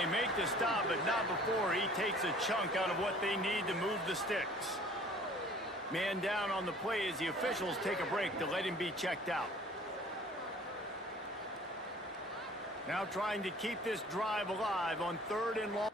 They make the stop, but not before he takes a chunk out of what they need to move the sticks. Man down on the play as the officials take a break to let him be checked out. Now trying to keep this drive alive on 3rd and long.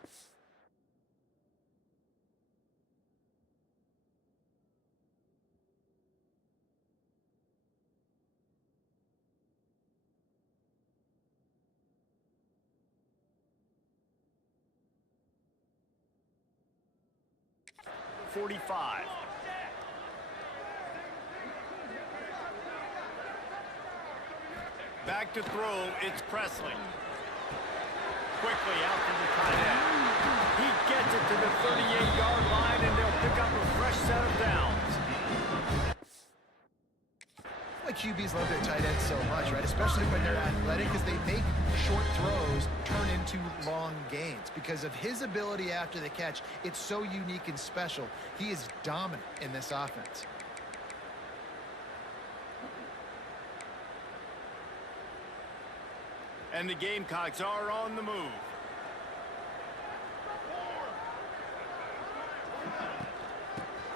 Back to throw, it's Presley. Quickly out to the tight end. He gets it to the 38-yard line, and they'll pick up a fresh set of downs. Like QBs love their tight ends so much, right? Especially when they're athletic, because they make short throws turn into long gains. Because of his ability after the catch, it's so unique and special. He is dominant in this offense. And the Gamecocks are on the move.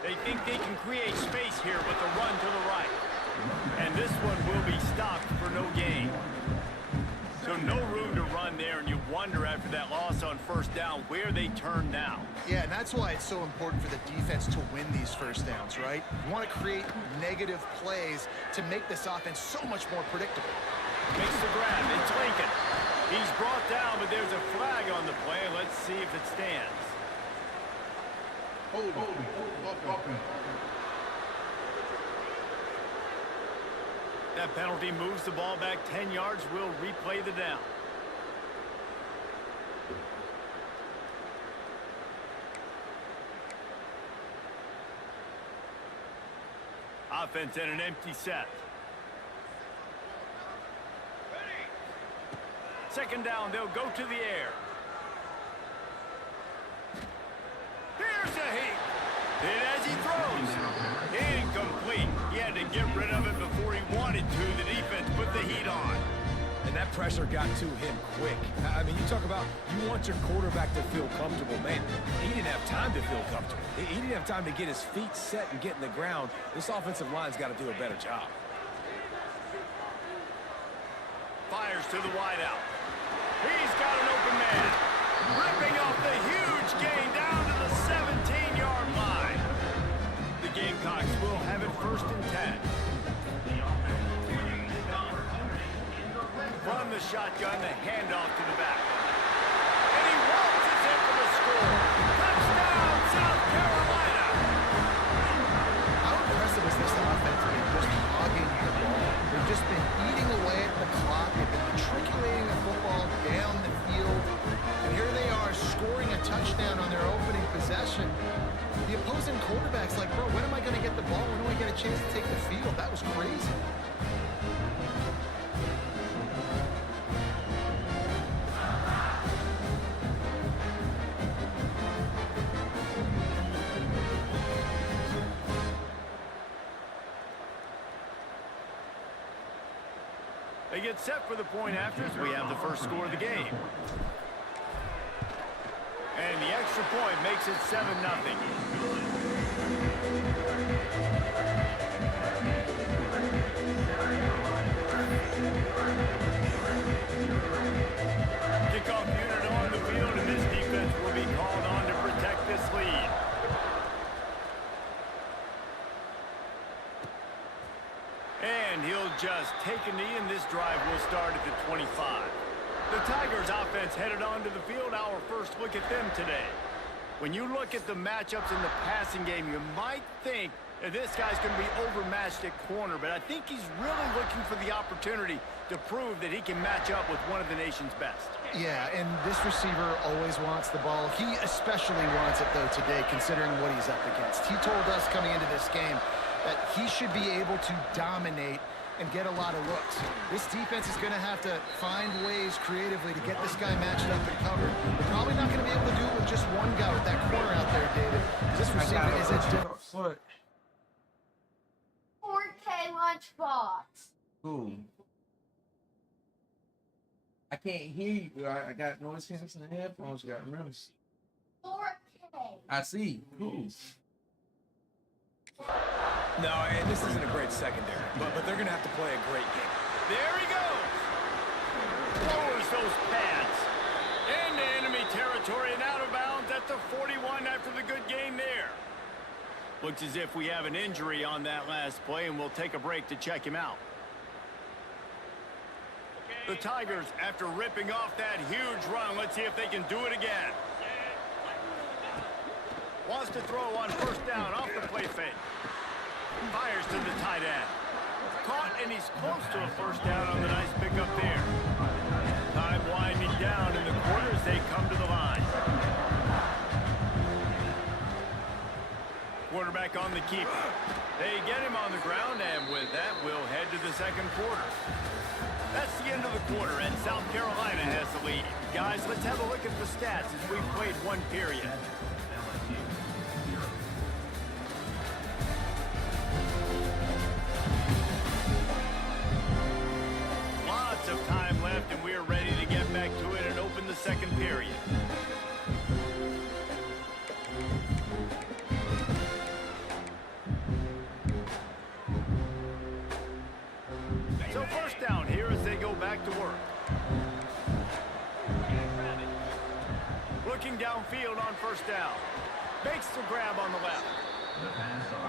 They think they can create space here with a run to the right. And this one will be stopped for no gain. So no room to run there, and you wonder after that loss on 1st down where they turn now. Yeah, and that's why it's so important for the defense to win these 1st downs, right? You want to create negative plays to make this offense so much more predictable. Makes the grab. It's Lincoln. He's brought down, but there's a flag on the play. Let's see if it stands. Hold. That penalty moves the ball back 10 yards. We'll replay the down. Offense in an empty set. 2nd down, they'll go to the air. Here's a heat. Hit as he throws. Incomplete. He had to get rid of it before he wanted to. The defense put the heat on. And that pressure got to him quick. I mean, you talk about you want your quarterback to feel comfortable. Man, he didn't have time to feel comfortable. He didn't have time to get his feet set and get in the ground. This offensive line's got to do a better job. Fires to the wideout. He's got an open man. Ripping off the huge gain down to the 17-yard line. The Gamecocks will have it 1st and 10. From the shotgun, the handoff to the back. And he waltzes in for the score. Touchdown, South Carolina! How impressive is this offense been just hogging the ball? They've just been eating away at the clock. They've been matriculating the football down the field. And here they are scoring a touchdown on their opening possession. The opposing quarterback's like, bro, when am I going to get the ball? When do I get a chance to take the field? That was crazy. They get set for the point after as we have the first score of the game. And the extra point makes it 7-0. Kickoff unit on the field, and this defense will be called on to protect this lead. And he'll just take a knee, and this drive will start at the 25. The Tigers offense headed onto the field. Our first look at them today. When you look at the matchups in the passing game, you might think that this guy's going to be overmatched at corner, but I think he's really looking for the opportunity to prove that he can match up with one of the nation's best. Yeah, and this receiver always wants the ball. He especially wants it, though, today, considering what he's up against. He told us coming into this game that he should be able to dominate and get a lot of looks. This defense is going to have to find ways creatively to get this guy matched up and covered. They're probably not going to be able to do it with just one guy with that corner out there, David. This receiver is a different. 4K lunchbox. Ooh. I can't hear you. I got noise canceling headphones. You got to remember. 4K. I see. Cool. No, and this isn't a great secondary, but they're going to have to play a great game. There he goes. Lowers those pads. Into enemy territory and out of bounds at the 41 after the good game there. Looks as if we have an injury on that last play, and we'll take a break to check him out. The Tigers, after ripping off that huge run, let's see if they can do it again. Wants to throw on first down off the play fake. Fires to the tight end. Caught, and he's close to a first down on the nice pickup there. Time winding down in the quarter as they come to the line. Quarterback on the keeper. They get him on the ground, and with that, we'll head to the second quarter. That's the end of the quarter, and South Carolina has the lead. Guys, let's have a look at the stats as we've played one period. Lots of time left, and we're ready to get back to it and open the second period. So first down here as they go back to work. Looking downfield on first down. Makes the grab on the left.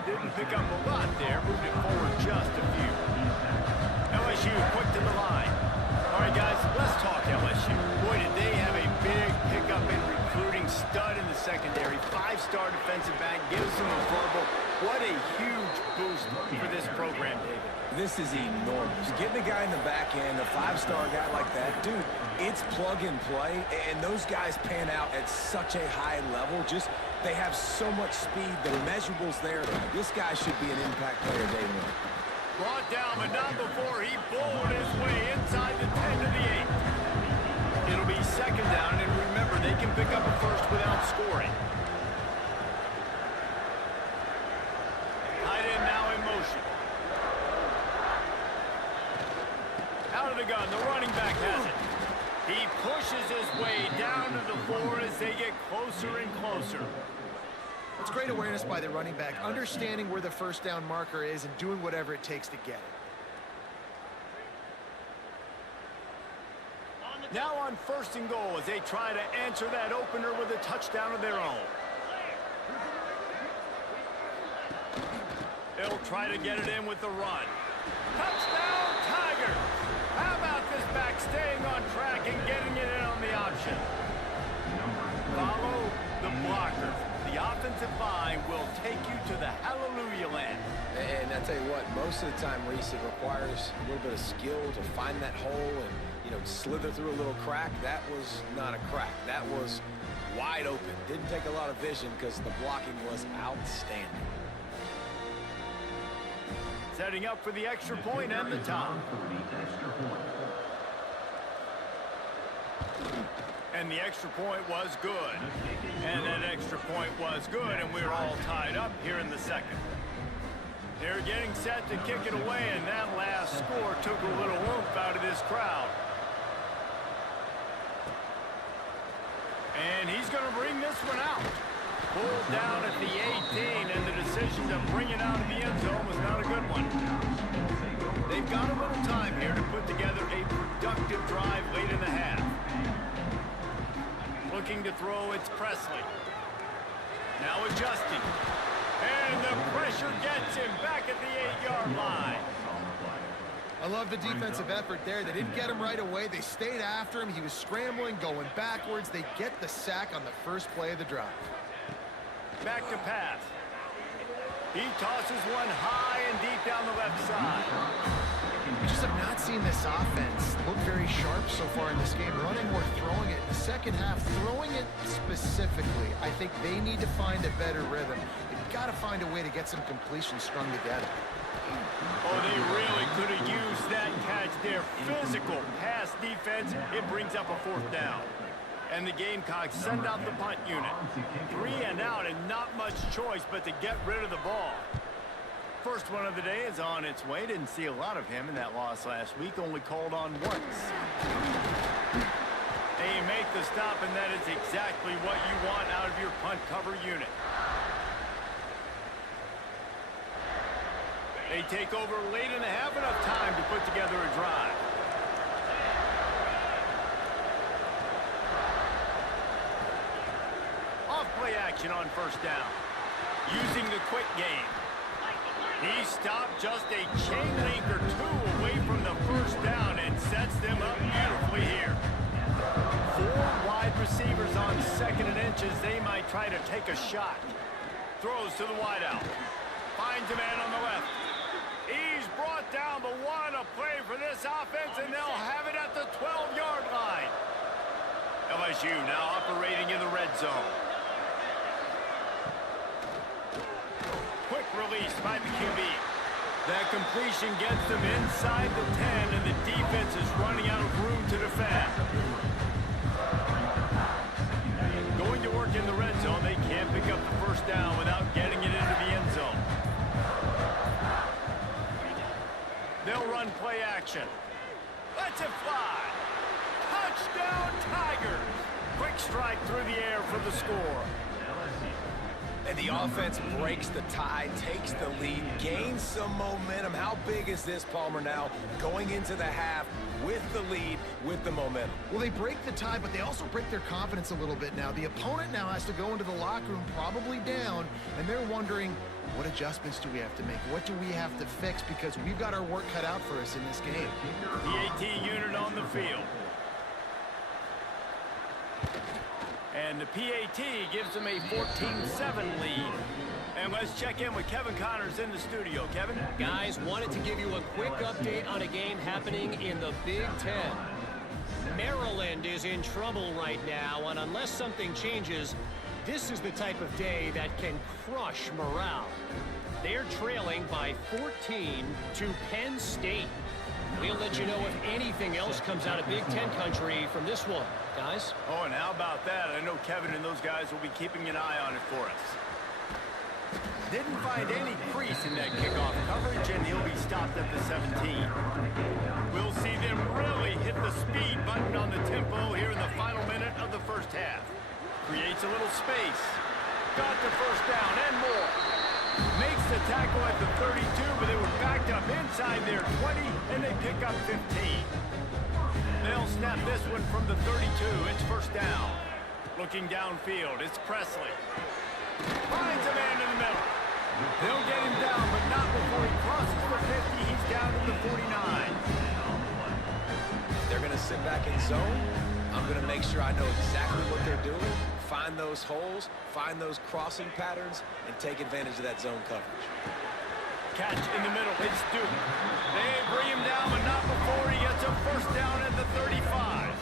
Didn't pick up a lot there. Moved it forward just a few. LSU quick to the line. All right, guys, let's talk LSU. Boy, did they have a big pickup in recruiting. Stud in the secondary. 5-star defensive back. Gives them a verbal. What a huge boost for this program, David. This is enormous. Getting a guy in the back end, a 5-star guy like that, dude, it's plug and play, and those guys pan out at such a high level. Just, they have so much speed, the measurables there. This guy should be an impact player day one. Brought down, but not before he bowled his way inside the 10 to the 8. It'll be second down, and remember, they can pick up a first without scoring. Tight end now in motion. Out of the gun, the running back has it. He pushes his way down to the floor as they get closer and closer. It's great awareness by the running back, understanding where the first down marker is and doing whatever it takes to get it. Now on first and goal as they try to answer that opener with a touchdown of their own. They'll try to get it in with the run. Touchdown, Tigers! How about this back staying on track and getting it in on the option? Follow the blocker. The offensive line will take you to the hallelujah land. And I tell you what, most of the time, Reese, it requires a little bit of skill to find that hole and, you know, slither through a little crack. That was not a crack. That was wide open. Didn't take a lot of vision because the blocking was outstanding. Setting up for the extra point and the top. And the extra point was good. And that extra point was good, and we're all tied up here in the second. They're getting set to kick it away, and that last score took a little oomph out of this crowd. And he's going to bring this one out. Pulled down at the 18, and the decision to bring it out of the end zone was not a good one. They've got a little time here to put together a productive drive late in the half. Looking to throw, it's Presley. Now adjusting. And the pressure gets him back at the 8-yard line. I love the defensive effort there. They didn't get him right away. They stayed after him. He was scrambling, going backwards. They get the sack on the first play of the drive. Back to pass. He tosses one high and deep down the left side. We just have not seen this offense look very sharp so far in this game, running or throwing it. In the second half, throwing it specifically, I think they need to find a better rhythm. They've got to find a way to get some completions strung together. Oh, they really could have used that catch there. Physical pass defense. It brings up a fourth down. And the Gamecocks send out the punt unit. 3 and out, and not much choice but to get rid of the ball. First one of the day is on its way. Didn't see a lot of him in that loss last week. Only called on once. They make the stop, and that is exactly what you want out of your punt cover unit. They take over late in the half, enough time to put together a drive. Off play action on first down. Using the quick game. He stopped just a chain link or two away from the first down and sets them up beautifully here. 4 wide receivers on 2nd and inches. They might try to take a shot. Throws to the wideout. Finds a man on the left. He's brought down, but what a play for this offense, and they'll have it at the 12-yard line. LSU now operating in the red zone. Quick release by the QB. That completion gets them inside the 10, and the defense is running out of room to defend. Going to work in the red zone, they can't pick up the first down without getting it into the end zone. They'll run play action. Lets it fly. Touchdown, Tigers. Quick strike through the air for the score. And the offense breaks the tie, takes the lead, gains some momentum. How big is this, Palmer, now going into the half with the lead, with the momentum? Well, they break the tie, but they also break their confidence a little bit now. The opponent now has to go into the locker room probably down, and they're wondering, what adjustments do we have to make? What do we have to fix? Because we've got our work cut out for us in this game. PAT unit on the field. And the PAT gives them a 14-7 lead. And let's check in with Kevin Connors in the studio. Kevin? Guys, wanted to give you a quick update on a game happening in the Big Ten. Maryland is in trouble right now, and unless something changes, this is the type of day that can crush morale. They're trailing by 14 to Penn State. We'll let you know if anything else comes out of Big Ten country from this one, guys. Oh, and how about that? I know Kevin and those guys will be keeping an eye on it for us. Didn't find any crease in that kickoff coverage, and he'll be stopped at the 17. We'll see them really hit the speed button on the tempo here in the final minute of the first half. Creates a little space. Got the first down and more. Makes the tackle at the 32, but they were backed up inside their 20, and they pick up 15. They'll snap this one from the 32. It's first down. Looking downfield, it's Presley. Finds a man in the middle. They'll get him down, but not before he crosses the 50. He's down to the 49. They're going to sit back in zone. I'm going to make sure I know exactly what they're doing, find those holes, find those crossing patterns, and take advantage of that zone coverage. Catch in the middle. It's Duke. They bring him down, but not before he gets a first down at the 35.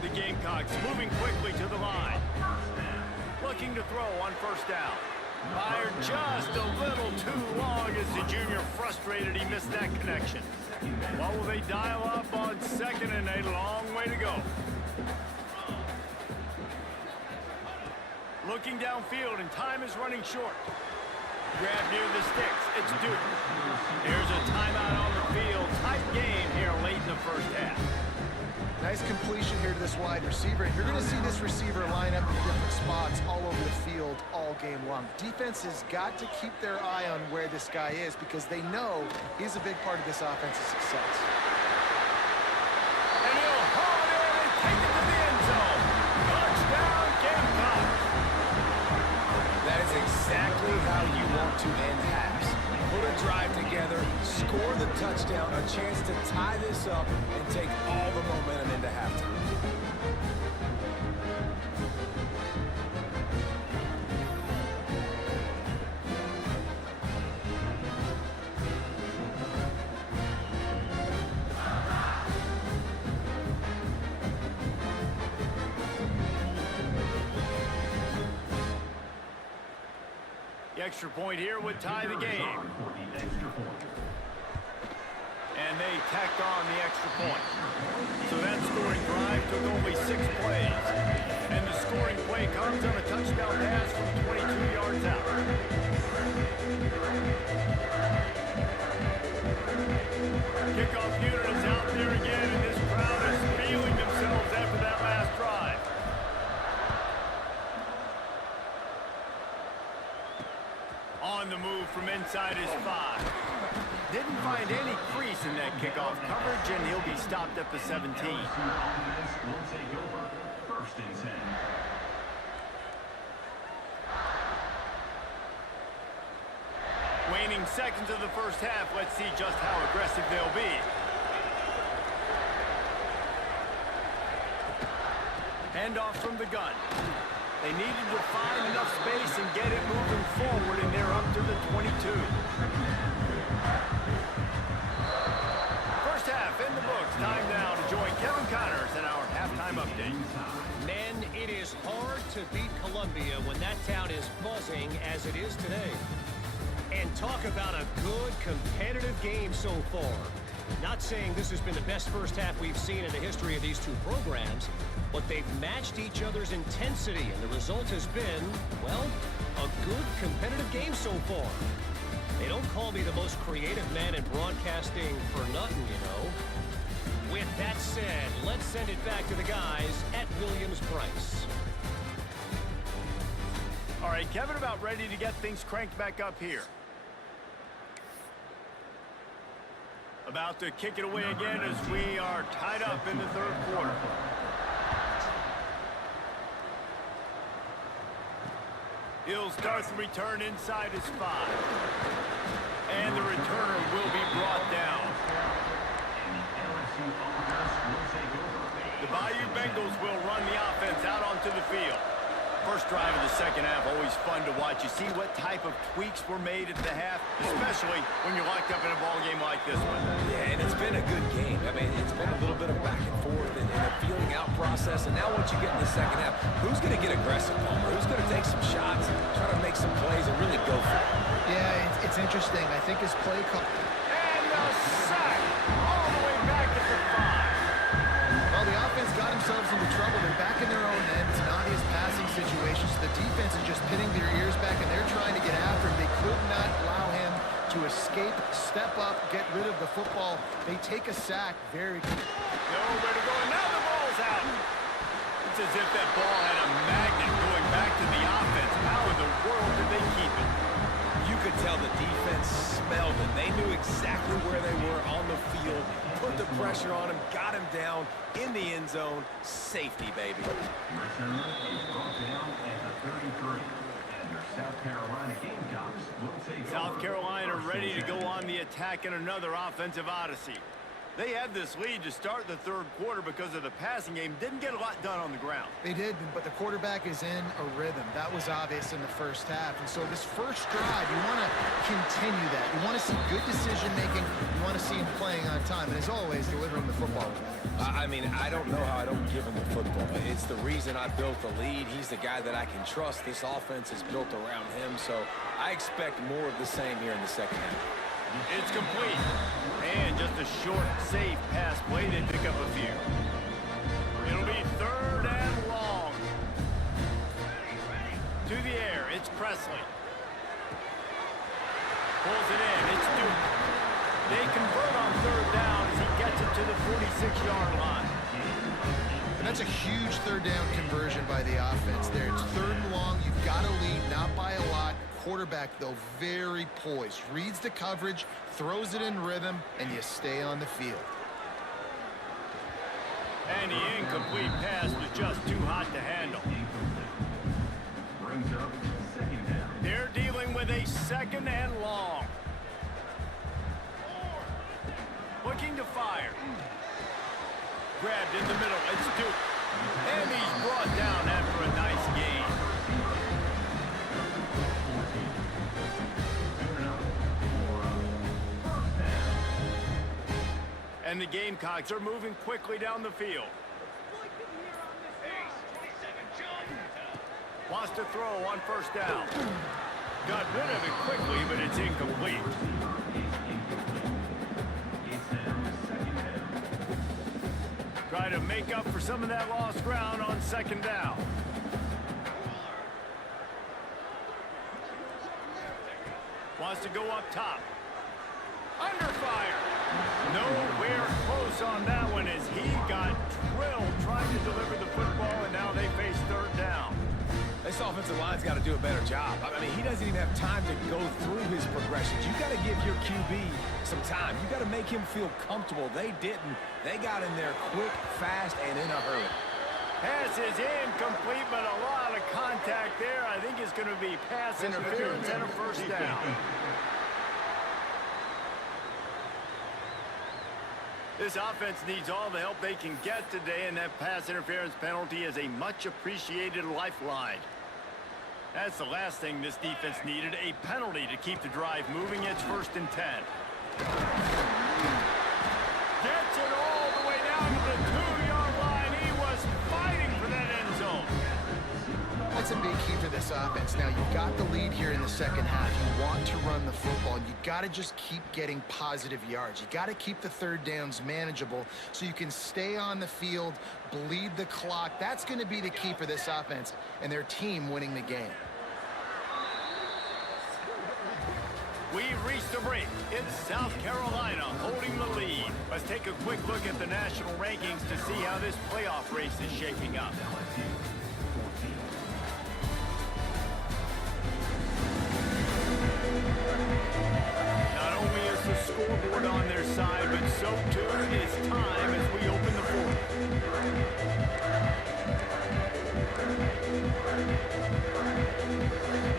The Gamecocks moving quickly to the line. Looking to throw on first down. Fired just a little too long as the junior frustrated he missed that connection. What will they dial up on 2nd and a long way to go? Looking downfield, and time is running short. Grab near the sticks. It's Duke. There's a timeout on the field. Tight game here late in the first half. Nice completion here to this wide receiver. You're going to see this receiver line up in different spots all over the field all game long. Defense has got to keep their eye on where this guy is because they know he's a big part of this offense's success. And he'll haul it in and take it to the end zone. Touchdown, Gamecocks. That is exactly how you want to end halves. Put a drive together, score the touchdown, a chance to tie this up, and take all the momentum into halftime. The extra point here would tie the game. And they tacked on the extra point. So that scoring drive took only 6 plays. And the scoring play comes on a touchdown pass from 22 yards out. kickoff unit is out there again, and this crowd is feeling themselves after that last drive. On the move from inside his 5. Didn't find any crease in that kickoff coverage, and he'll be stopped at the 17. Waning seconds of the first half. Let's see just how aggressive they'll be. Handoff from the gun. They needed to find enough space and get it moving forward, and they're up to the 22. First half in the books. Time now to join Kevin Connors in our halftime update. Men, it is hard to beat Columbia when that town is buzzing as it is today. And talk about a good, competitive game so far. Not saying this has been the best first half we've seen in the history of these two programs, but they've matched each other's intensity, and the result has been, well, a good, competitive game so far. They don't call me the most creative man in broadcasting for nothing, you know. With that said, let's send it back to the guys at Williams-Brice. All right, Kevin, about ready to get things cranked back up here. About to kick it away again as we are tied up in the third quarter. He'll start the return inside his 5. And the returner will be brought down. The Bayou Bengals will run the offense out onto the field. First drive of the second half, always fun to watch. You see what type of tweaks were made at the half, especially when you're locked up in a ball game like this one. Yeah, and it's been a good game. I mean, it's been a little bit of back and forth and a feeling out process. And now once you get in the second half, who's going to get aggressive, Palmer? Who's going to take some shots, try to make some plays, and really go for it? Yeah, it's interesting. I think his play call... And the sack all the way back at the 5. Well, the offense got themselves into trouble. They're back in their own end. It's an obvious passing situation. So the defense is just pinning their ears back, and they're trying to get after him. They could not allow him to escape, step up, get rid of the football. They take a sack very quickly. Nowhere to go, and now the ball's out. It's as if that ball had a magnet going back to the offense. How in the world did they keep it? You could tell the defense smelled it. They knew exactly where they were on the field, put the pressure on him, got him down in the end zone. Safety, baby. South Carolina ready to go on the attack in another offensive odyssey. They had this lead to start the third quarter because of the passing game. Didn't get a lot done on the ground. They did, but the quarterback is in a rhythm. That was obvious in the first half. And so this first drive, you want to continue that. You want to see good decision-making. You want to see him playing on time. And as always, delivering the football. I mean, I don't know how I don't give him the football. It's the reason I built the lead. He's the guy that I can trust. This offense is built around him, so I expect more of the same here in the second half. It's complete. And just a short, safe pass play. They pick up a few. It'll be third and long. To the air, it's Presley. Pulls it in, it's Duke. They convert on third down as he gets it to the 46-yard line. And that's a huge third down conversion by the offense there. It's third and long. You've got to lead, not by a lot. Quarterback, though, very poised. Reads the coverage, throws it in rhythm, and you stay on the field. And the incomplete pass was just too hot to handle. They're dealing with a second and long. Looking to fire. Grabbed in the middle. It's Duke. And he's brought down after a nice gain. And the Gamecocks are moving quickly down the field. Wants to throw on first down. Got rid of it quickly, but it's incomplete. Try to make up for some of that lost ground on second down. Wants to go up top. Under fire. Nowhere close on that one as he got drilled trying to deliver the football, and now they face third down. This offensive line's got to do a better job. I mean, he doesn't even have time to go through his progressions. You got to give your QB some time. You got to make him feel comfortable. They didn't. They got in there quick, fast, and in a hurry. Pass is incomplete, but a lot of contact there. I think it's going to be pass interference and a first down. This offense needs all the help they can get today, and that pass interference penalty is a much-appreciated lifeline. That's the last thing this defense needed, a penalty to keep the drive moving. It's 1st and 10. Gets it all the way down to the 2-yard line. He was fighting for that end zone. That's a big key for this offense. Now, you've got the lead here in the second half. You want to run the football. You got to just keep getting positive yards. You got to keep the third downs manageable so you can stay on the field, bleed the clock. That's going to be the key for this offense and their team winning the game. We've reached the break. It's South Carolina holding the lead. Let's take a quick look at the national rankings to see how this playoff race is shaping up. Not only is the scoreboard on their side, but so too is time as we open the fourth.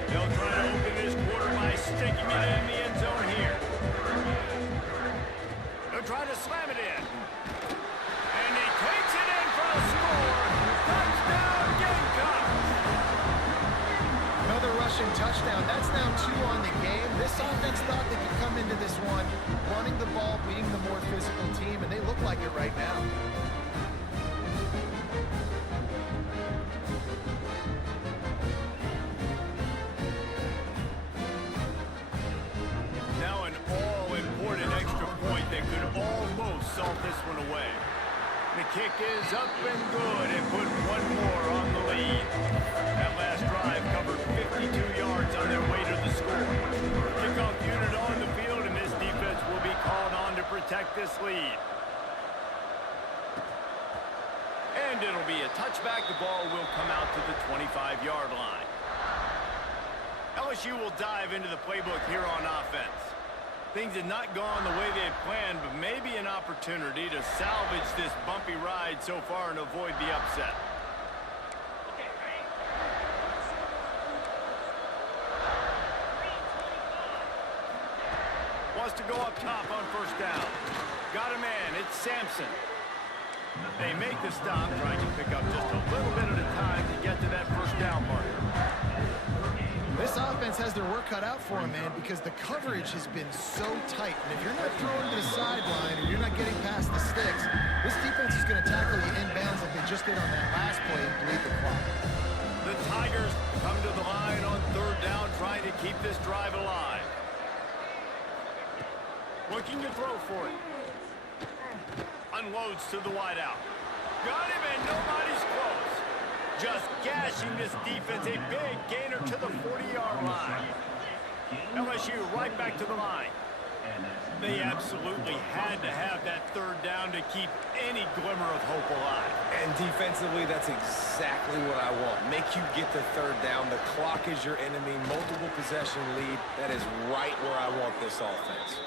They'll try to open this quarter by sticking it in the end zone here. They'll try to slam it in. And he takes it in for a score. Touchdown, Gamecocks! Another rushing touchdown. That's now 2 on the game. This offense thought they could come into this one running the ball, being the more physical team, and they look like it right now. Now an all-important extra point that could almost salt this one away. The kick is up and good and put one more on the lead. That last drive covered 52 yards on their way to the score. Kickoff unit on the field, and this defense will be called on to protect this lead. And it'll be a touchback. The ball will come out to the 25-yard line. LSU will dive into the playbook here on offense. Things had not gone the way they had planned, but maybe an opportunity to salvage this bumpy ride so far and avoid the upset. Wants to go up top on first down. Got a man. It's Sampson. They make the stop, trying to pick up just a little bit at a time to get to that first down marker. This offense has their work cut out for them, man, because the coverage has been so tight. And if you're not throwing to the sideline or you're not getting past the sticks, this defense is going to tackle you inbounds like they just did on that last play and bleed the clock. The Tigers come to the line on third down, trying to keep this drive alive. Looking to throw for it. Unloads to the wideout. Got him, and nobody's close. Just gashing this defense, a big gainer to the 40-yard line. LSU right back to the line. They absolutely had to have that third down to keep any glimmer of hope alive. And defensively, that's exactly what I want. Make you get the third down. The clock is your enemy. Multiple possession lead. That is right where I want this offense.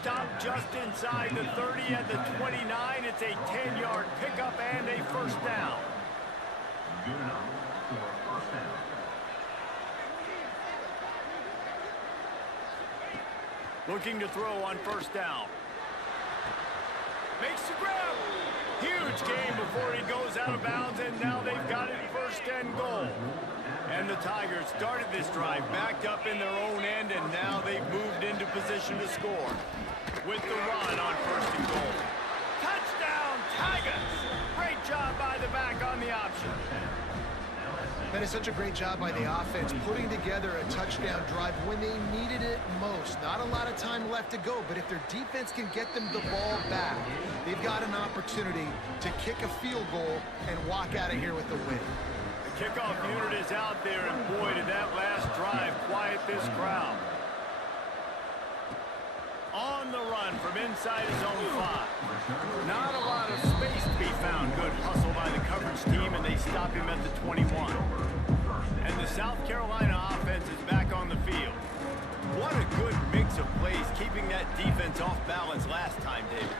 Stop just inside the 30 at the 29. It's a 10-yard pickup and a first down. Good enough for a first down. Looking to throw on first down. Makes the grab. Huge gain before he goes out of bounds, and now they've got it first and goal. And the Tigers started this drive backed up in their own end, and now they've moved into position to score. With the run on first and goal. Touchdown, Tigers! Great job by the back on the option. That is such a great job by the offense, putting together a touchdown drive when they needed it most. Not a lot of time left to go, but if their defense can get them the ball back, they've got an opportunity to kick a field goal and walk out of here with the win. The kickoff unit is out there, and boy, did that last drive quiet this crowd. On the run from inside his own 5. Not a lot of space to be found. Good hustle by the coverage team, and they stop him at the 21. And the South Carolina offense is back on the field. What a good mix of plays, keeping that defense off balance last time, David.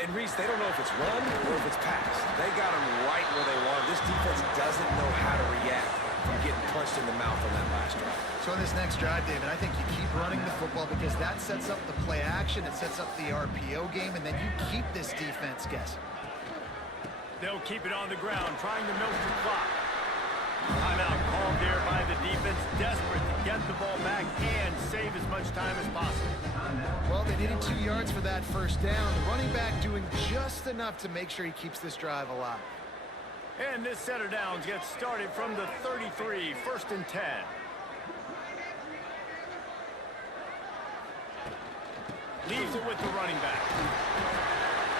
And Reese, they don't know if it's run or if it's pass. They got them right where they want. This defense doesn't know how to react from getting punched in the mouth on that last drive. So in this next drive, David, I think you keep running the football because that sets up the play action, it sets up the RPO game, and then you keep this defense guessing. They'll keep it on the ground, trying to milk the clock. Timeout called there by the defense, desperate to get the ball back and save as much time as possible. Well, they needed 2 yards for that first down. The running back doing just enough to make sure he keeps this drive alive. And this set of downs gets started from the 33, 1st and 10. Leaves it with the running back.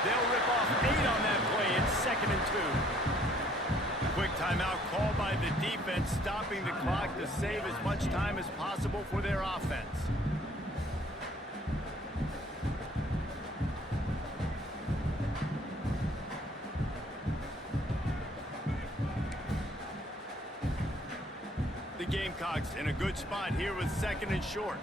They'll rip off 8 on that play. It's 2nd and 2. Quick timeout called by the defense, stopping the clock to save as much time as possible for their offense. The Gamecocks in a good spot here with 2nd and short.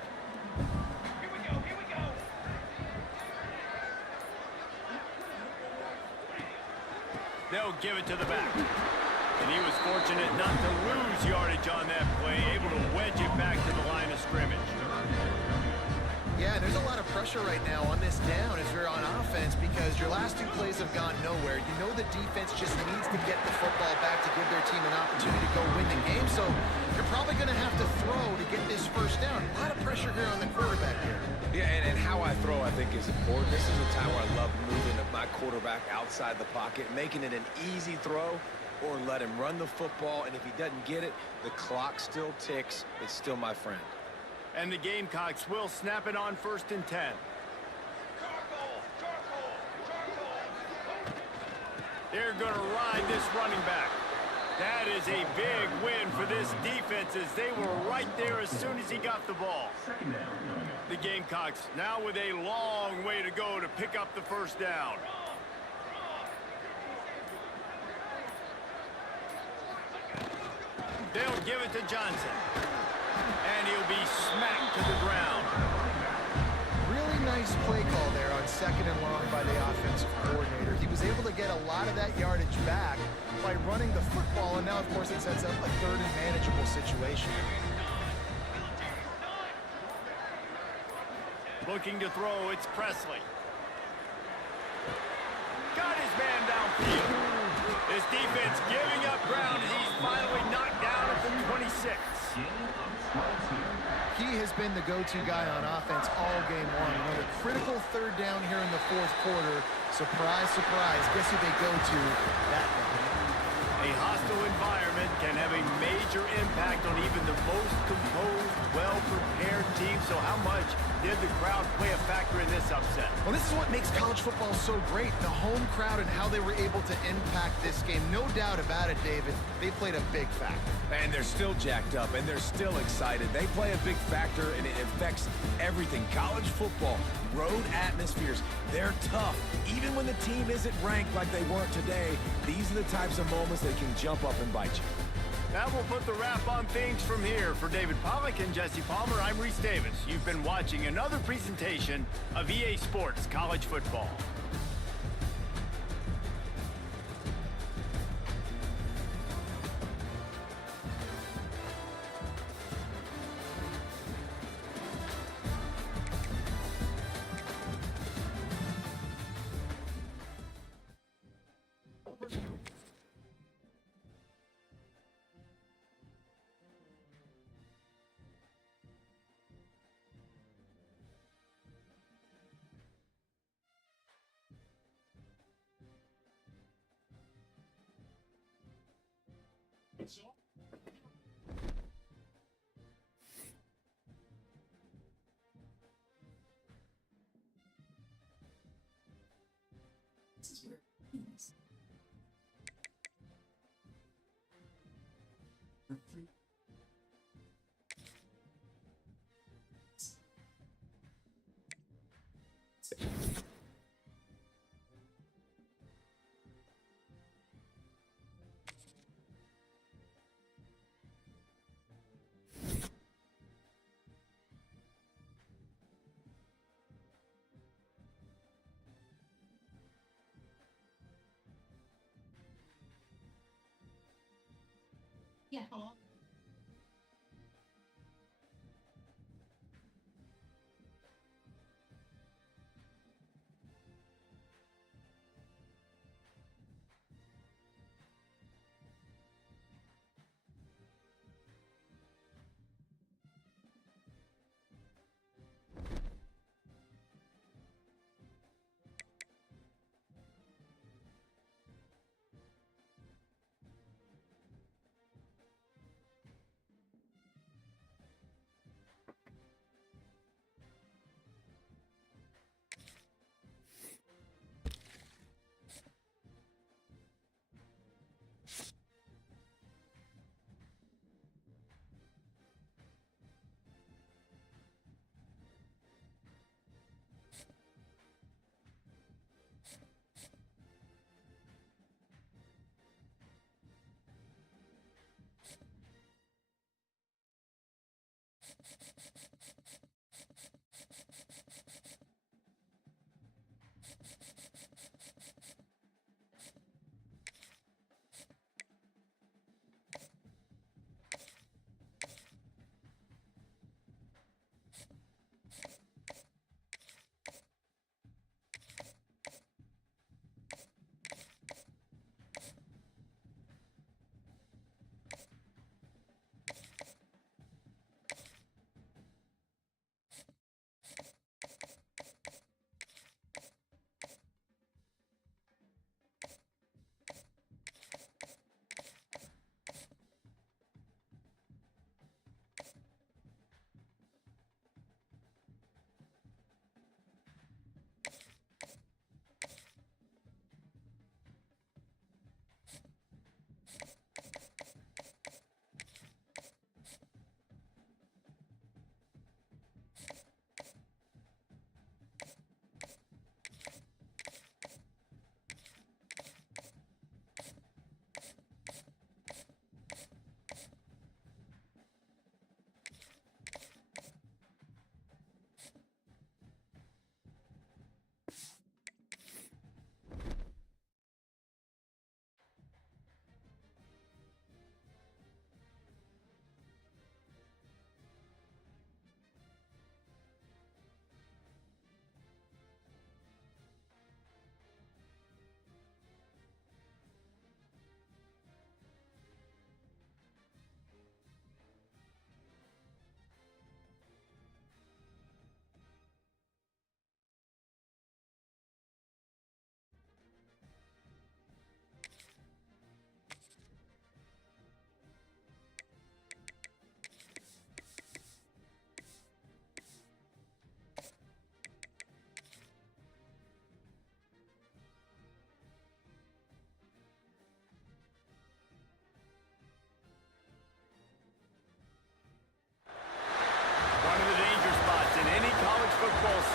They'll give it to the back. And he was fortunate not to lose yardage on that play, able to wedge it back to the line of scrimmage. Yeah, there's a lot of pressure right now on this down if you're on offense because your last 2 plays have gone nowhere. You know the defense just needs to get the football back to give their team an opportunity to go win the game, so you're probably going to have to throw to get this first down. A lot of pressure here on the quarterback here. Yeah, and how I throw, I think, is important. This is a time where I love moving my quarterback outside the pocket, making it an easy throw, or let him run the football, and if he doesn't get it, the clock still ticks. It's still my friend. And the Gamecocks will snap it on 1st and 10. They're going to ride this running back. That is a big win for this defense as they were right there as soon as he got the ball. The Gamecocks now with a long way to go to pick up the first down. They'll give it to Johnson. And he'll be smacked to the ground. Really nice play call there on 2nd and long by the offensive coordinator. He was able to get a lot of that yardage back by running the football, and now, of course, it sets up a 3rd and manageable situation. Looking to throw, it's Presley. Got his man downfield. His defense giving up ground as he's finally knocked down at the 26. He has been the go-to guy on offense all game long. Another critical 3rd down here in the 4th quarter. Surprise, surprise. Guess who they go to that night? A hostile environment can have a major impact on even the most composed, well-prepared team. So how much did the crowd play a factor in this upset? Well, this is what makes college football so great. The home crowd and how they were able to impact this game. No doubt about it, David. They played a big factor. And they're still jacked up, and they're still excited. They play a big factor, and it affects everything. College football, road atmospheres, they're tough. Even when the team isn't ranked like they weren't today, these are the types of moments that can jump up and bite you. That will put the wrap on things from here. For David Pollack and Jesse Palmer, I'm Reese Davis. You've been watching another presentation of EA Sports College Football.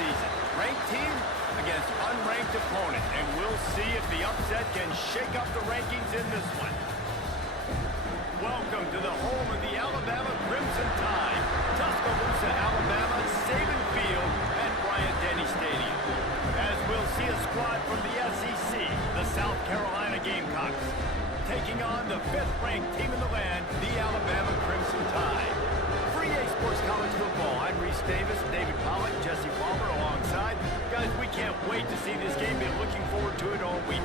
season. Ranked team against unranked opponent, and we'll see if the upset can shake up the rankings in this one. Welcome to the home of the Alabama Crimson Tide, Tuscaloosa, Alabama, Saban Field at Bryant-Denny Stadium. As we'll see a squad from the SEC, the South Carolina Gamecocks, taking on the 5th-ranked team in the land, the Alabama Crimson Tide. For EA Sports College Football, I'm Reese Davis, David Pollack, Jesse Palmer alongside. Guys, we can't wait to see this game. Been looking forward to it all week.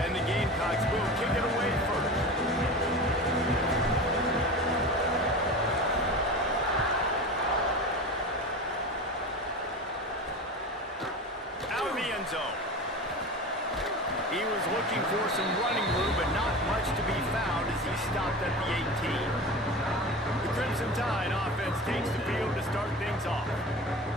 And the Gamecocks will kick it away first. Out of the end zone. He was looking for some running room, but not much to be found as he stopped at the 18. The Crimson Tide offense takes the field to start things off.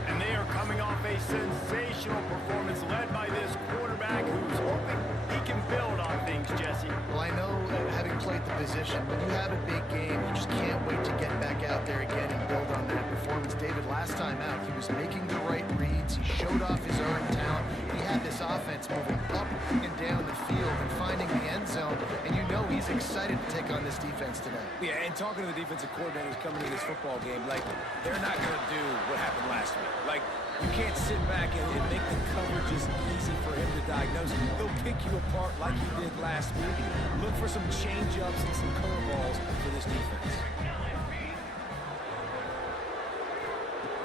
And they are coming off a sensational performance led by this quarterback who's hoping he can build on things, Jesse. Well, I know, having played the position, when you have a big game, you just can't wait to get back out there again and build on that performance. David, last time out, he was making the right reads. He showed off his earned talent. He had this offense moving up and down the field and finding the end zone. And you know he's excited to take on this defense defense today. Yeah, and talking to the defensive coordinators coming into this football game, like, they're not going to do what happened last week. Like, you can't sit back and make the coverages easy for him to diagnose. They'll pick you apart like he did last week. Look for some change-ups and some curveballs for this defense.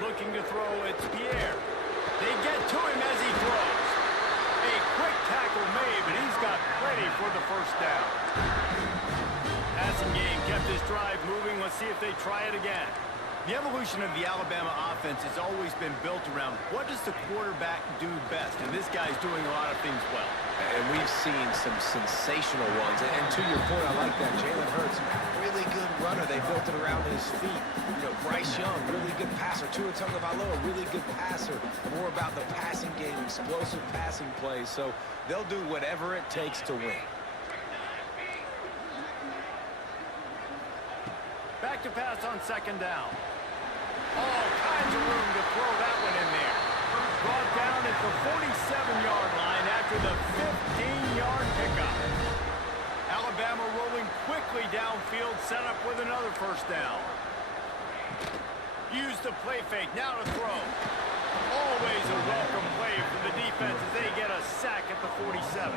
Looking to throw, it's Pierre. They get to him as he throws. A quick tackle made, but he's got plenty for the first down. Passing game kept this drive moving. Let's see if they try it again. The evolution of the Alabama offense has always been built around what does the quarterback do best, and this guy's doing a lot of things well. And we've seen some sensational ones. And to your point, I like that. Jalen Hurts, really good runner. They built it around his feet. You know, Bryce Young, really good passer. Tua Tagovailoa, really good passer. More about the passing game, explosive passing plays. So they'll do whatever it takes to win. Back to pass on second down. All kinds of room to throw that one in there. Brought down at the 47-yard line after the 15-yard pickup. Alabama rolling quickly downfield, set up with another first down. Use the play fake, now to throw. Always a welcome play for the defense as they get a sack at the 47.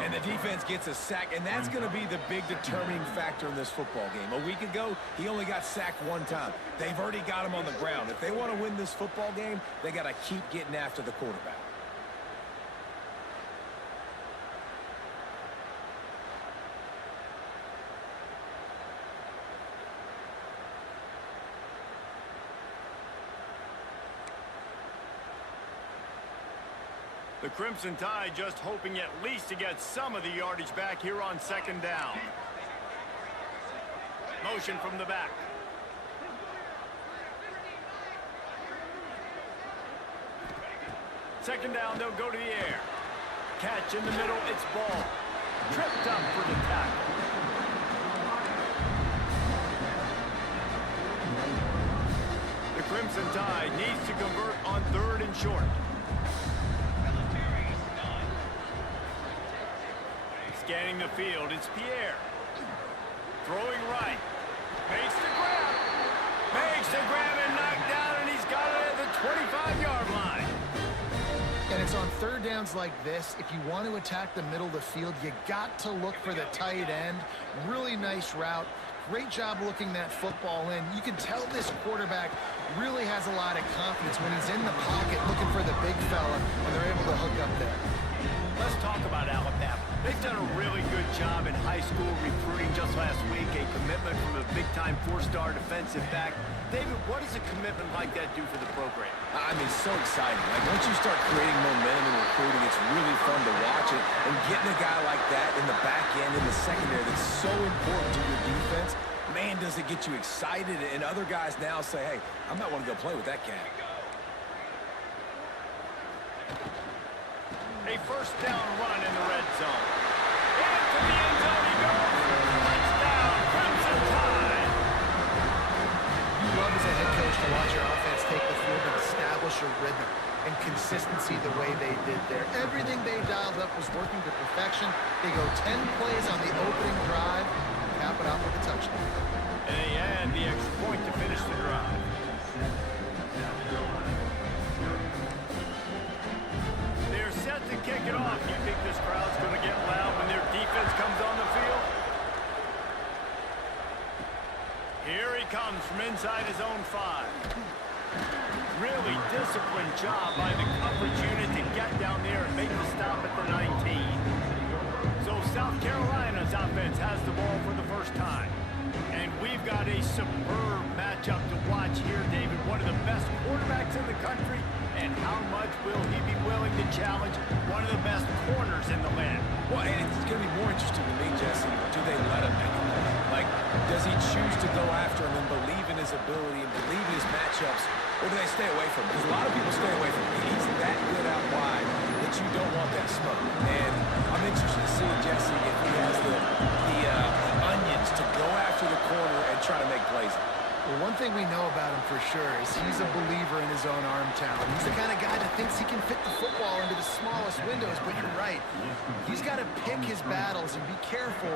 And the defense gets a sack, and that's going to be the big determining factor in this football game. A week ago, he only got sacked one time. They've already got him on the ground. If they want to win this football game, they got to keep getting after the quarterback. The Crimson Tide just hoping at least to get some of the yardage back here on second down. Motion from the back. Second down, they'll go to the air. Catch in the middle, it's ball. Tripped up for the tackle. The Crimson Tide needs to convert on third and short. Scanning the field, it's Pierre. Throwing right. Makes the grab. Makes the grab and knocked down, and he's got it at the 25-yard line. And it's on third downs like this. If you want to attack the middle of the field, you got to look for the tight end. Really nice route. Great job looking that football in. You can tell this quarterback really has a lot of confidence when he's in the pocket looking for the big fella, and they're able to hook up there. Let's talk about Alabama. They've done a really good job in high school recruiting just last week, a commitment from a big-time four-star defensive back. David, what does a commitment like that do for the program? I mean, so exciting. Like, once you start creating momentum in recruiting, it's really fun to watch it. And getting a guy like that in the back end, in the secondary, that's so important to your defense, man, does it get you excited. And other guys now say, hey, I might want to go play with that cat. A first down run in the red zone. Into the end zone he goes. Touchdown, Crimson Tide. You love as a head coach to watch your offense take the field and establish a rhythm and consistency the way they did there. Everything they dialed up was working to perfection. They go 10 plays on the opening drive, cap it off with a touchdown. And they add the extra point to finish the drive. They're set to kick it off. You think this crowd's going to get loud when their defense comes on the field? Here he comes from inside his own 5. Really disciplined job by the coverage unit to get down there and make the stop at the 19. So South Carolina's offense has the ball for the first time. And we've got a superb matchup to watch here, David. One of the best quarterbacks in the country. And how much will he be willing to challenge one of the best corners in the land? Well, and it's going to be more interesting to me, Jesse. Do they let him make a play? Like, does he choose to go after him and believe in his ability and believe in his matchups, or do they stay away from him? Because a lot of people stay away from him. He's that good out wide that you don't want that smoke. And I'm interested to see, Jesse, if he has the onions to go after the corner and try to make plays. Well, one thing we know about him for sure is he's a believer in his own arm talent. He's the kind of guy that thinks he can fit the football into the smallest windows, but you're right. He's got to pick his battles and be careful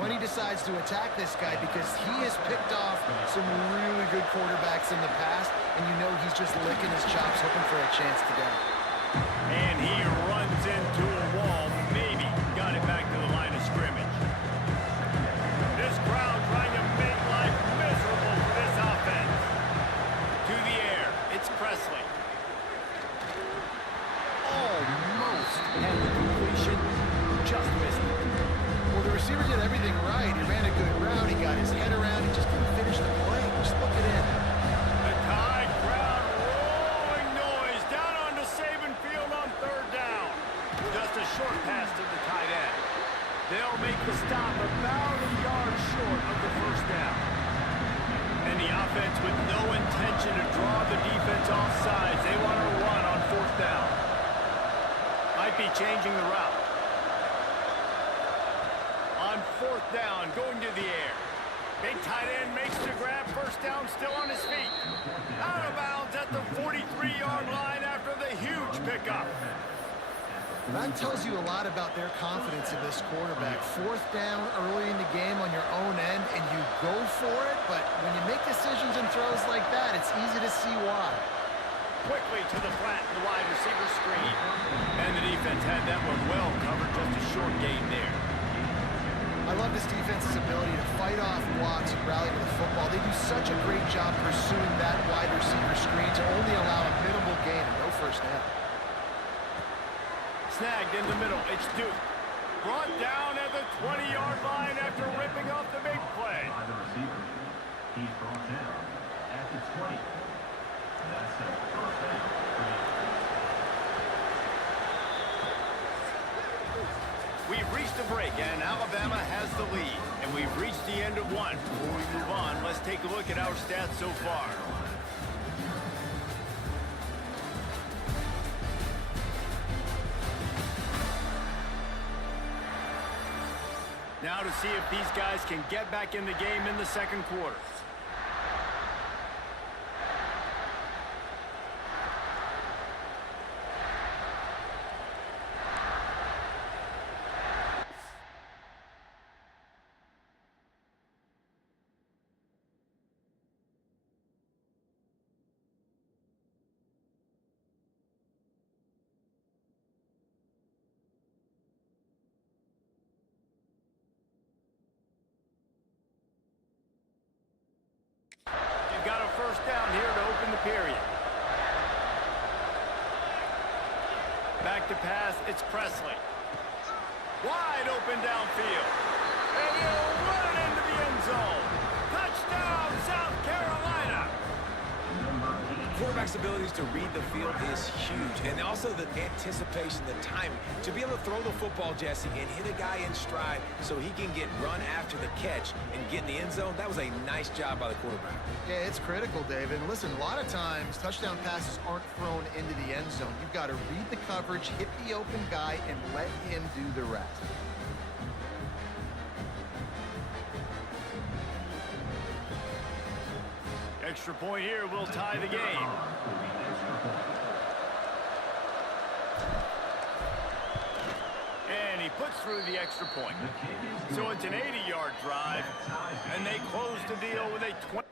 when he decides to attack this guy because he has picked off some really good quarterbacks in the past, and you know he's just licking his chops looking for a chance to go. And he runs into a wall, maybe got it back to the line of scrimmage. This crowd trying to make life miserable for this offense. To the air, it's Presley. Almost had the completion, just missed it. Well, the receiver did everything right. He ran a good route, he got his head around, he just couldn't finish the play. Just look at it. The Tide crowd rolling noise down onto Saban Field on third down. Just a short pass to the tight end. They'll make the stop about a yard short of the first down. And the offense with no intention to draw the defense off sides. They want to run on fourth down. Might be changing the route. On fourth down, going to the air. Big tight end makes the grab. First down, still on his feet. Out of bounds at the 43-yard line after the huge pickup. That tells you a lot about their confidence in this quarterback. Fourth down early in the game on your own end, and you go for it, but when you make decisions and throws like that, it's easy to see why. Quickly to the flat, the wide receiver screen. And the defense had that one well covered, just a short gain there. I love this defense's ability to fight off blocks and rally to the football. They do such a great job pursuing that wide receiver screen to only allow a minimal gain and no first down. Snagged in the middle, it's Duke. Brought down at the 20-yard line after ripping off the big play. By the receiver. He's brought down at the 20. That's a first down. We've reached a break, and Alabama has the lead. And we've reached the end of one. Before we move on, let's take a look at our stats so far. Now to see if these guys can get back in the game in the second quarter. Got a first down here to open the period. Back to pass, it's Presley. Wide open downfield. And he'll run it into the end zone. Touchdown, South Carolina. Quarterback's abilities to read the field is huge, and also the anticipation, the timing. To be able to throw the football, Jesse, and hit a guy in stride so he can get run after the catch and get in the end zone, that was a nice job by the quarterback. Yeah, it's critical, David. And listen, a lot of times, touchdown passes aren't thrown into the end zone. You've got to read the coverage, hit the open guy, and let him do the rest. Extra point here will tie the game. And he puts through the extra point. So it's an 80-yard drive, and they close the deal with a 20.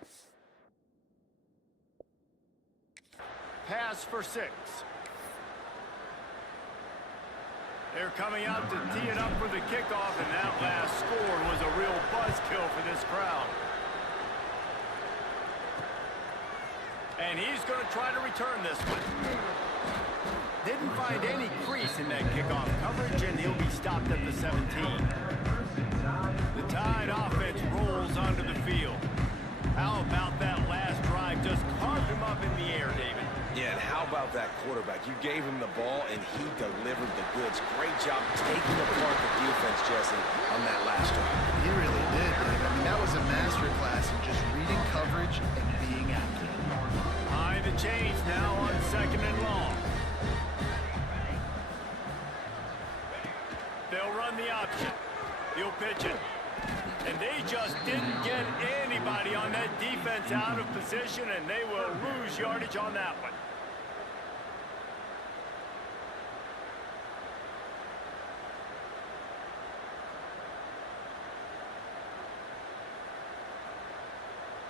Pass for 6. They're coming out to tee it up for the kickoff, and that last score was a real buzzkill for this crowd. And he's going to try to return this one. Didn't find any crease in that kickoff coverage, and he'll be stopped at the 17. The Tide offense rolls onto the field. How about that last drive? Just carved him up in the air, David. Yeah, and how about that quarterback? You gave him the ball, and he delivered the goods. Great job taking apart the defense, Jesse, on that last drive. He really did, Dave. I mean, that was a masterclass in just reading coverage and being accurate. High the chains now on 2nd and long. They'll run the option. He'll pitch it. And they just didn't get anybody on that defense. defense out of position, and they will lose yardage on that one.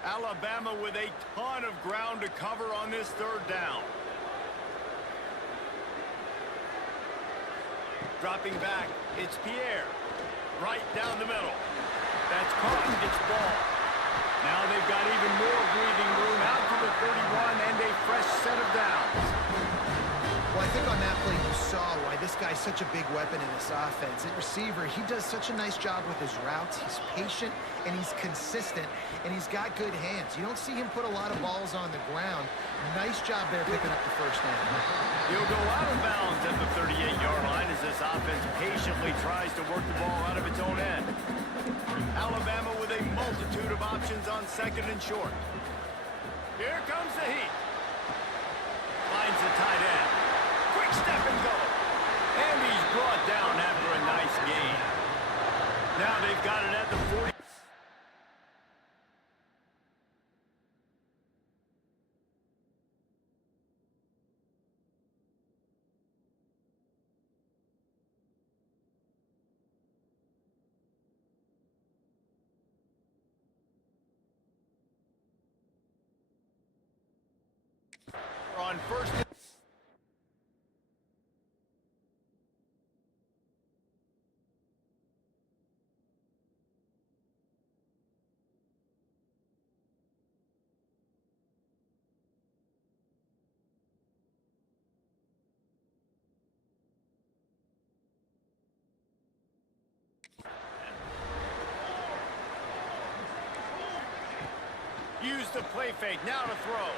Alabama with a ton of ground to cover on this third down. Dropping back, it's Pierre. Right down the middle. That's caught, it's ball. Now they've got even more breathing room out to the 31 and a fresh set of downs. Well, I think on that play you saw why this guy's such a big weapon in this offense. At receiver, he does such a nice job with his routes. He's patient, and he's consistent, and he's got good hands. You don't see him put a lot of balls on the ground. Nice job there picking up the first down. He'll go out of bounds at the 38-yard line as this offense patiently tries to work the ball out of its own end. Alabama with a multitude of options on second and short. Here comes the heat. Finds the tight end. Quick step and go. And he's brought down after a nice gain. Now they've got it at the 40. On first. Use the play fake, now to throw.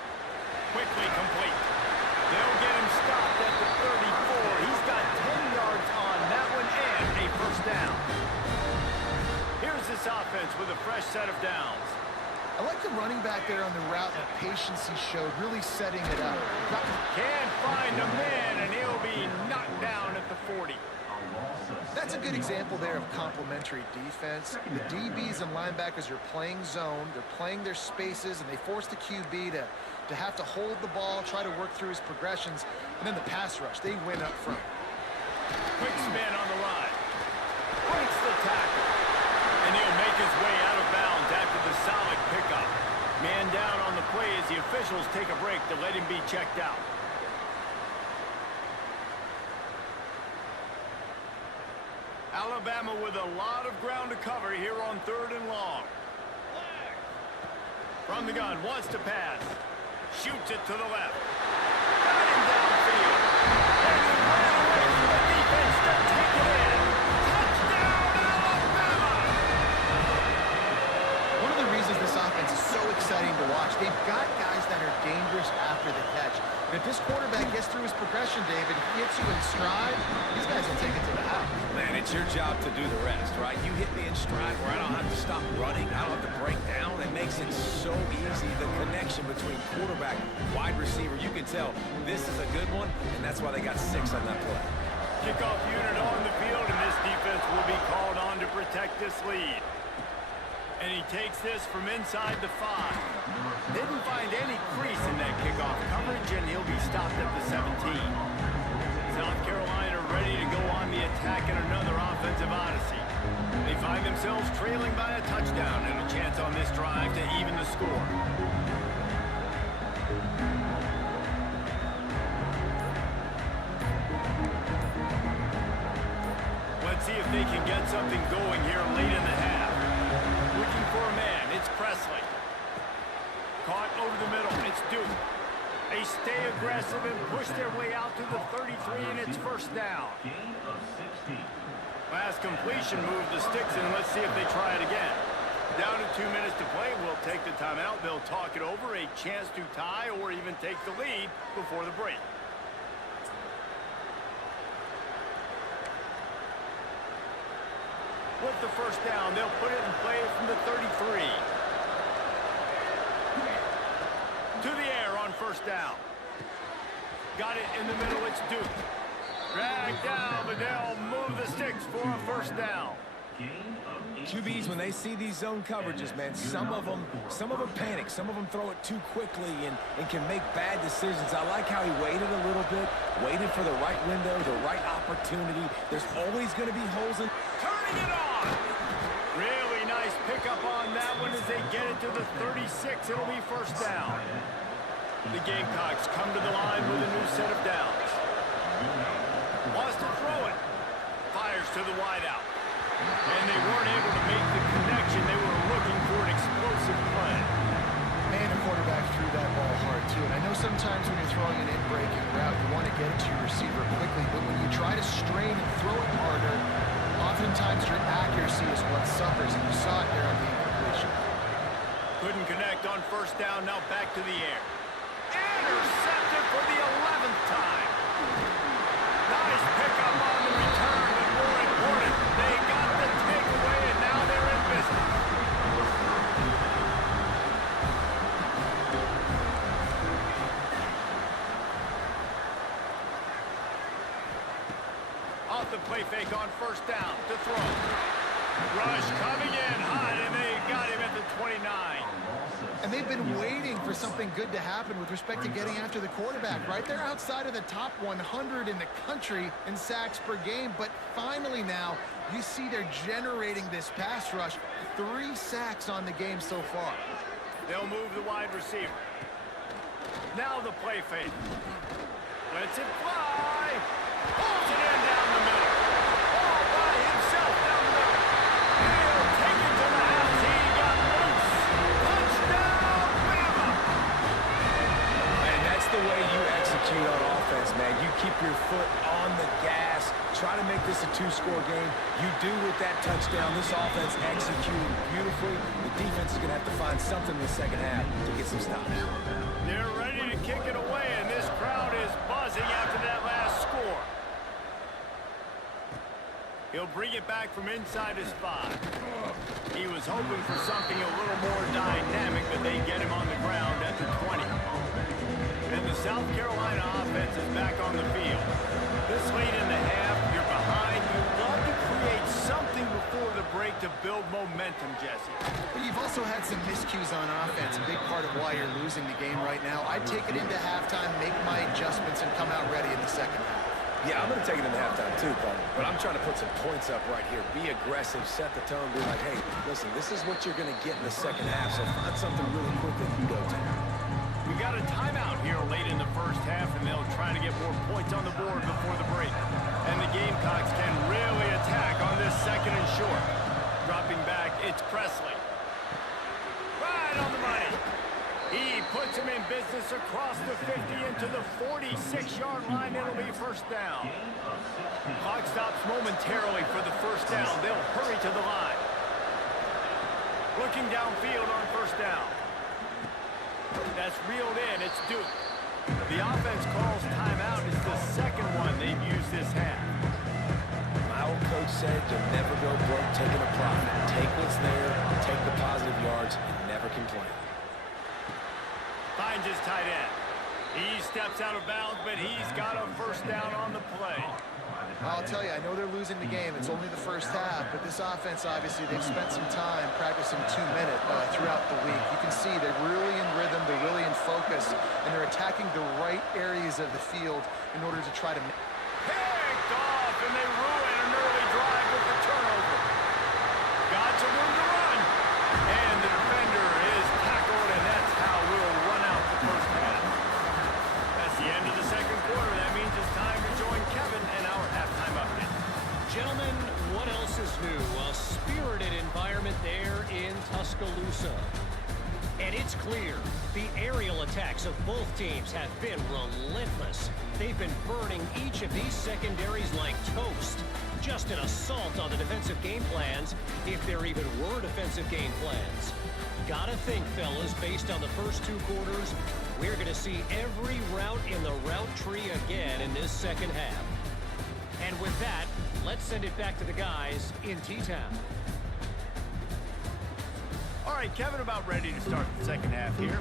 Quickly complete. They'll get him stopped at the 34. He's got 10 yards on that one and a first down. Here's this offense with a fresh set of downs. I like the running back there on the route, the patience he showed, really setting it up. Can't find a man, and he'll be knocked down at the 40. That's a good example there of complementary defense. The DBs and linebackers are playing zone, they're playing their spaces, and they force the QB to have to hold the ball, try to work through his progressions, and then the pass rush, they win up front. Quick spin on the line. Breaks the tackle. And he'll make his way out of bounds after the solid pickup. Man down on the play as the officials take a break to let him be checked out. Alabama with a lot of ground to cover here on third and long. From the gun, wants to pass. Shoots it to the left. Got him downfield. And he ran away from the defense to take it in. Touchdown, Alabama! One of the reasons this offense is so exciting to watch, they've got guys that are dangerous after the catch. And if this quarterback gets through his progression, David, he hits you in stride, these guys will take it to the house. Man, it's your job to do the rest, right? You hit me in stride where I don't have to stop running. I don't have to break down. It makes it so easy. The connection between quarterback, wide receiver, you can tell this is a good one, and that's why they got 6 on that play. Kickoff unit on the field, and this defense will be called on to protect this lead. And he takes this from inside the 5. Didn't find any crease in that kickoff coverage, and he'll be stopped at the 17. South Carolina ready to go on the attack in another offensive odyssey. They find themselves trailing by a touchdown and a chance on this drive to even the score. Let's see if they can get something going here late in the half. Looking for a man, it's Presley. Caught over the middle, it's Duke. They stay aggressive and push their way out to the 33, and it's first down. Gain of 16. Last completion moved the sticks, and let's see if they try it again. Down to 2 minutes to play, we'll take the timeout. They'll talk it over, a chance to tie or even take the lead before the break. With the first down, they'll put it in play from the 33. To the air on first down. Got it in the middle, it's Duke. Dragged down, but they'll move the sticks for a first down. Gain of 18. QBs, when they see these zone coverages, man, some of them panic. Some of them throw it too quickly and can make bad decisions. I like how he waited a little bit, waited for the right window, the right opportunity. There's always going to be holes in. Turning it on. Really nice pickup on that one as they get it to the 36. It'll be first down. The Gamecocks come to the line with a new set of downs. Wants to throw it. Fires to the wideout. And they weren't able to make the connection. They were looking for an explosive play. Man, the quarterback threw that ball hard, too. And I know sometimes when you're throwing an in-breaking route, you want to get it to your receiver quickly. But when you try to strain and throw it harder, oftentimes your accuracy is what suffers. And you saw it there on the incompletion. Couldn't connect on first down. Now back to the air. Intercepted for the 11th time. Nice pickup on the return, but more important, they got the takeaway, and now they're in business. Off the play fake on first down to throw. Rush coming in hot, and they got him at the 29. And they've been waiting for something good to happen with respect to getting after the quarterback, right? They're outside of the top 100 in the country in sacks per game, but finally now you see they're generating this pass rush. 3 sacks on the game so far. They'll move the wide receiver. Now the play fake. Lets it fly. Pulls it in down the middle. All by himself down the middle. He'll take it to the house. He got loose. Touchdown, Bama! And that's the way you execute on offense, man. You keep your foot on the gas. Try to make this a 2-score game. You do with that touchdown. This offense executing beautifully. The defense is going to have to find something in the second half to get some stops. They're ready to kick it away, and this crowd is buzzing after that last score. He'll bring it back from inside his 5. He was hoping for something a little more dynamic, but they get him on the ground at the 20. And the South Carolina offense is back on the field. This late in the half, you're behind. You love to create something before the break to build momentum, Jesse. But you've also had some miscues on offense, a big part of why you're losing the game right now. I'd take it into halftime, make my adjustments, and come out ready in the second half. Yeah, I'm going to take it into halftime too, but I'm trying to put some points up right here. Be aggressive, set the tone, be like, hey, listen, this is what you're going to get in the second half, so find something really quick that you can go to. We got a timeout here late in the first half, and they'll try to get more points on the board before the break. And the Gamecocks can really attack on this second and short. Dropping back, it's Presley. Right on the money. He puts him in business across the 50 into the 46-yard line. It'll be first down. Clock stops momentarily for the first down. They'll hurry to the line. Looking downfield on first down. That's reeled in. It's Duke. The offense calls timeout. It's the second one they've used this half. My old coach said you'll never go broke taking a profit. Take what's there, take the positive yards, and never complain. Finds his tight end. He steps out of bounds, but he's got a first down on the play. I'll tell you, I know they're losing the game. It's only the first half, but this offense, obviously, they've spent some time practicing 2-minute throughout the week. You can see they're really in rhythm, they're really in focus, and they're attacking the right areas of the field in order to try to... Picked off, and they ruin an early drive with the turnover. Got some room to run. And the defender is tackled, and that's how we'll run out the first half. That's the end of the second quarter. That means it's time to join Kevin and our halftime update. Gentlemen, what else is new? A spirited environment there in Tuscaloosa. And it's clear, the aerial attacks of both teams have been relentless. They've been burning each of these secondaries like toast. Just an assault on the defensive game plans, if there even were defensive game plans. Gotta think, fellas, based on the first 2 quarters, we're gonna see every route in the route tree again in this second half. And with that, let's send it back to the guys in T-Town. All right, Kevin, about ready to start the second half here.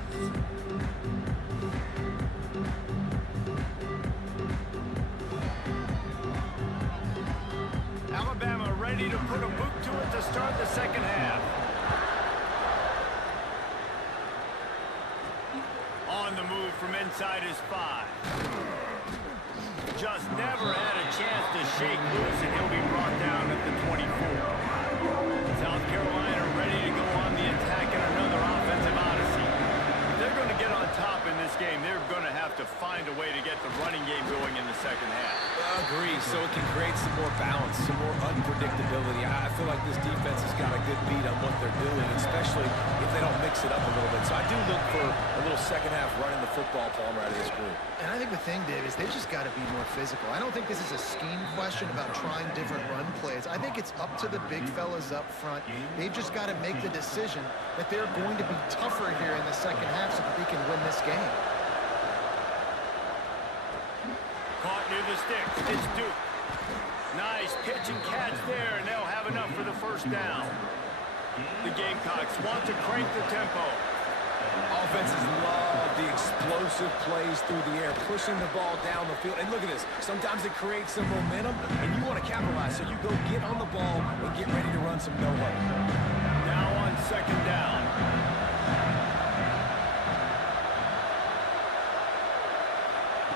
Alabama ready to put a boot to it to start the second half. On the move from inside his 5. Just never had a chance to shake loose, and he'll be brought down at the 24. South Carolina ready to go on the attack in another offensive odyssey. If they're going to get on top in this game, they're going to have to find a way to get the running game going in the second half. Agree, so it can create some more balance, some more unpredictability. I feel like this defense has got a good beat on what they're doing, especially if they don't mix it up a little bit. So I do look for a little second half running the football Palmer out of this group. And I think the thing, Dave, is they've just got to be more physical. I don't think this is a scheme question about trying different run plays. I think it's up to the big fellas up front. They've just got to make the decision that they're going to be tougher here in the second half so that they can win this game. Caught near the sticks. It's Duke. Nice pitch and catch there, and they'll have enough for the first down. The Gamecocks want to crank the tempo. Offenses love the explosive plays through the air, pushing the ball down the field. And look at this. Sometimes it creates some momentum, and you want to capitalize. So you go get on the ball and get ready to run some no-huddle. Now on second down.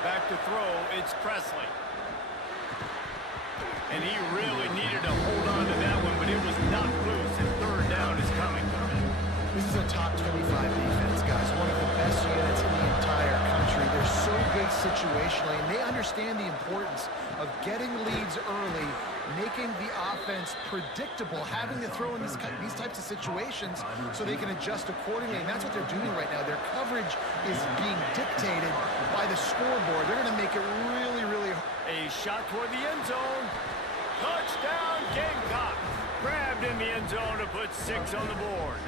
Back to throw, it's Presley. And he really needed to hold on to that one, but it was knocked loose, and third down is coming. This is a top 25 defense, guys. One of the best units in the entire country. They're so good situationally, and they understand the importance of getting leads early, making the offense predictable, having to throw in these types of situations so they can adjust accordingly. And that's what they're doing right now. Their coverage is being dictated by the scoreboard. They're going to make it really, really hard. A shot toward the end zone. Touchdown, Gamecocks. Grabbed in the end zone to put 6 on the board.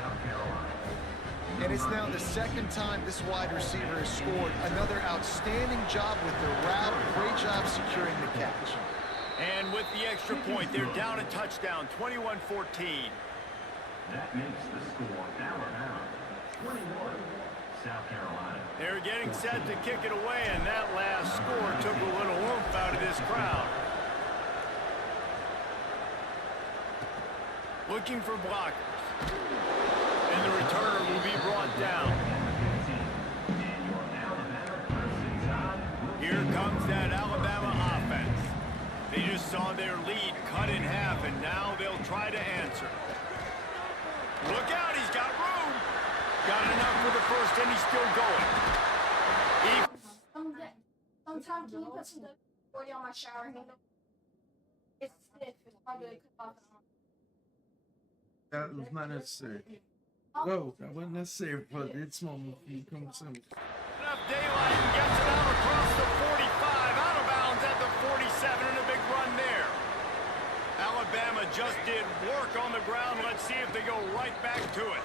And it's now the second time this wide receiver has scored. Another outstanding job with the route. Great job securing the catch. And with the extra point, they're down a touchdown, 21-14. That makes the score Alabama 21, South Carolina. They're getting set to kick it away, and that last score took a little oomph out of this crowd. Looking for blockers. And the returner will be brought down. Here comes that Alabama offense. They just saw their lead cut in half, and now they'll try to answer. Look out, he's got room. Got enough for the first, and he's still going. Sometimes can you put some WD-40 on my shower handle? It's stiff. It's probably good to cut off. That was not necessary. No, that wasn't necessary for this moment. You come soon. Enough daylight and gets it out across the 45, out of bounds at the 47, and a big run there. Alabama just did work on the ground. Let's see if they go right back to it.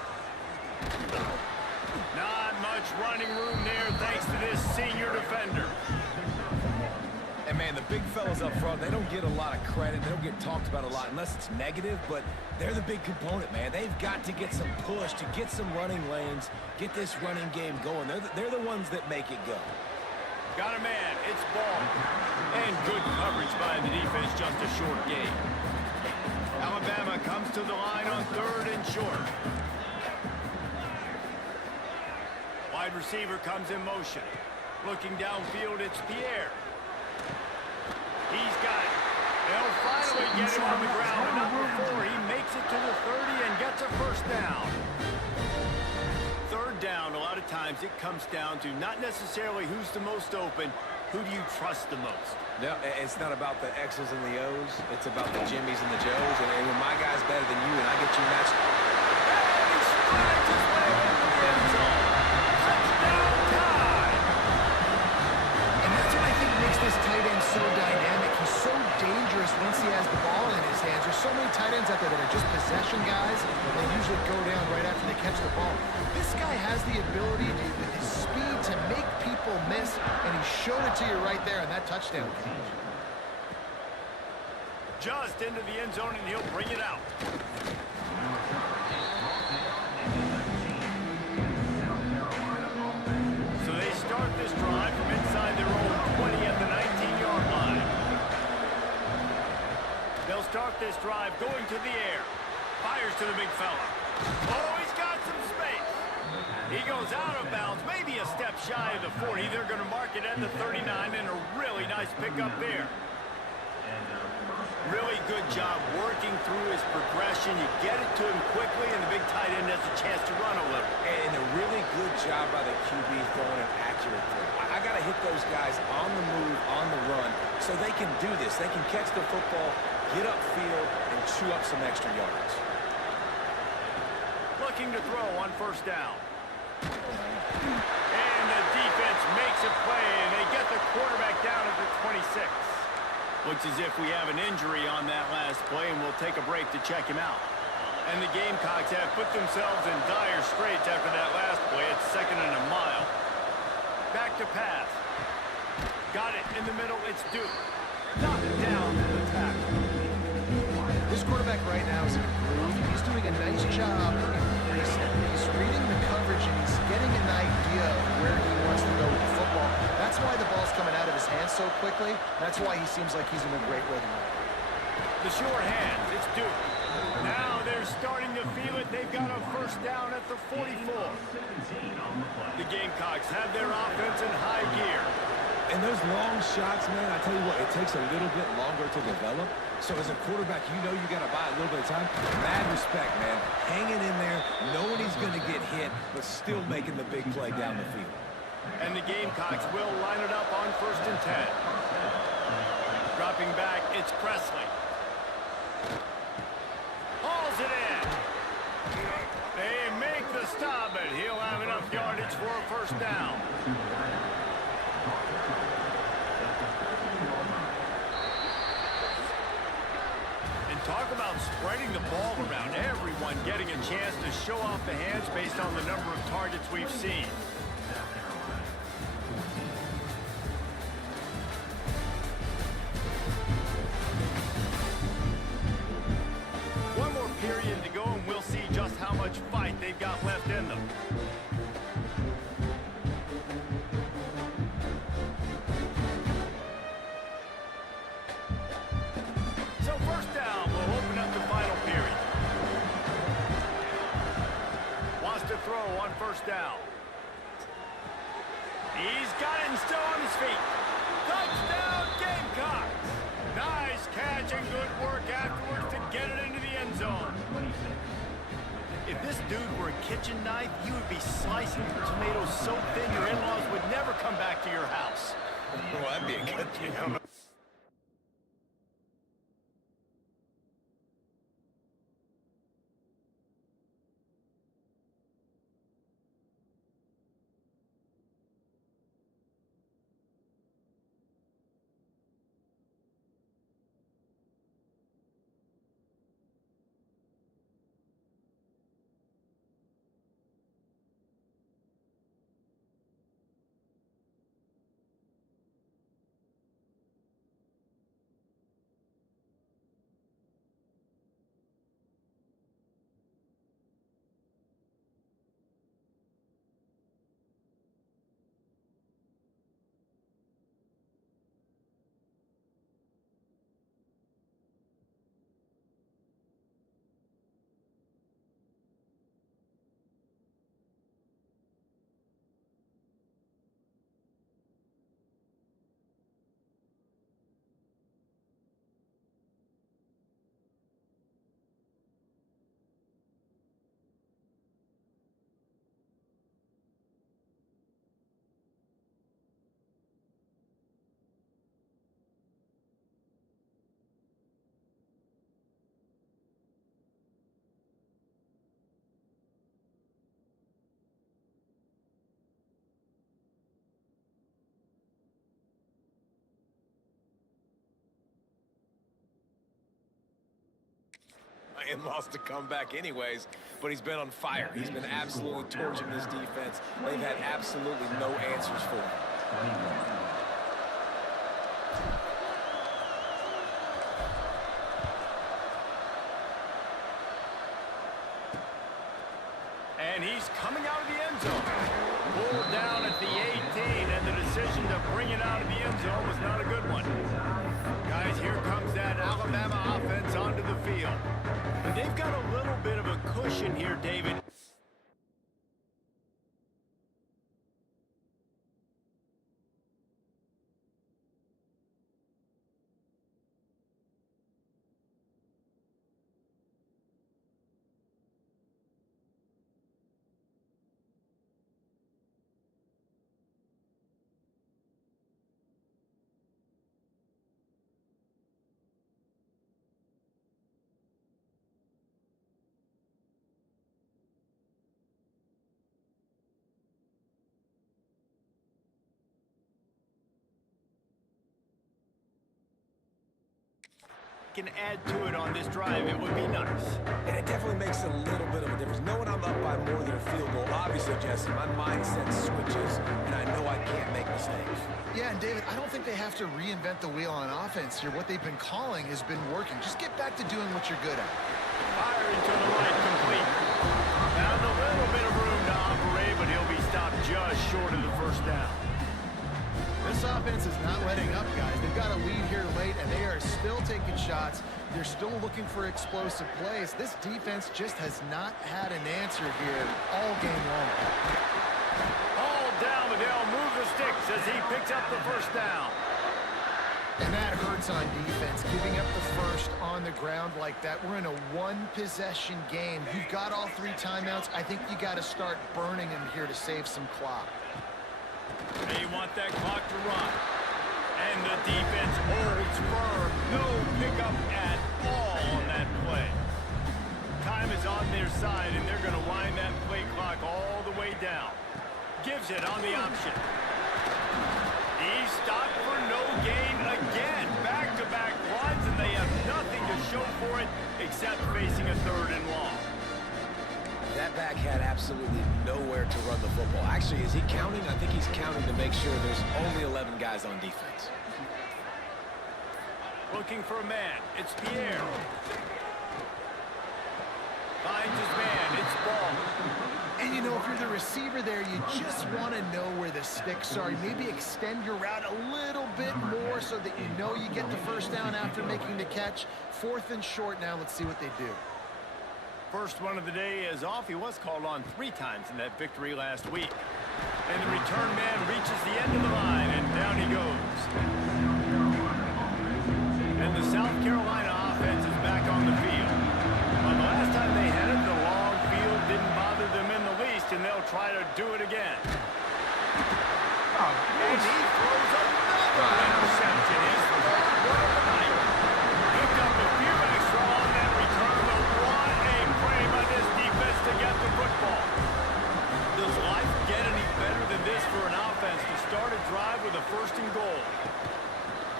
Not much running room there thanks to this senior defender. And, man, the big fellas up front, they don't get a lot of credit. They don't get talked about a lot unless it's negative, but they're the big component, man. They've got to get some push, to get some running lanes, get this running game going. They're the ones that make it go. Got a man. It's ball. And good coverage by the defense, just a short gain. Alabama comes to the line on third and short. Wide receiver comes in motion. Looking downfield, it's Pierre. He's got it. They'll finally get him on the ground, but not before he makes it to the 30 and gets a first down. Third down, a lot of times it comes down to not necessarily who's the most open, who do you trust the most? Yeah, it's not about the X's and the O's. It's about the Jimmys and the Joes. And when my guy's better than you and I get you matched. He strides his way into the end zone. Touchdown time! And that's what I think makes this tight end so dynamic. He's so dangerous once he has the ball in his hands. There's so many tight ends out there that are just possession guys. They usually go down right after they catch the ball. This guy has the ability to, with his speed, to make people miss, and he showed it to you right there in that touchdown catch. Just into the end zone, and he'll bring it out. So they start this drive from inside their own 20 at the 19-yard line. They'll start this drive going to the air. Fires fires to the big fella. Oh, he's got some space. He goes out of bounds, maybe a step shy of the 40. They're going to mark it at the 39, and a really nice pickup there. Really good job working through his progression. You get it to him quickly, and the big tight end has a chance to run a little. And a really good job by the QB throwing an accurate throw. I got to hit those guys on the move, on the run, so they can do this. They can catch the football, get upfield, and chew up some extra yards. Looking to throw on first down. And the defense makes a play, and they get the quarterback down at the 26. Looks as if we have an injury on that last play, and we'll take a break to check him out. And the Gamecocks have put themselves in dire straits after that last play. It's 2nd and a mile. Back to pass. Got it in the middle. It's Duke. Knocked down to the tackle. This quarterback right now is in a groove. He's doing a nice job in reset. He's reading the coverage, and he's getting an idea of where he wants to go with the football. That's why the ball's coming out of his hands so quickly. That's why he seems like he's in a great rhythm. The short hands. It's Duke. Now they're starting to feel it. They've got a first down at the 44. The Gamecocks have their offense in high gear. And those long shots, man, I tell you what, it takes a little bit longer to develop. So as a quarterback, you know you got to buy a little bit of time. Mad respect, man. Hanging in there, knowing he's going to get hit, but still making the big play down the field. And the Gamecocks will line it up on 1st and 10. Dropping back, it's Presley. Hauls it in. They make the stop, but he'll have enough yardage for a first down. And talk about spreading the ball around. Everyone getting a chance to show off the hands based on the number of targets we've seen. One more period to go, and we'll see just how much fight they've got left in them. So first down will open up the final period. Wants to throw on first down. He's got it and still on his feet. Touchdown, Gamecocks! Nice catch and good work afterwards to get it into the end zone. If this dude were a kitchen knife, you would be slicing your tomatoes so thin your in-laws would never come back to your house. Well, that'd be a good thing. I don't know. My in-laws to come back anyways, but he's been on fire. He's been absolutely torching this defense. They've had absolutely no answers for him. And he's coming out of the end zone. Pulled down at the 18, and the decision to bring it out of the end zone was not a good one. Guys, here comes that Alabama offense onto the field. And they've got a little bit of a cushion here, David. Can add to it on this drive, it would be nice. And it definitely makes a little bit of a difference. Knowing I'm up by more than a field goal, obviously, Jesse, my mindset switches, and I know I can't make mistakes. Yeah, and David, I don't think they have to reinvent the wheel on offense here. What they've been calling has been working. Just get back to doing what you're good at. Firing to the right, complete. Found a little bit of room to operate, but he'll be stopped just short of the first down. This offense is not letting up, guys. They've got a lead here late, and they are still taking shots. They're still looking for explosive plays. This defense just has not had an answer here all game long. All down, but they'll move the sticks as he picks up the first down. And that hurts on defense, giving up the first on the ground like that. We're in a one-possession game. You've got all 3 timeouts. I think you got to start burning them here to save some clock. They want that clock to run. And the defense holds firm. No pickup at all on that play. Time is on their side, and they're going to wind that play clock all the way down. Gives it on the option. He's stopped for no gain again. Back-to-back runs, and they have nothing to show for it except facing a 3rd and long. That back had absolutely nowhere to run the football. Actually, is he counting? I think he's counting to make sure there's only 11 guys on defense. Looking for a man. It's Pierre. Finds his man. It's Ball. And, you know, if you're the receiver there, you just want to know where the sticks are. Maybe extend your route a little bit more so that you know you get the first down after making the catch. 4th and short now. Let's see what they do. First one of the day is off. He was called on 3 times in that victory last week. And the return man reaches the end of the line, and down he goes. And the South Carolina offense is back on the field. Well, the last time they had it, the long field didn't bother them in the least, and they'll try to do it again. And he throws another interception. His 3rd one of the night. Picked up a few extra on that return, but what a play by this defense to get the football. Does life get any better than this for an offense to start a drive with a 1st and goal?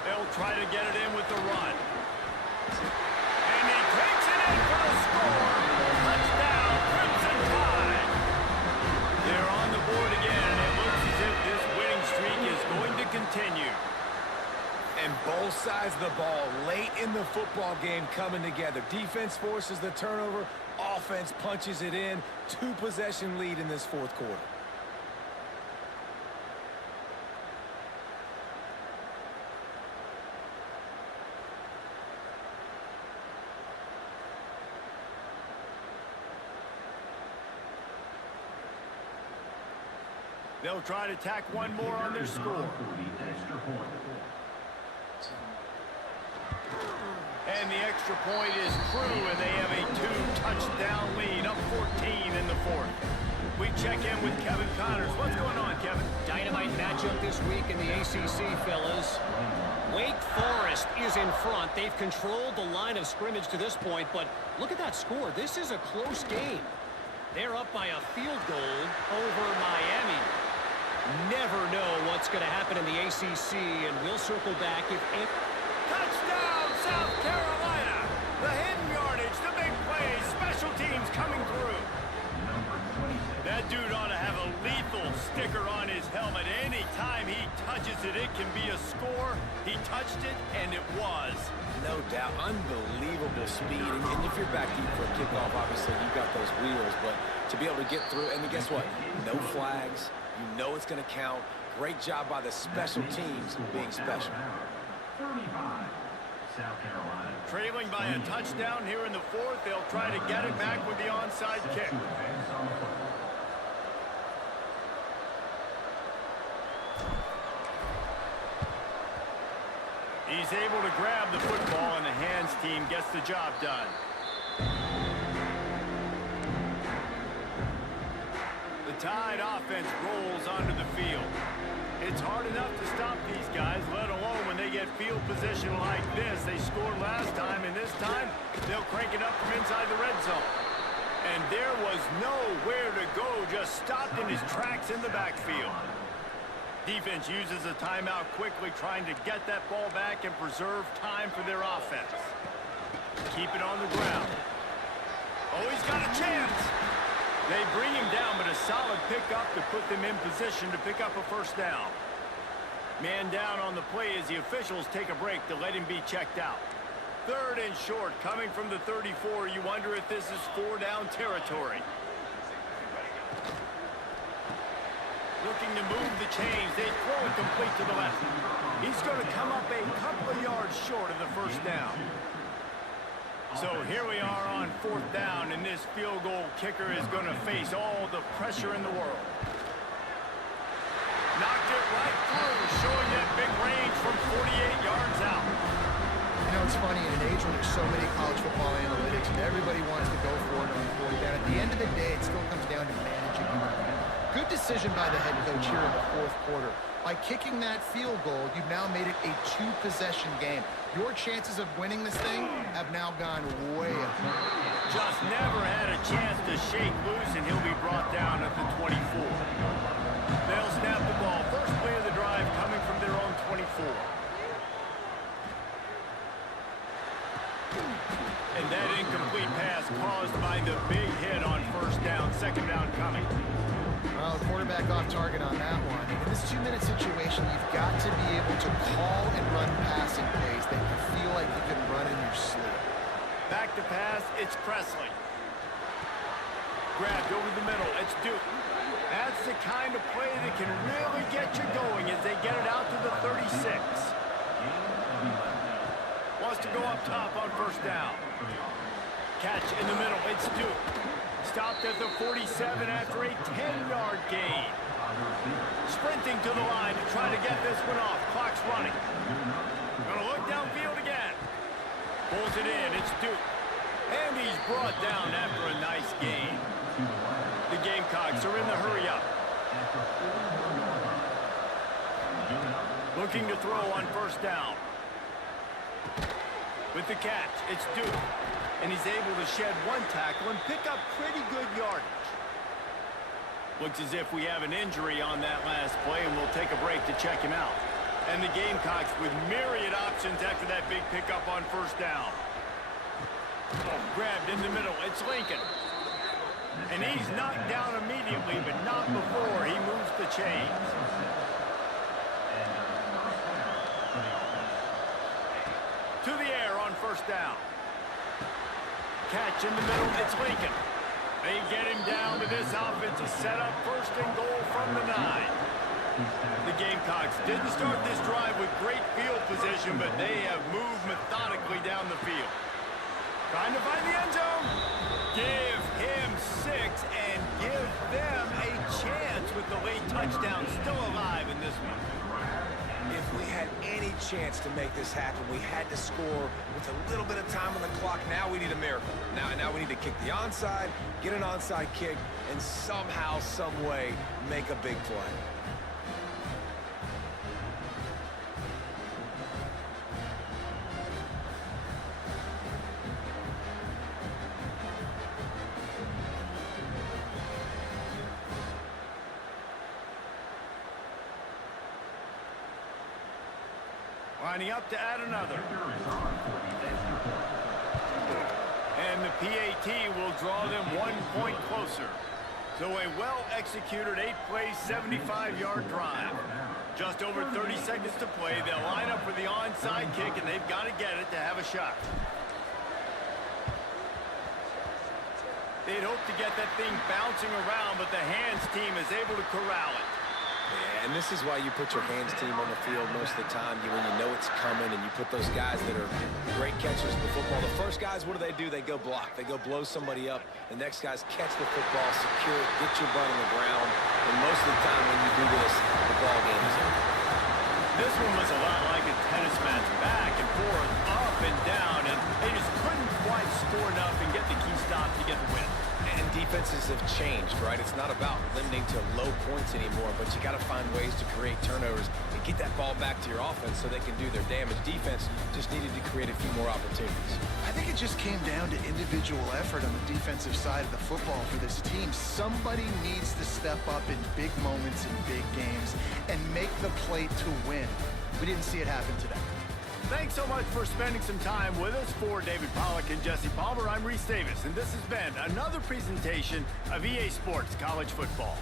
They'll try to get it in with the run. And he takes it in for the score. Touchdown, Crimson Tide. They're on the board again, and it looks as if this winning streak is going to continue. And both sides of the ball late in the football game coming together. Defense forces the turnover. Offense punches it in. 2-possession lead in this 4th quarter. They'll try to tack one more on their score. Extra point. And the extra point is true, and they have a 2-touchdown lead, up 14 in the 4th. We check in with Kevin Connors. What's going on, Kevin? Dynamite matchup this week in the ACC, fellas. Wake Forest is in front. They've controlled the line of scrimmage to this point, but look at that score. This is a close game. They're up by a field goal over Miami. Never know what's going to happen in the ACC, and we'll circle back if... Touchdown, South Carolina! The hidden yardage, the big plays, special teams coming through. That dude ought to have a lethal sticker on his helmet. Any time he touches it, it can be a score. He touched it, and it was. No doubt. Unbelievable speed. And if you're back deep for a kickoff, obviously you've got those wheels. But to be able to get through, and guess what? No flags. You know it's going to count. Great job by the special teams being special. 35. South Carolina. Trailing by a touchdown here in the fourth. They'll try to get it back with the onside Set kick. to advance on the football. He's able to grab the football, and the hands team gets the job done. The Tide offense rolls onto the field. It's hard enough to stop these guys, let alone when they get field position like this. They scored last time, and this time they'll crank it up from inside the red zone. And there was nowhere to go, just stopped in his tracks in the backfield. Defense uses a timeout quickly, trying to get that ball back and preserve time for their offense. Keep it on the ground. Oh, he's got a chance. They bring him down, but a solid pickup to put them in position to pick up a first down. Man down on the play as the officials take a break to let him be checked out. Third and short, coming from the 34. You wonder if this is 4-down territory. Looking to move the chains. They throw it complete to the left. He's going to come up a couple of yards short of the first down. So here we are on fourth down, and this field goal kicker is going to face all the pressure in the world. Knocked it right through, showing that big range from 48 yards out. You know, it's funny, in an age where there's so many college football analytics and everybody wants to go for it on 40 down, at the end of the day, it still comes down to managing your game. Good decision by the head coach here in the fourth quarter. By kicking that field goal, you've now made it a two-possession game. Your chances of winning this thing have now gone way up. Just never had a chance to shake loose, and he'll be brought down at the 24. They'll snap the ball. First play of the drive coming from their own 24. And that incomplete pass caused by the big hit on first down. Second down coming. Well, the quarterback off target on that one. In this two-minute situation, you've got to be able to call and run passing plays that you feel like you can run in your sleep. Back to pass, it's Presley. Grabbed over the middle, it's Duke. That's the kind of play that can really get you going as they get it out to the 36. Wants to go up top on first down. Catch in the middle, it's Duke. Stopped at the 47 after a 10-yard gain. Sprinting to the line to try to get this one off. Clock's running. Gonna look downfield again. Pulls it in, it's Duke. And he's brought down after a nice gain. The Gamecocks are in the hurry-up. Looking to throw on first down. With the catch, it's Duke. And he's able to shed one tackle and pick up pretty good yardage. Looks as if we have an injury on that last play, and we'll take a break to check him out. And the Gamecocks with myriad options after that big pickup on first down. Grabbed in the middle, it's Lincoln. And he's knocked down immediately, but not before he moves the chains. To the air on first down. Catch in the middle, it's Lincoln. They get him down to this offensive setup, first and goal from the 9. The Gamecocks didn't start this drive with great field position, but they have moved methodically down the field. Trying to find the end zone. Give him 6 and give them a chance with the late touchdown still alive in this one. If we had any chance to make this happen, we had to score with a little bit of time on the clock. Now we need a miracle. Now we need to kick the onside, get an onside kick, and somehow, some way, make a big play. Lining up to add another. And the PAT will draw them 1 point closer. So a well-executed 8-play, 75-yard drive. Just over 30 seconds to play. They'll line up for the onside kick, and they've got to get it to have a shot. They'd hope to get that thing bouncing around, but the hands team is able to corral it. And And this is why you put your hands team on the field most of the time. When you know it's coming, and you put those guys that are great catchers of the football. The first guys, what do? They go block. They go blow somebody up. The next guys catch the football, secure it, get your butt on the ground. And most of the time when you do this, the ball game is over. This one was a lot like a tennis match, back and forth, up and down, and they just couldn't quite score enough and get the key stop to get the win. And defenses have changed, right? It's not about limiting to low points anymore, but you got to find ways to create turnovers and get that ball back to your offense so they can do their damage. Defense just needed to create a few more opportunities. I think it just came down to individual effort on the defensive side of the football for this team. Somebody needs to step up in big moments in big games and make the play to win. We didn't see it happen today. Thanks so much for spending some time with us. For David Pollack and Jesse Palmer, I'm Reese Davis, and this has been another presentation of EA Sports College Football.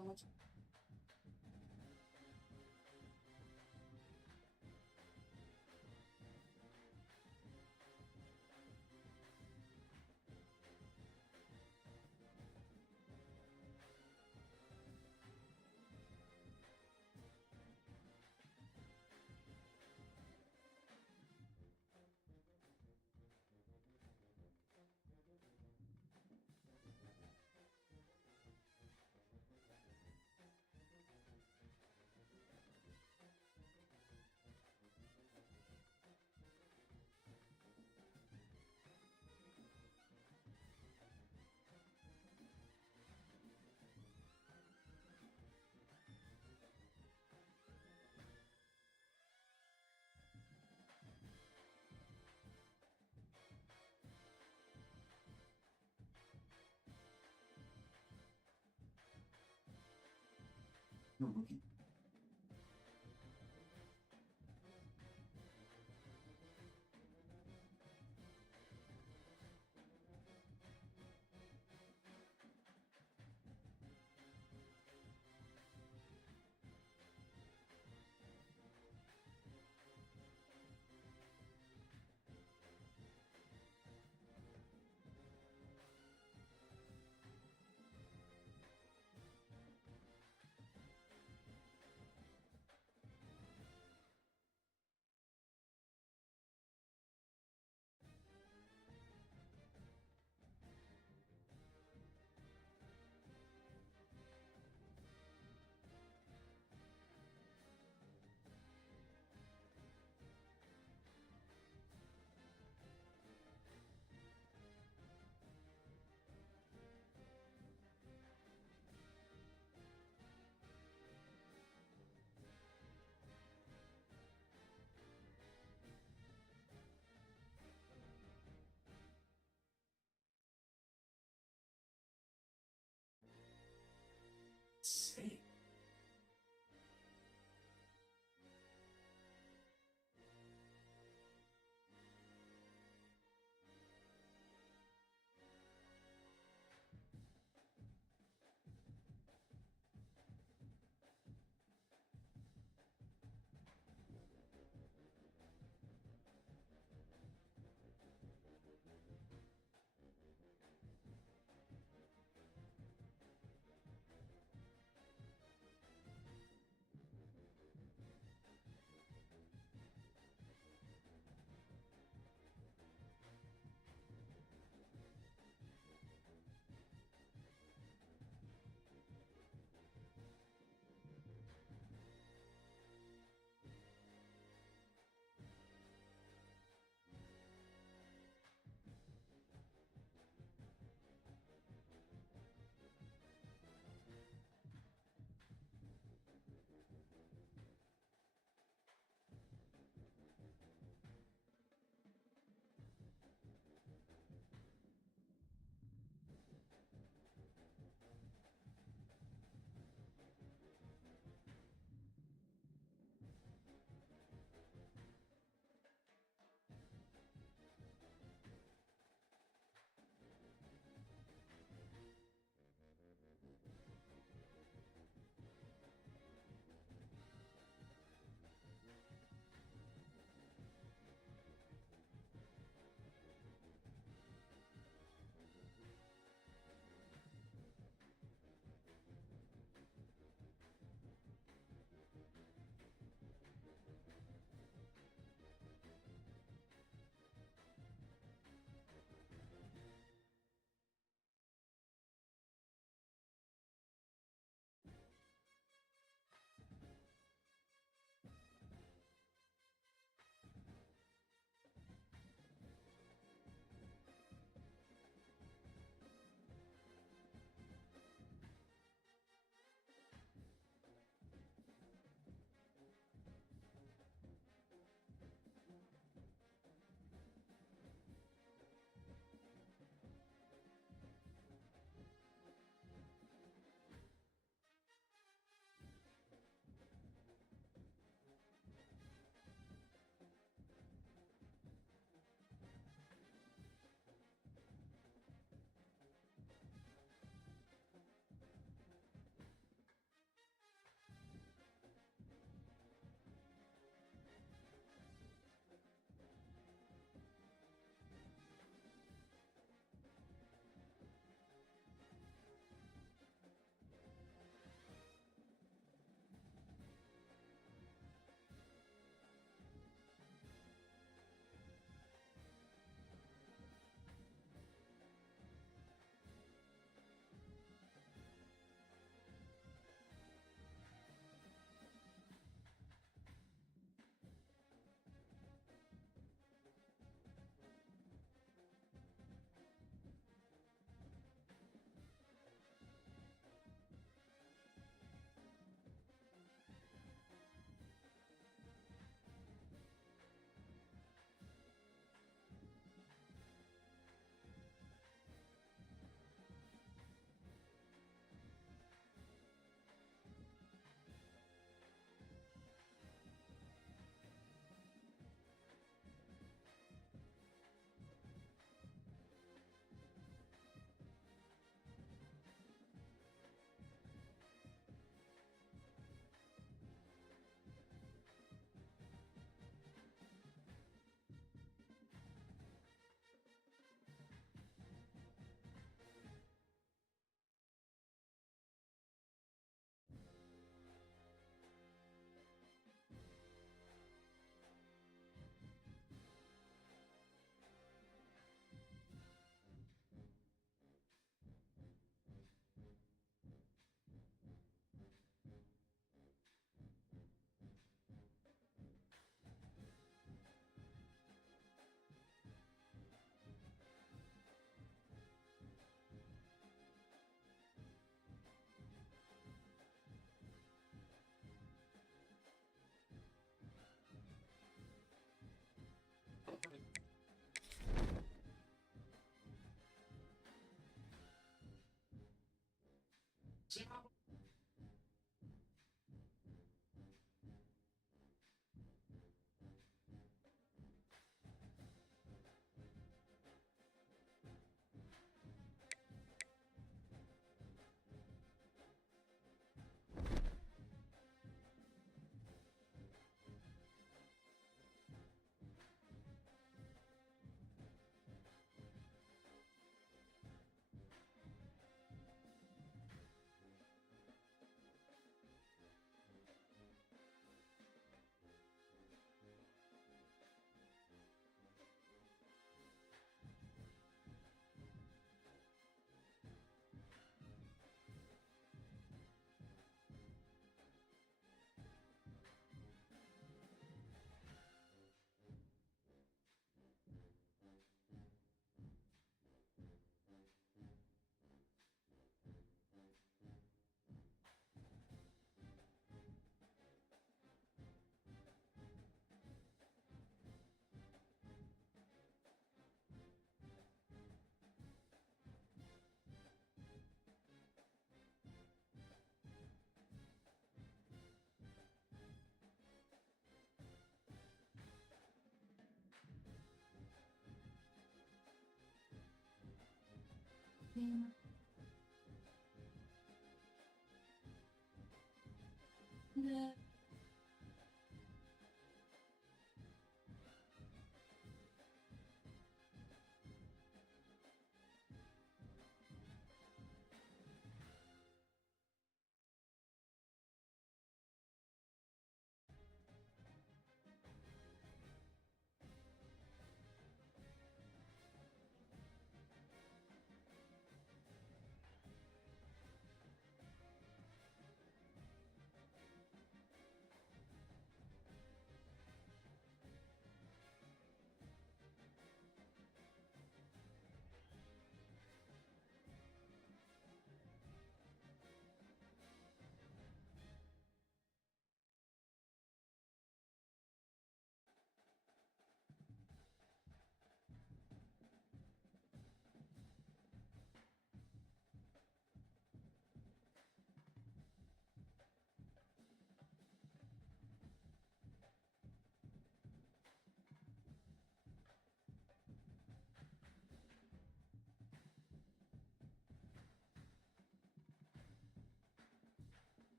so much. No rookie.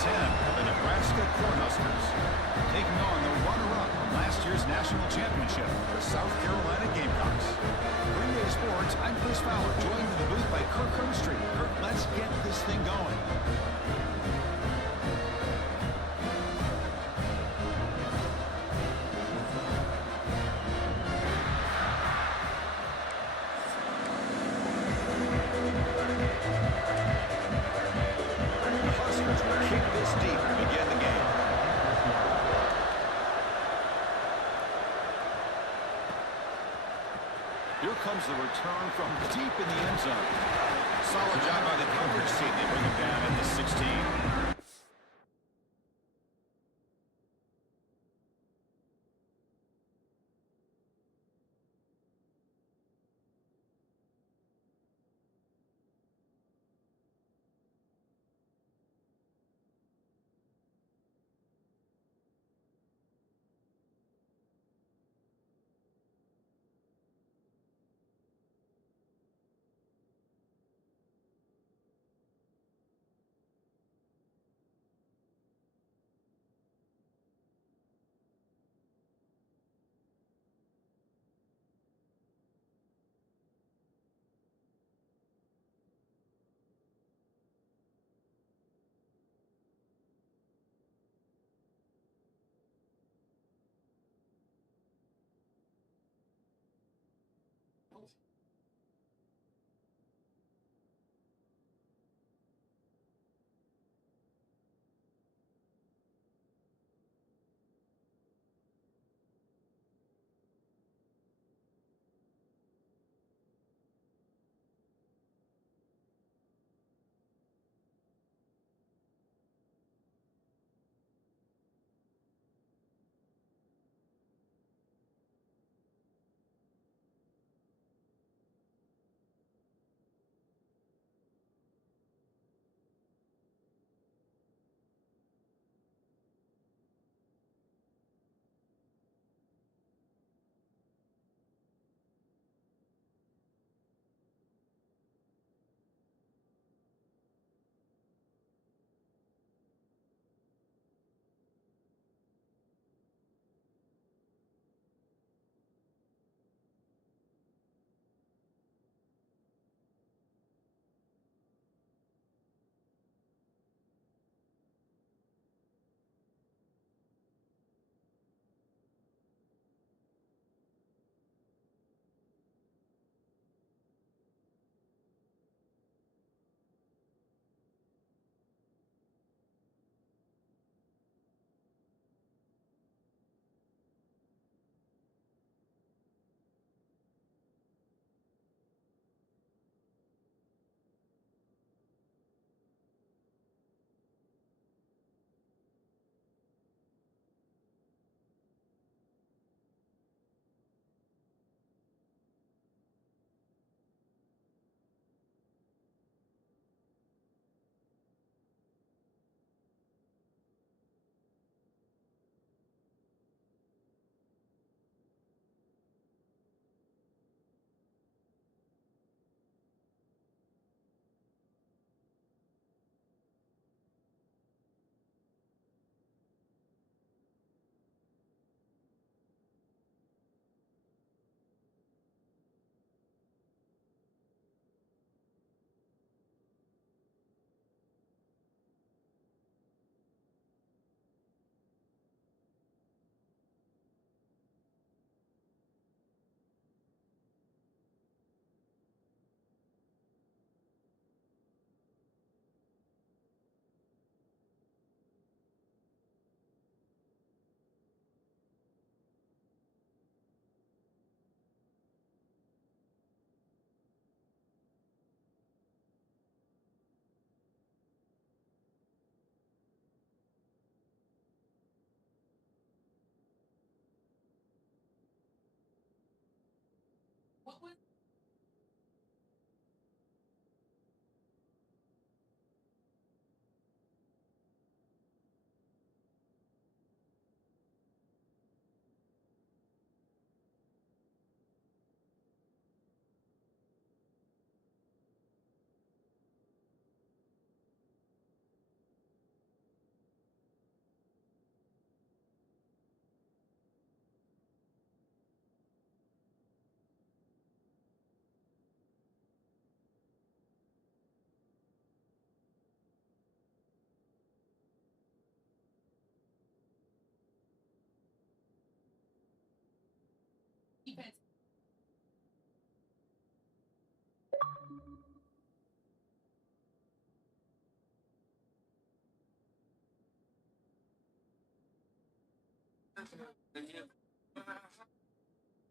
the Nebraska Cornhuskers, taking on the runner-up from last year's national championship, the South Carolina Gamecocks. Green Bay Sports, I'm Chris Fowler, joined in the booth by Kirk Herbstreit. Kirk, let's get this thing going. The Huskers will kick this deep to begin the game. Here comes the return from deep in the end zone. Solid job by the coverage team. They bring him down at the 16.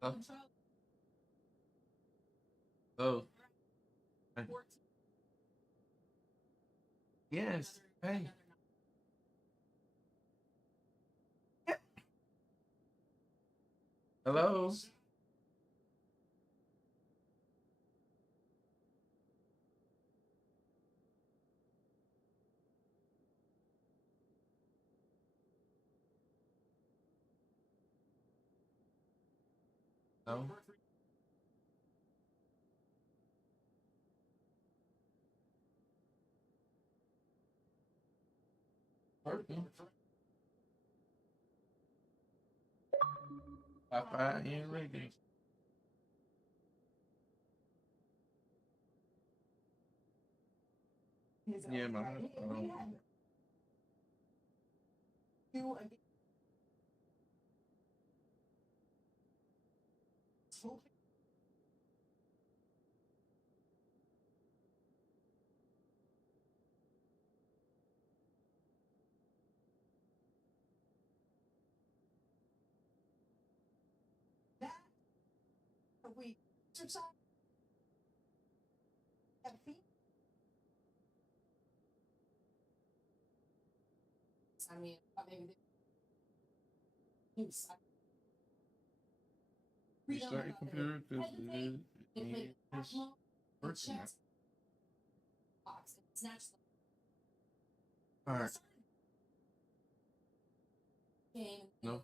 Oh. Oh. Yes. Hey. Hello. No. Working. Wi-Fi and regular. Yeah, my restart your computer because it's working now. All right. No.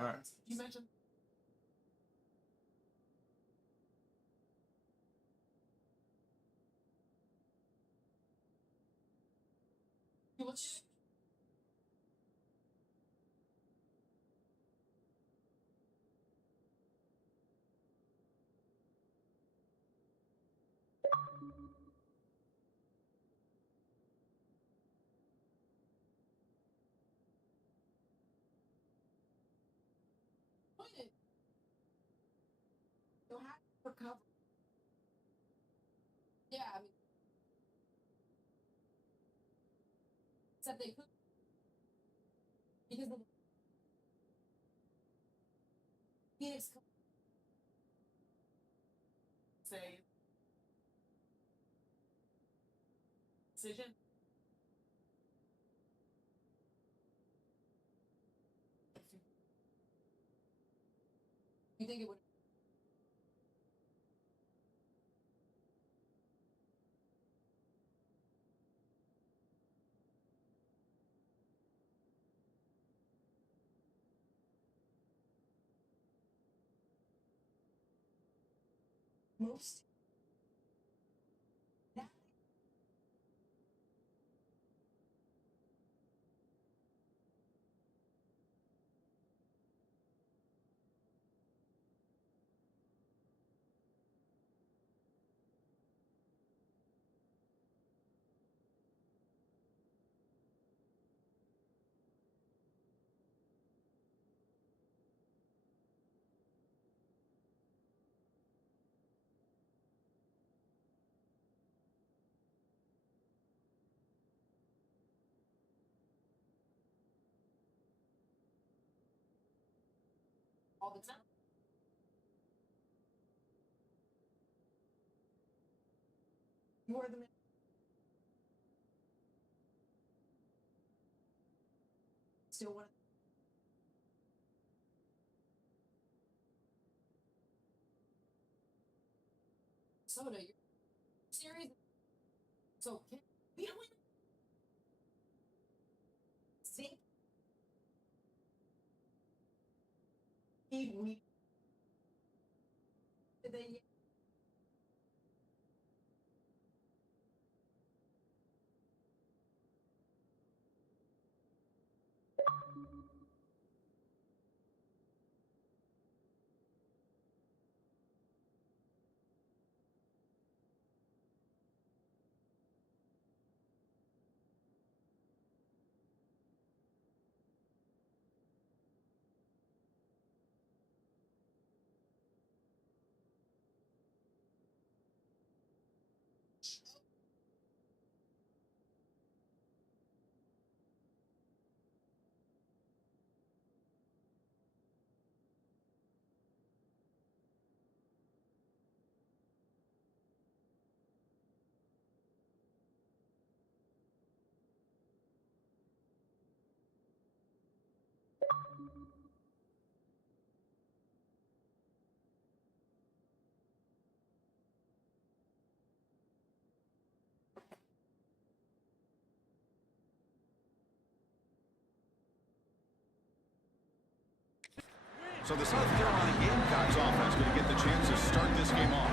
All right. So the South Carolina Gamecocks offense going to get the chance to start this game off.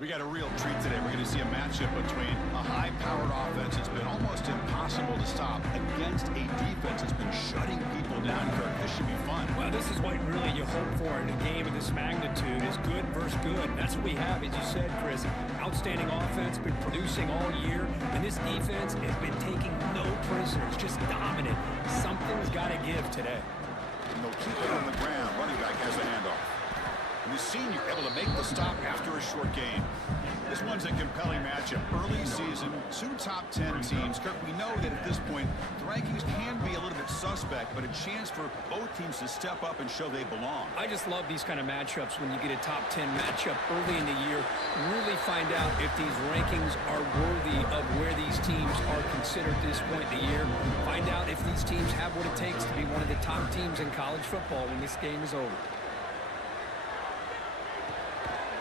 We got a real treat today. We're going to see a matchup between a high-powered offense that's been almost impossible to stop against a defense that's been shutting people down. Kirk, this should be fun. Well, this is what really you hope for in a game of this magnitude is good versus good. That's what we have, as you said, Chris. Outstanding offense, been producing all year, and this defense has been taking no prisoners, just dominant. Something's got to give today. And they'll keep it on the ground. Running back has a handoff. And the senior able to make the stop after a short gain. This one's a compelling matchup. Early season, 2 top 10 teams. Kirk, we know that at this point, the rankings can be a little bit suspect, but a chance for both teams to step up and show they belong. I just love these kind of matchups when you get a top 10 matchup early in the year. Really find out if these rankings are worthy of where these teams are considered at this point in the year. Find out if these teams have what it takes to be one of the top teams in college football when this game is over.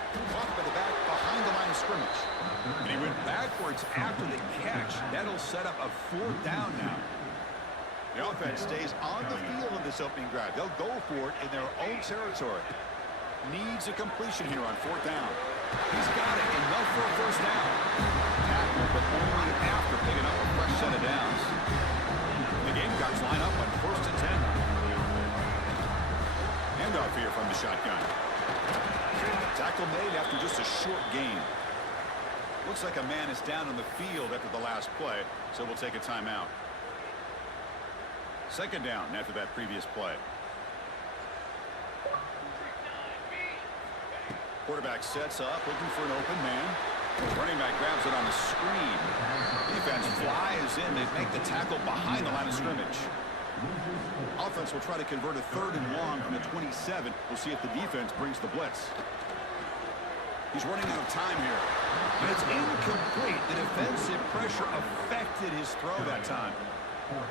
Caught by the back behind the line of scrimmage. And he went backwards after the catch. That'll set up a 4th down now. The offense stays on the field in this opening drive. They'll go for it in their own territory. Needs a completion here on 4th down. He's got it, enough for a 1st down. Tackle, but only after picking up a fresh set of downs. The Gamecocks line up on 1st and 10. Handoff here from the shotgun. Tackle made after just a short gain. Looks like a man is down on the field after the last play, so we'll take a timeout. 2nd down after that previous play. Quarterback sets up, looking for an open man. Running back grabs it on the screen. Defense flies in. They make the tackle behind the line of scrimmage. Offense will try to convert a 3rd and long from the 27. We'll see if the defense brings the blitz. He's running out of time here. And it's incomplete. The defensive pressure affected his throw that time.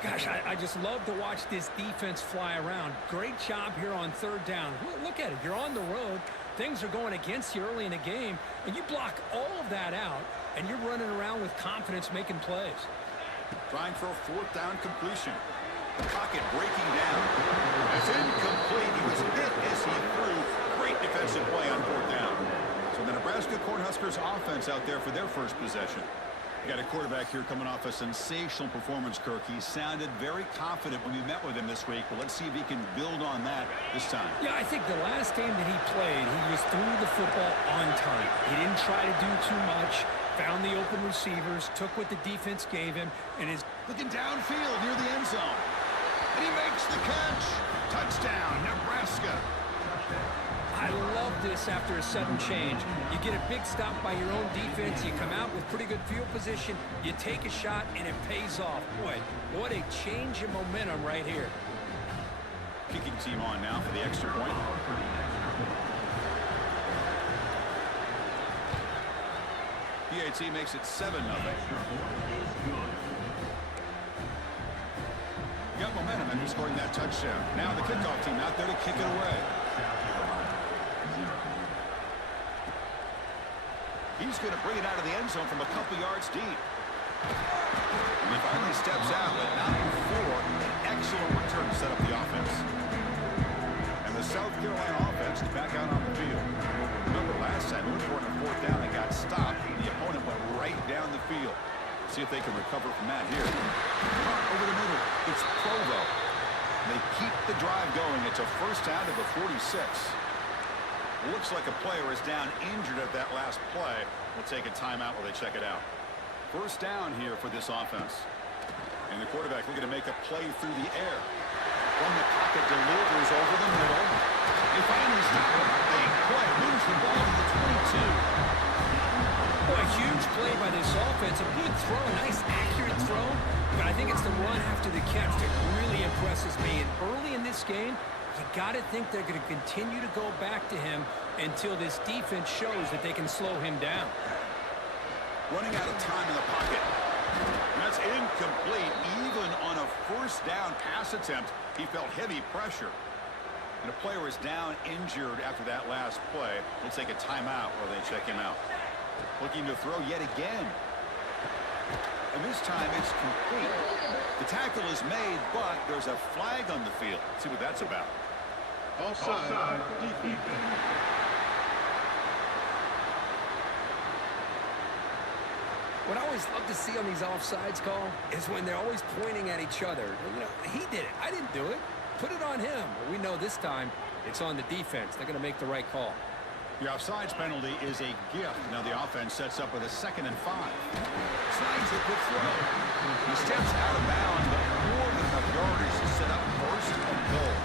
Gosh, I just love to watch this defense fly around. Great job here on 3rd down. Look at it. You're on the road. Things are going against you early in the game, and you block all of that out, and you're running around with confidence making plays. Trying for a 4th down completion. The pocket breaking down. It's incomplete. He was hit as he threw. Great defensive play on 4th down. So the Nebraska Cornhuskers offense out there for their first possession. You got a quarterback here coming off a sensational performance, Kirk. He sounded very confident when we met with him this week. But let's see if he can build on that this time. Yeah, I think the last game that he played, he just threw the football on time. He didn't try to do too much. Found the open receivers, took what the defense gave him, and is looking downfield near the end zone. And he makes the catch. Touchdown, Nebraska. I love this after a sudden change. You get a big stop by your own defense. You come out with pretty good field position. You take a shot, and it pays off. Boy, what a change in momentum right here. Kicking team on now for the extra point. PAT makes it 7-0. Got momentum after scoring that touchdown. Now the kickoff team out there to kick it away. He's going to bring it out of the end zone from a couple yards deep. And he finally steps out, but not before an excellent return to set up the offense. And the South Carolina offense is back out on the field. Remember last time, looking for a 4th down, they got stopped, and the opponent went right down the field. See if they can recover from that here. Over the middle, it's Provo. They keep the drive going. It's a 1st down to the 46. Looks like a player is down injured at that last play. We'll take a timeout while they check it out. First down here for this offense. And the quarterback looking to make a play through the air. From the pocket, delivers over the middle. They finally stop him. Big play. Moves the ball to the 22. Boy, a huge play by this offense. A good throw, a nice accurate throw. But I think it's the run after the catch that really impresses me. And early in this game, you got to think they're going to continue to go back to him until this defense shows that they can slow him down. Running out of time in the pocket. And that's incomplete. Even on a first down pass attempt, he felt heavy pressure. And a player is down injured after that last play. We'll take a timeout while they check him out. Looking to throw yet again. And this time it's complete. The tackle is made, but there's a flag on the field. Let's see what that's about. Offside. What I always love to see on these offsides call is when they're always pointing at each other. You know, he did it. I didn't do it. Put it on him. We know this time it's on the defense. They're going to make the right call. The offsides penalty is a gift. Now the offense sets up with a 2nd and 5. Slides the quick throw. He steps out of bounds, but more than enough yardage to set up 1st and goal.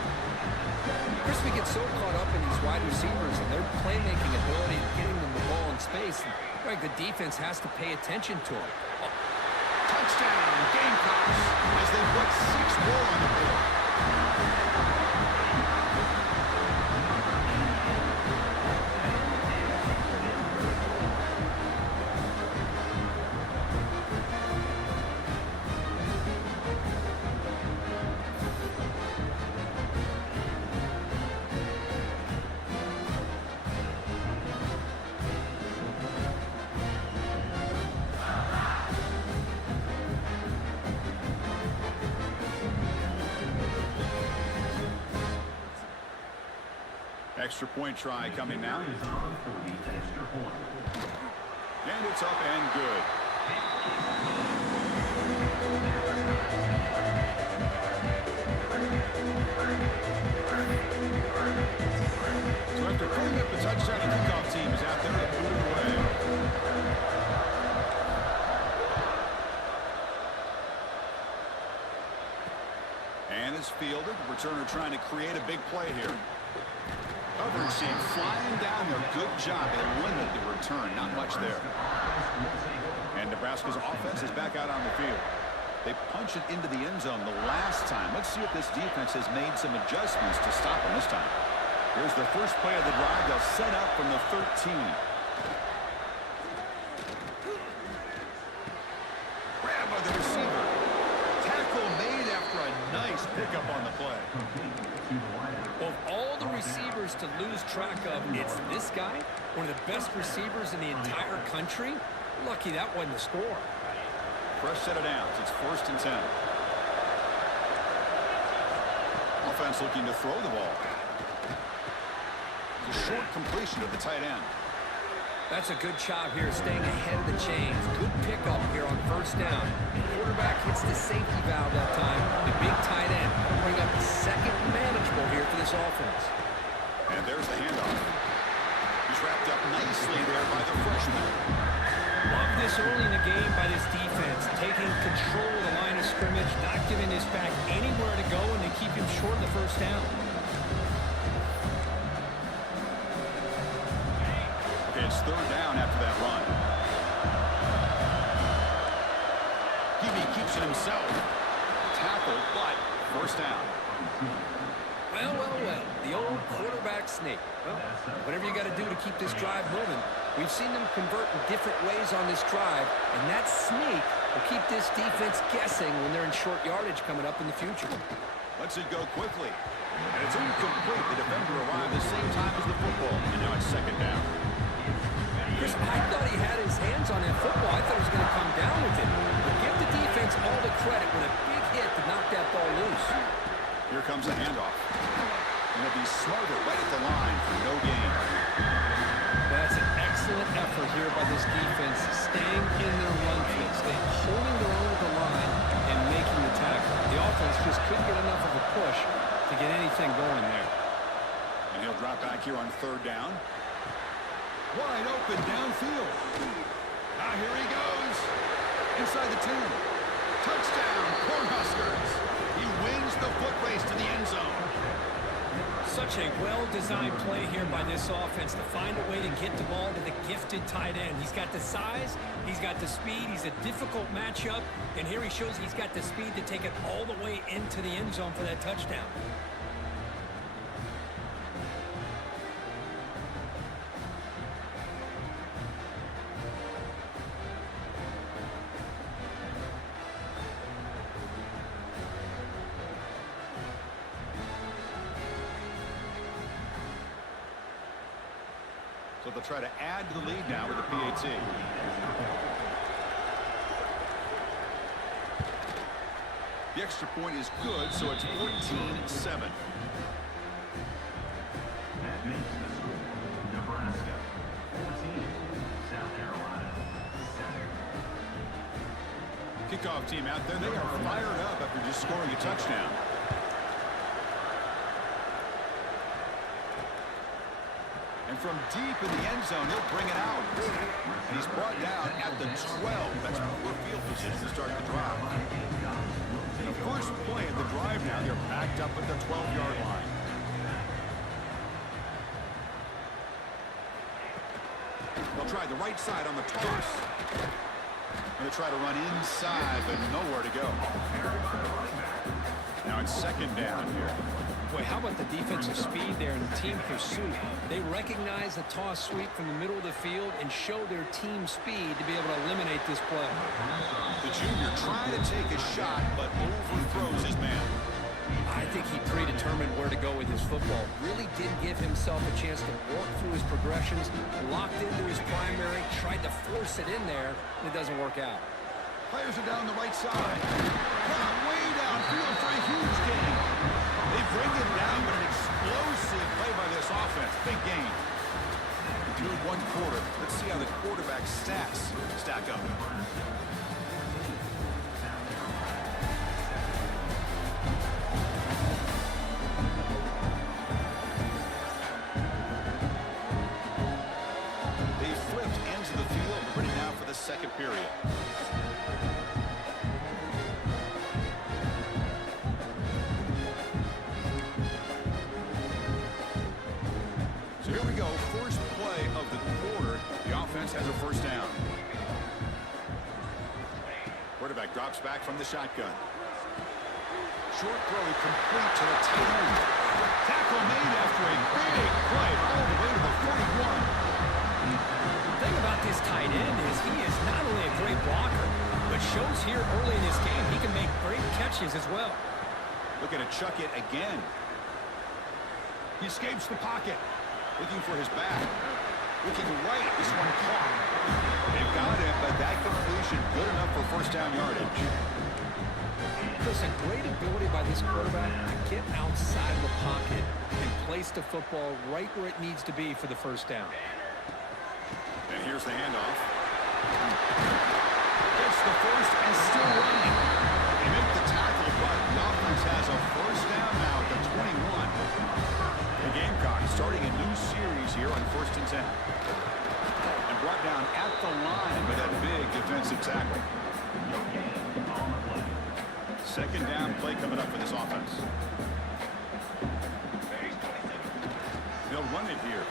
Chris, we get so caught up in these wide receivers and their playmaking ability and getting them the ball in space. And, right, the defense has to pay attention to them. Touchdown, Gamecocks, as they put 6 more on the board. Extra point try coming now. And it's up and good. So after putting up the touchdown, the kickoff team is out there to boot it away. And it's fielded. Returner trying to create a big play here. Coverage team flying down there. Good job. They limit the return. Not much there. And Nebraska's offense is back out on the field. They punch it into the end zone the last time. Let's see if this defense has made some adjustments to stop them this time. Here's the first play of the drive. They'll set up from the 13. Grab by the receiver. Tackle made after a nice pickup on the play. Of all the receivers to lose track of, it's this guy, one of the best receivers in the entire country. Lucky that wasn't the score. Fresh set of downs. It's 1st and 10. Offense looking to throw the ball. It's a short completion of the tight end. That's a good job here, staying ahead of the chains. Good pickup here on 1st down. The quarterback hits the safety valve that time. The big tight end bring up 2nd manageable here for this offense. And there's the handoff. He's wrapped up nicely there by the freshman. Love this early in the game by this defense, taking control of the line of scrimmage, not giving this back anywhere to go, and they keep him short of the 1st down. Okay, it's 3rd down after that run. He keeps it himself. Tackle, but 1st down. Well, the old quarterback sneak. Well, whatever you got to do to keep this drive moving. We've seen them convert in different ways on this drive, and that sneak will keep this defense guessing when they're in short yardage coming up in the future. Lets it go quickly. And it's incomplete. The defender arrived the same time as the football, and now it's 2nd down. Chris, I thought he had his hands on that football. I thought he was going to come down with it. But give the defense all the credit with a big hit to knock that ball loose. Here comes the handoff. And they'll be smarter right at the line for no gain. That's an excellent effort here by this defense, staying in their run field, staying holding their own at the line and making the tackle. The offense just couldn't get enough of a push to get anything going there. And he'll They'll drop back here on 3rd down. Wide open downfield. Now here he goes. Inside the 10. Touchdown, Cornhuskers. He wins the foot race to the end zone. Such a well-designed play here by this offense to find a way to get the ball to the gifted tight end. He's got the size, he's got the speed, he's a difficult matchup, and here he shows he's got the speed to take it all the way into the end zone for that touchdown. So they'll try to add to the lead now with the PAT. The extra point is good, so it's 14-7. That makes the score Nebraska 14, South Carolina 7. Kickoff team out there, they are fired up after just scoring a touchdown. And from deep in the end zone, he'll bring it out. And he's brought down at the 12. That's poor field position to start the drive. And the first play of the drive now, they're backed up at the 12-yard line. They'll try the right side on the toss. And they try to run inside, but nowhere to go. Now it's 2nd down here. Boy, how about the defensive speed there in the team pursuit? They recognize the toss sweep from the middle of the field and show their team speed to be able to eliminate this play. The junior trying to take a shot, but overthrows his man. I think he predetermined where to go with his football. Really didn't give himself a chance to work through his progressions, locked into his primary, tried to force it in there, and it doesn't work out. Players are down the right side. Caught way downfield for a huge gain. They bring it down, but an explosive play by this offense. Big gain. Through 1 quarter. Let's see how the quarterback stats stack up. They flipped ends of the field, ready now for the 2nd period. Here we go, first play of the quarter. The offense has a 1st down. Quarterback drops back from the shotgun. Short throw complete to the tight end. Tackle made after a big play all the way to the 41. The thing about this tight end is he is not only a great blocker, but shows here early in this game he can make great catches as well. Looking to chuck it again. He escapes the pocket. Looking for his back. Looking right. This one caught. They've got him, but that completion good enough for 1st down yardage. Chris, a great ability by this quarterback to get outside the pocket and place the football right where it needs to be for the 1st down. And here's the handoff. Gets the first and still running. They make the tackle, but the offense has a 1st down now at the 21. The Gamecocks starting a new series here on 1st and 10. And brought down at the line by that big defensive tackle. 2nd down play coming up for this offense. They'll run it here.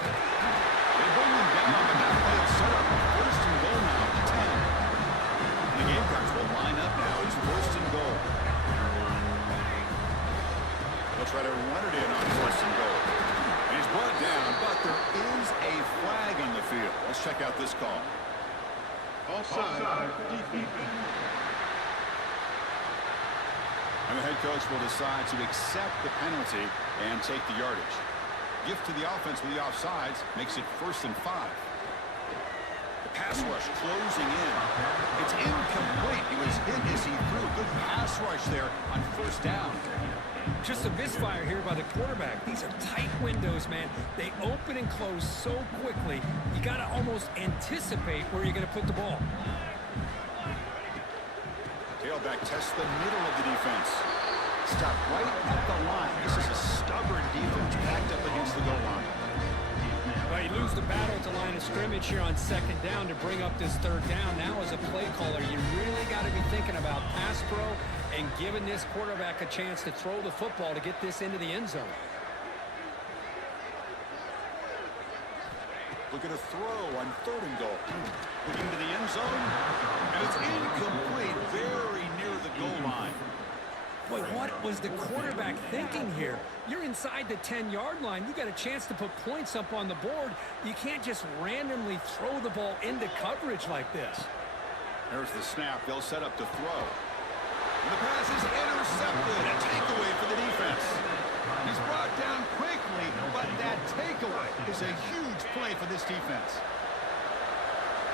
They bring them down, but now they'll set up 1st and goal now at the 10. The Gamecocks will line up now. It's 1st and goal. They'll try to run it in on 1st and goal. And he's brought down, but there is a flag on the field. Let's check out this call. Offside. And the head coach will decide to accept the penalty and take the yardage. Gift to the offense with the offsides makes it 1st and 5. The pass rush closing in. It's incomplete. He was hit as he threw a good pass rush there on 1st down. Just a misfire here by the quarterback. These are tight windows, man. They open and close so quickly, you got to almost anticipate where you're going to put the ball. Tailback tests the middle of the defense. Stop right at the line. This is a stubborn defense backed up against the goal line. Well, you lose the battle at the line of scrimmage here on second down to bring up this third down. Now, as a play caller, you really got to be thinking about pass pro and giving this quarterback a chance to throw the football to get this into the end zone. Look at a throw on 3rd and goal. Looking to the end zone, and it's incomplete, very near the goal line. Boy, what was the quarterback thinking here? You're inside the 10-yard line. You got a chance to put points up on the board. You can't just randomly throw the ball into coverage like this. There's the snap. They'll set up to throw. And the pass is intercepted. A takeaway for the defense. He's brought down quickly, but that takeaway is a huge play for this defense.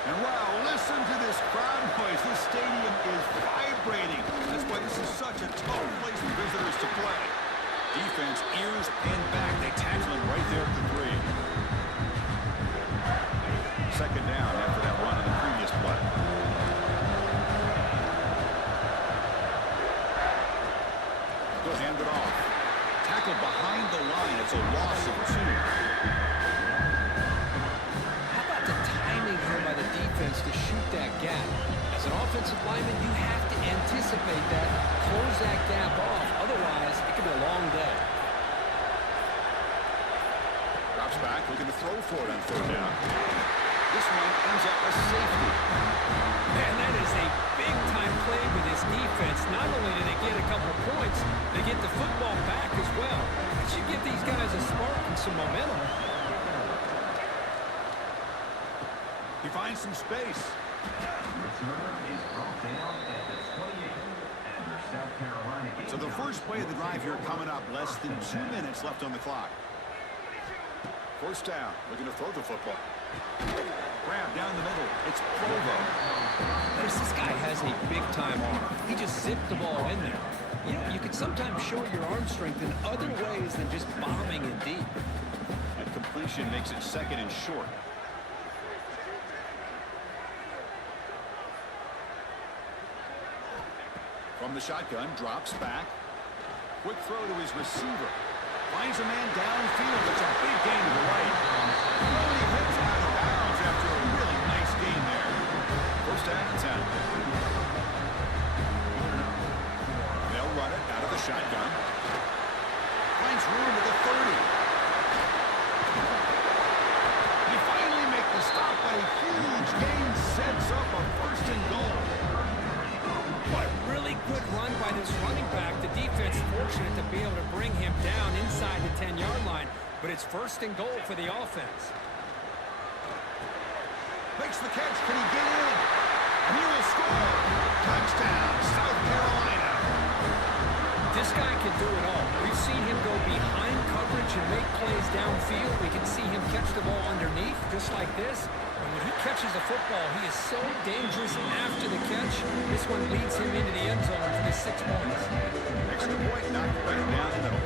And wow, listen to this crowd noise. This stadium is vibrating. That's why this is such a tough place for visitors to play. Defense ears pinned back. They tackle him right there at the 3. Second down after that run on the previous play. He'll hand it off. Tackled behind the line. It's a loss of 2. To shoot that gap. As an offensive lineman, you have to anticipate that, close that gap off. Otherwise, it could be a long day. Drops back, looking to throw for it on 3rd down. This one ends up a safety. Man, that is a big-time play with this defense. Not only do they get a couple points, they get the football back as well. It should give these guys a spark and some momentum. He finds some space. So the first play of the drive here coming up. Less than 2 minutes left on the clock. 1st down. Looking to throw the football. Grab down the middle. It's Provo. Chris, this guy has a big-time arm. He just zipped the ball in there. You know, you can sometimes show your arm strength in other ways than just bombing it deep. That completion makes it 2nd and short. From the shotgun, drops back. Quick throw to his receiver. Finds a man downfield. It's a big gain to the right. He hits out of bounds after a really nice gain there. 1st down and 10. They'll run it out of the shotgun. Finds room at the 30. They finally make the stop, but a huge gain sets up a 1st and goal. What a really good run by this running back. The defense fortunate to be able to bring him down inside the 10-yard line, but it's 1st and goal for the offense. Makes the catch. Can he get in? And he will score. Touchdown, South Carolina. This guy can do it all. We've seen him go behind coverage and make plays downfield. We can see him catch the ball underneath, just like this. And when he catches the football, he is so dangerous after the catch. This one leads him into the end zone for the 6 points. Extra point, knocked right down the middle.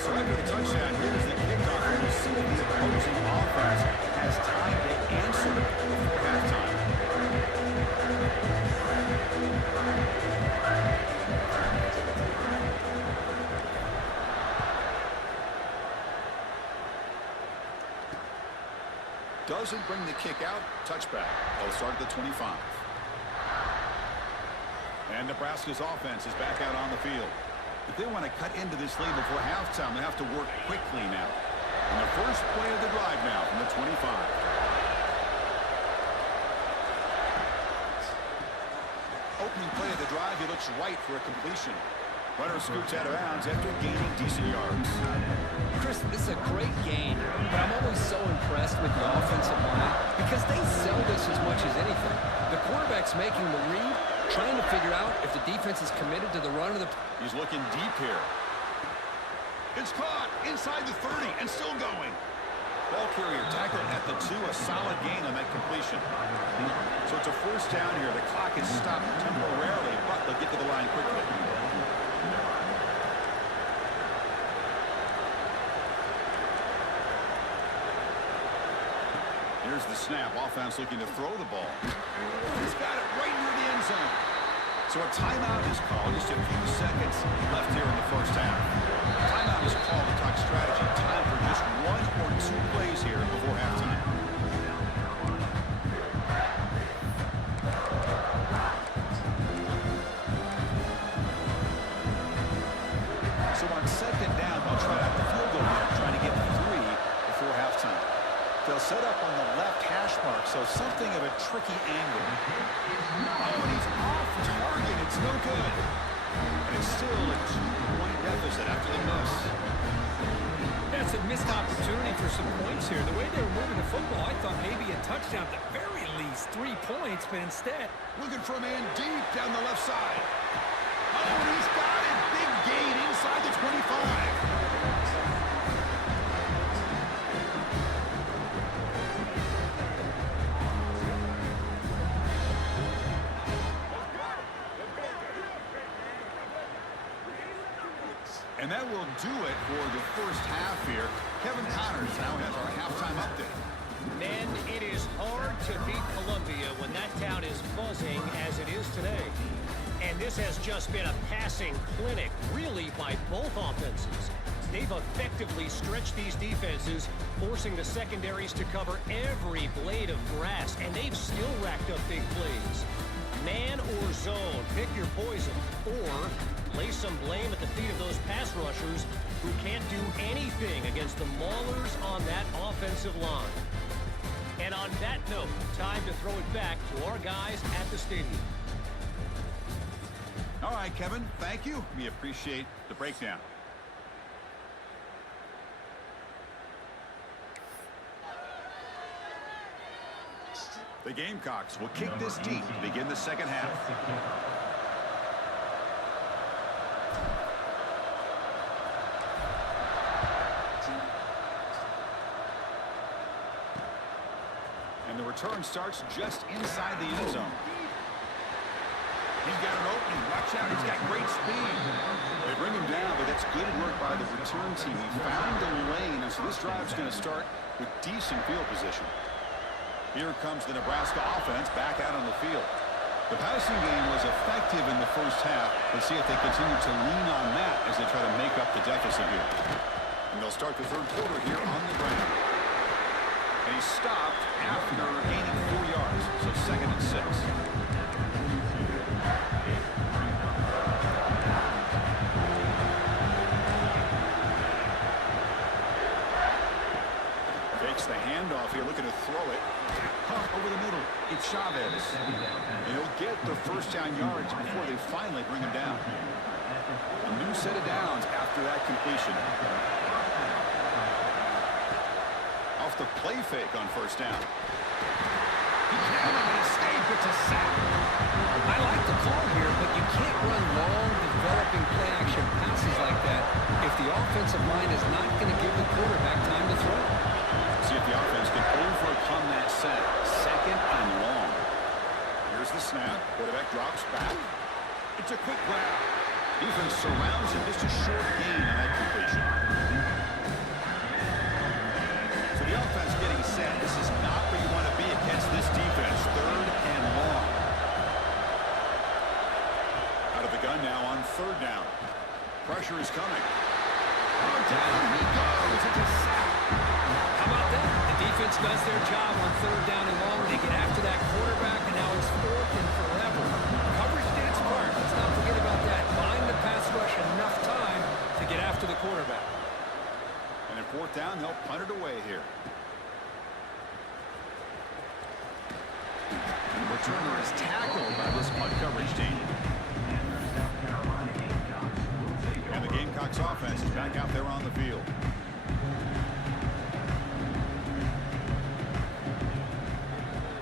So after the touchdown, here's the kickoff, and you see the opposing offense has time to answer before halftime. Doesn't bring the kick out. Touchback. They'll start at the 25. And Nebraska's offense is back out on the field. If they want to cut into this lead before halftime, they have to work quickly now. And the first play of the drive now from the 25. Opening play of the drive, he looks right for a completion. Runner scoots out of bounds after gaining decent yards. Chris, this is a great game, but I'm always so impressed with the offensive line because they sell this as much as anything. The quarterback's making the read, trying to figure out if the defense is committed to the run of the... He's looking deep here. It's caught inside the 30 and still going. Ball carrier tackled at the 2, a solid gain on that completion. So it's a 1st down here. The clock is stopped temporarily, but they'll get to the line quickly. Here's the snap. Offense looking to throw the ball. He's got it right near the end zone. So a timeout is called. Just a few seconds left here in the first half. Timeout is called to talk strategy. Time for just 1 or 2 plays here before halftime. So on second down, they'll try out the field goal here, trying to get 3 before halftime. They'll set up on the left hash mark, so something of a tricky angle. Oh, and he's off target. It's no good. And it's still a 2-point deficit after the miss. That's a missed opportunity for some points here. The way they were moving the football, I thought maybe a touchdown at the very least, 3 points, but instead. Looking for a man deep down the left side. Oh, and he's got it. Big gain inside the 25. And that will do it for the first half here. Kevin Connors now has our halftime update. Men, it is hard to beat Columbia when that town is buzzing as it is today. And this has just been a passing clinic, really, by both offenses. They've effectively stretched these defenses, forcing the secondaries to cover every blade of grass, and they've still racked up big plays. Man or zone, pick your poison, or lay some blame at the feet of those pass rushers who can't do anything against the maulers on that offensive line. And on that note, time to throw it back to our guys at the stadium. All right, Kevin, thank you. We appreciate the breakdown. The Gamecocks will kick this deep to begin the second half. And the return starts just inside the end zone. He's got an opening. Watch out, he's got great speed. They bring him down, but that's good work by the return team. He found the lane, and so this drive's going to start with decent field position. Here comes the Nebraska offense back out on the field. The passing game was effective in the first half. Let's see if they continue to lean on that as they try to make up the deficit here. And they'll start the third quarter here on the ground. And he stopped after gaining 4 yards, so 2nd and 6. The handoff here, looking to throw it over the middle. It's Chavez. And he'll get the first down yards before they finally bring him down. A new set of downs after that completion. Off the play fake on first down. He cannot escape. It's a sack. I like the call here, but you can't run long, developing play-action passes like that if the offensive line is not going to give the quarterback time to throw. See if the offense can overcome that set. 2nd and long. Here's the snap. Quarterback drops back. It's a quick grab. Defense surrounds him. Just a short gain on that completion. So the offense getting set. This is not where you want to be against this defense. 3rd and long. Out of the gun now on 3rd down. Pressure is coming. Oh, down he goes. It's a sack. How about that? The defense does their job on 3rd down and long. They get after that quarterback, and now it's 4th and forever. Coverage did its part. Let's not forget about that. Buying the pass rush enough time to get after the quarterback. And at 4th down, they'll punt it away here. The returner is tackled by this punt coverage team. And the Gamecocks offense is back out there on the field.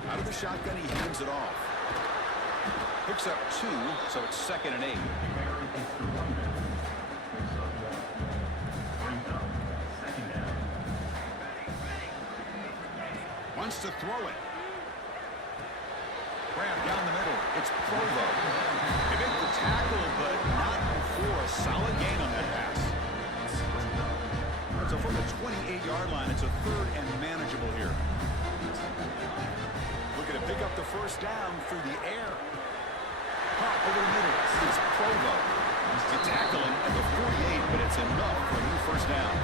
Out of the shotgun, he hands it off. Picks up 2, so it's 2nd and 8. Wants to throw it. Grab down the middle. It's Provo. They make the tackle, but not before a solid gain on that pass. So from the 28-yard line, it's a 3rd and manageable here. Looking to pick up the first down through the air. Caught over the middle. It's Provo. To tackle him at the 48, but it's enough for a new first down.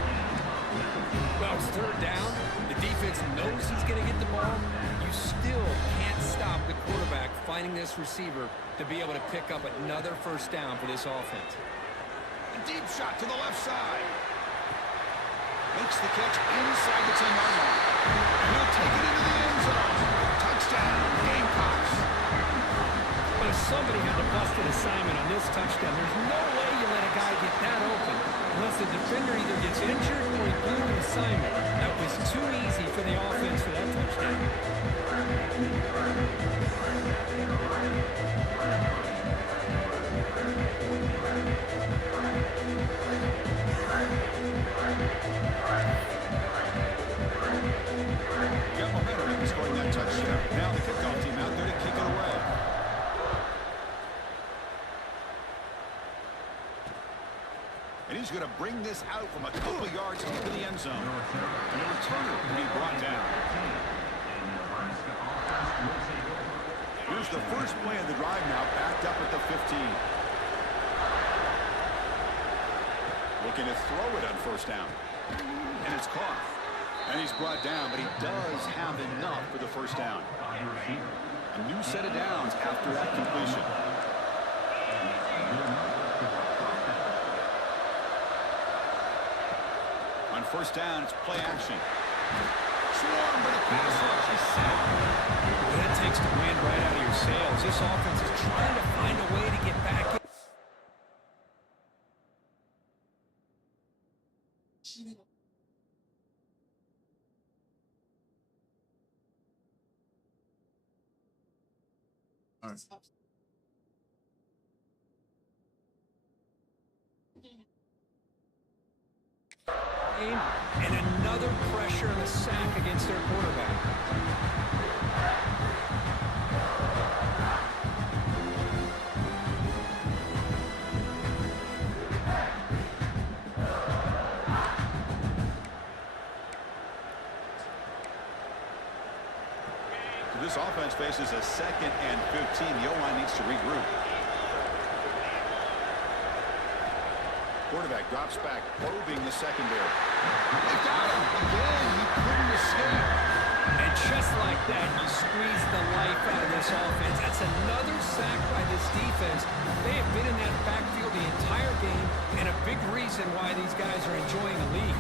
Well, it's third down. The defense knows he's going to get the ball. You still can't stop the quarterback finding this receiver to be able to pick up another first down for this offense. A deep shot to the left side. Makes the catch inside the 10-yard line. And he'll take it into the end zone. Touchdown, Gamecocks. But if somebody had to bust an assignment on this touchdown, there's no way you let a guy get that open unless the defender either gets injured or he blew an assignment. That was too easy for the offense for that touchdown. Got momentum in scoring that touchdown. Now the kickoff team out there to kick it away. And he's going to bring this out from a couple yards into the end zone. And the returner will be brought down. Here's the first play of the drive now, backed up at the 15. Looking to throw it on first down. And it's caught. And he's brought down, but he does have enough for the first down. A new set of downs after that completion. On first down, it's play action. Swarm for the pass rush is set. That takes the wind right out of your sails. This offense is trying to find a way to get back in. All right. And another pressure and a sack against their quarterback. This offense faces a 2nd and 15. The O-line needs to regroup. Quarterback drops back, probing the secondary. They got him again. He couldn't escape. And just like that, you squeeze the life out of this offense. That's another sack by this defense. They have been in that backfield the entire game, and a big reason why these guys are enjoying the lead.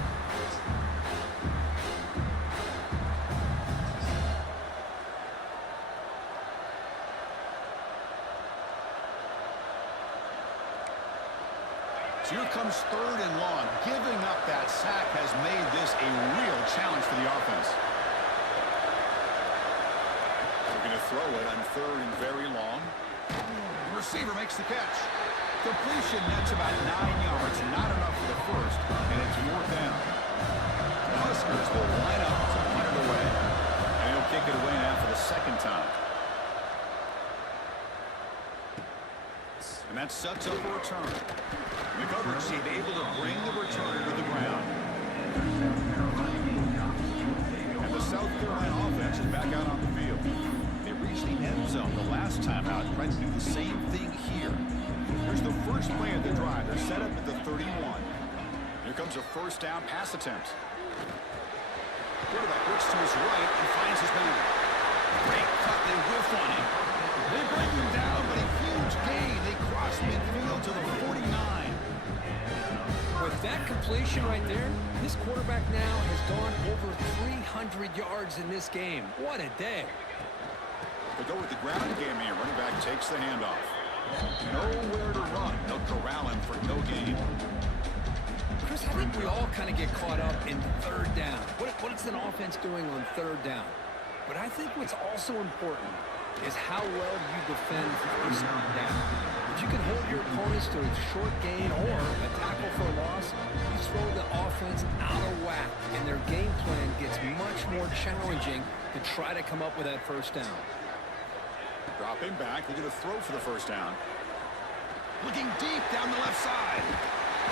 So here comes 3rd and long. Giving up that sack has made this a real challenge for the offense. We're going to throw it on 3rd and very long. The receiver makes the catch. Completion nets about 9 yards. Not enough for the first, and it's 4th down. The Huskers will line up to punt it away. And he'll kick it away now for the 2nd time. And that sets up a return. The coverage team able to bring the returner to the ground. And the South Carolina offense is back out on the field. They reached the end zone the last time out, trying to do the same thing here. Here's the first play of the drive. They're set up at the 31. Here comes a first down pass attempt. Quarterback looks to his right and finds his man. Great cut. They whiff on him. They bring him down, but a huge gain. They cross midfield to the 49. With that completion right there, this quarterback now has gone over 300 yards in this game. What a day. They go with the ground game here. Running back takes the handoff. Nowhere to run. They'll corral him for no gain. Chris, I think we all kind of get caught up in 3rd down. What is an offense doing on 3rd down? But I think what's also important is how well you defend 1st down. If you can hold your opponents to a short gain or a tackle for a loss, you throw the offense out of whack, and their game plan gets much more challenging to try to come up with that first down. Dropping back, they're going to throw for the first down. Looking deep down the left side.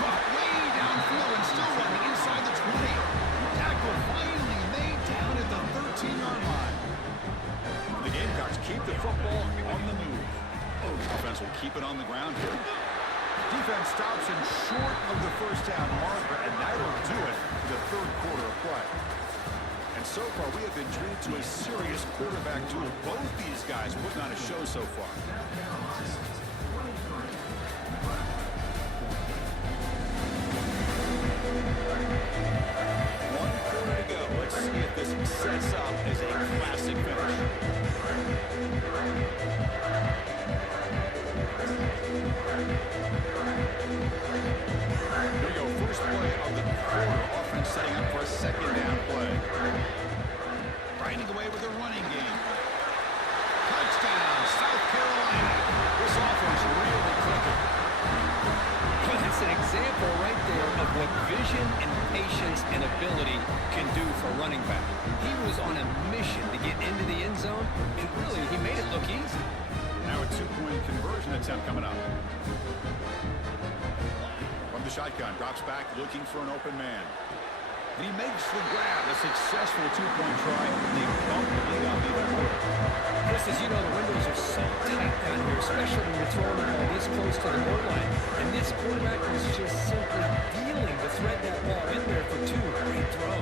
Caught way downfield and still running inside the 20. Tackle finally made down at the 13-yard line. keep it on the ground here. Defense stops him short of the first down marker, and that'll do it for the third quarter of play. And so far, we have been treated to a serious quarterback duel. Both these guys putting on a show so far. One quarter to go. Let's see if this sets up as a classic finish. Here we go. First play of the quarter. Offense setting up for a second down play. Grinding away with a running game. Touchdown, South Carolina. This offense really clicking. Well, that's an example right there of what vision and patience and ability can do for a running back. He was on a mission to get into the end zone, and really, he made it look easy. Now a two-point conversion attempt coming up. From the shotgun, drops back, looking for an open man. And he makes the grab, a successful two-point try. They bump the lead up even more. Chris, as you know, the windows are so tight down here, especially when you're throwing the ball this close to the goal line. And this quarterback was just simply dealing to thread that ball in there for two. Great throw.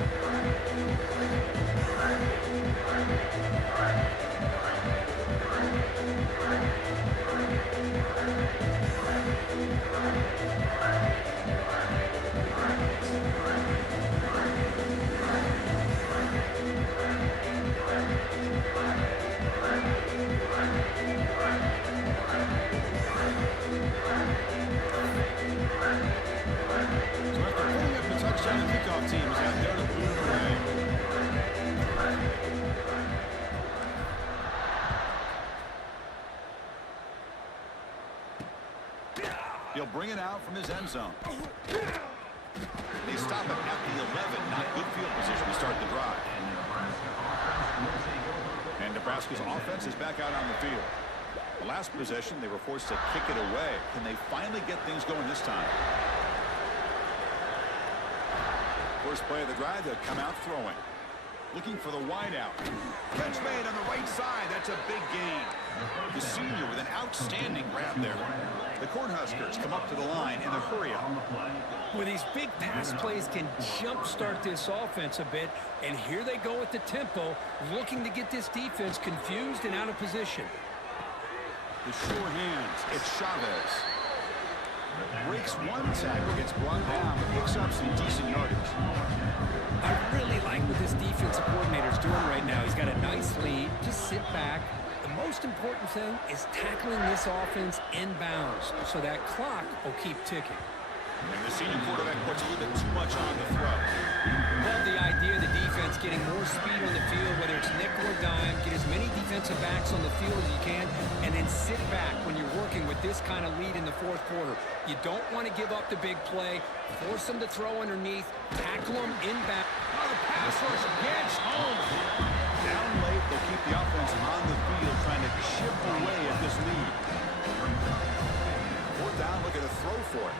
He'll bring it out from his end zone. They stop him at the 11. Not good field position to start the drive. And Nebraska's offense is back out on the field. The last possession, they were forced to kick it away. Can they finally get things going this time? First play of the drive, they'll come out throwing. Looking for the wideout. Catch made on the right side. That's a big gain. The senior with an outstanding grab there. The Cornhuskers come up to the line in the hurry-up. Well, these big pass plays can jumpstart this offense a bit, and here they go at the tempo, looking to get this defense confused and out of position. The sure hands. It's Chavez. Breaks one tackle, gets brought down, but picks up some decent yardage. I really like what this defensive coordinator's doing right now. He's got a nice lead. Just sit back. The most important thing is tackling this offense inbounds so that clock will keep ticking. And the senior quarterback puts a little bit too much on the throw. Love the idea of the defense getting more speed on the field, whether it's nickel or dime. Get as many defensive backs on the field as you can, and then sit back when you're working with this kind of lead in the fourth quarter. You don't want to give up the big play. Force them to throw underneath. Tackle them inbound. Oh, the pass rush gets home. Down late, they'll keep the offense on the field, trying to chip away at this lead. Fourth down, look at a throw for it.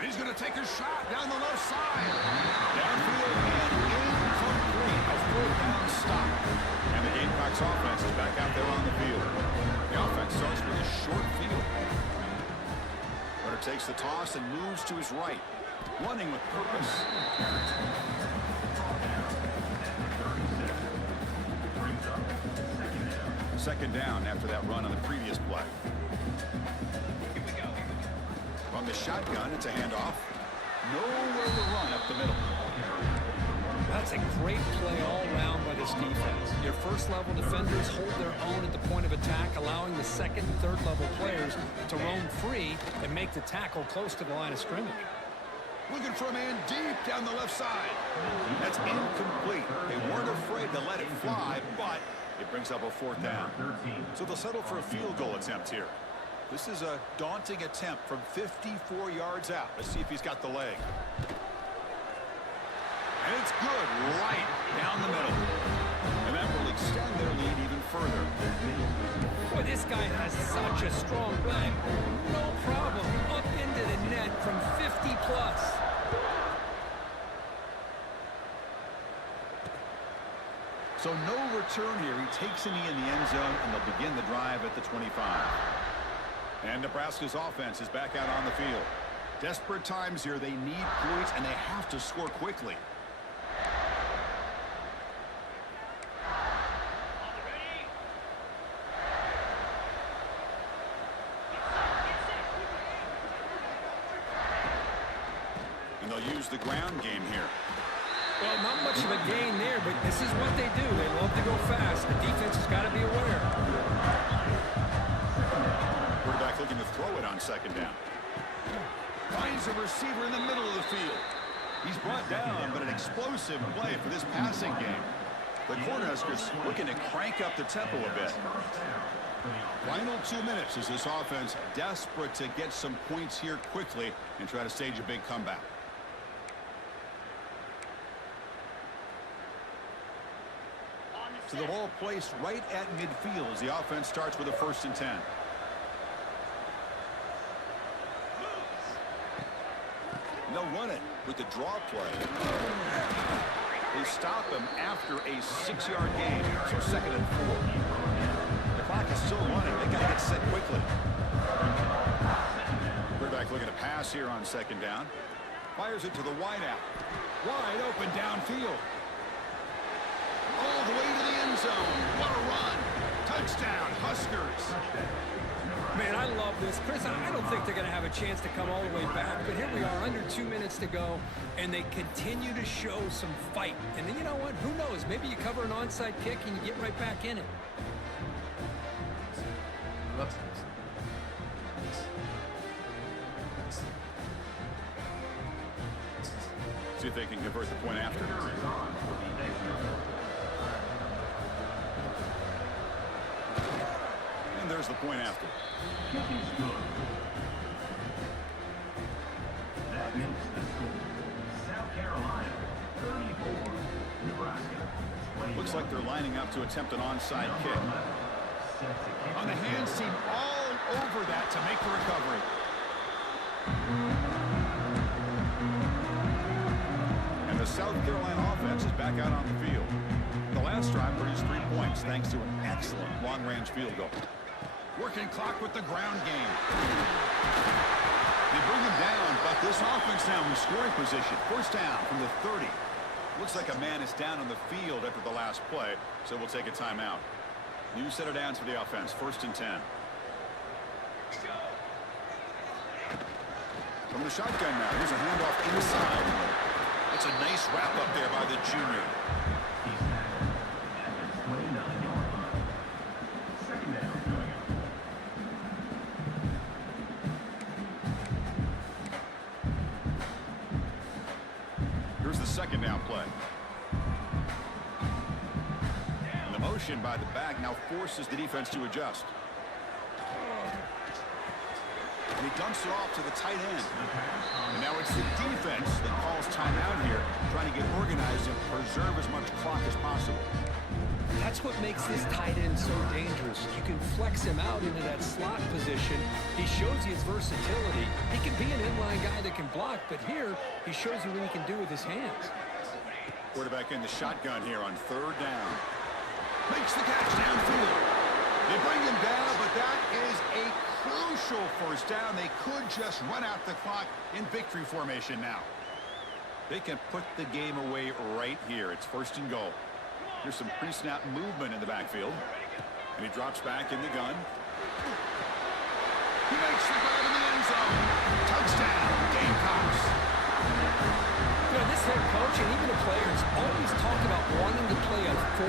And he's going to take a shot down the left side. Downfield and incomplete. A fourth down stop. And the Gamecocks offense is back out there on the field. The offense starts with a short field. Runner takes the toss and moves to his right. Running with purpose. Second down after that run on the previous play. From the shotgun, it's a handoff. Nowhere to run up the middle. That's a great play all around by this defense. Your first-level defenders hold their own at the point of attack, allowing the second and third-level players to roam free and make the tackle close to the line of scrimmage. Looking for a man deep down the left side. That's incomplete. They weren't afraid to let it fly, but it brings up a fourth down. So they'll settle for a field goal attempt here. This is a daunting attempt from 54 yards out. Let's see if he's got the leg. And it's good right down the middle. And that will extend their lead even further. Boy, this guy has such a strong leg. No problem. Up into the net from 50 plus. So no return here. He takes a knee in the end zone, and they'll begin the drive at the 25. And Nebraska's offense is back out on the field. Desperate times here. They need points, and they have to score quickly. And they'll use the ground game here. Well, not much of a gain there, but this is what they do. They love to go fast. The defense has got to be aware. Quarterback looking to throw it on second down. Finds a receiver in the middle of the field. He's brought down, but an explosive play for this passing game. The Cornhuskers looking to crank up the tempo a bit. Final 2 minutes as this offense desperate to get some points here quickly and try to stage a big comeback. So the ball placed right at midfield as the offense starts with a 1st and 10. They'll run it with the draw play. They stop him after a 6-yard gain, so 2nd and 4. The clock is still running. They got to get set quickly. Quarterback looking to pass here on 2nd down. Fires it to the wideout. Wide open downfield. All the way to the end zone. What a run. Touchdown, Huskers. Man, I love this. Chris, I don't think they're going to have a chance to come all the way back, but here we are, under 2 minutes to go, and they continue to show some fight. And then you know what? Who knows? Maybe you cover an onside kick and you get right back in it. See if they can convert the point after. And there's the point after. That makes the score South Carolina 34, Nebraska 20. Looks like they're lining up to attempt an onside kick. On the hands team all over that to make the recovery. And the South Carolina offense is back out on the field. The last drive produced 3 points thanks to an excellent long-range field goal. Working clock with the ground game. They bring him down, but this offense now in scoring position. 1st down from the 30. Looks like a man is down on the field after the last play, so we'll take a timeout. New set of downs for the offense. 1st and 10. From the shotgun now, here's a handoff inside. That's a nice wrap up there by the junior. He's tackled at the 29-yard line. 2nd down coming up. Here's the 2nd down play. And the motion by the back now forces the defense to adjust. And he dumps it off to the tight end. And now it's the defense that calls timeout here, trying to get organized and preserve as much clock as possible. That's what makes this tight end so dangerous. You can flex him out into that slot position. He shows you his versatility. He can be an inline guy that can block, but here he shows you what he can do with his hands. Quarterback in the shotgun here on 3rd down. Makes the catch downfield. They bring him down, but that is a crucial 1st down. They could just run out the clock in victory formation now. They can put the game away right here. It's 1st and goal. Here's some pre-snap movement in the backfield. And he drops back in the gun. He makes the grab in the end zone. Touchdown, Gamecocks. You know, this head coach and even the players always talk about wanting to play a 4-4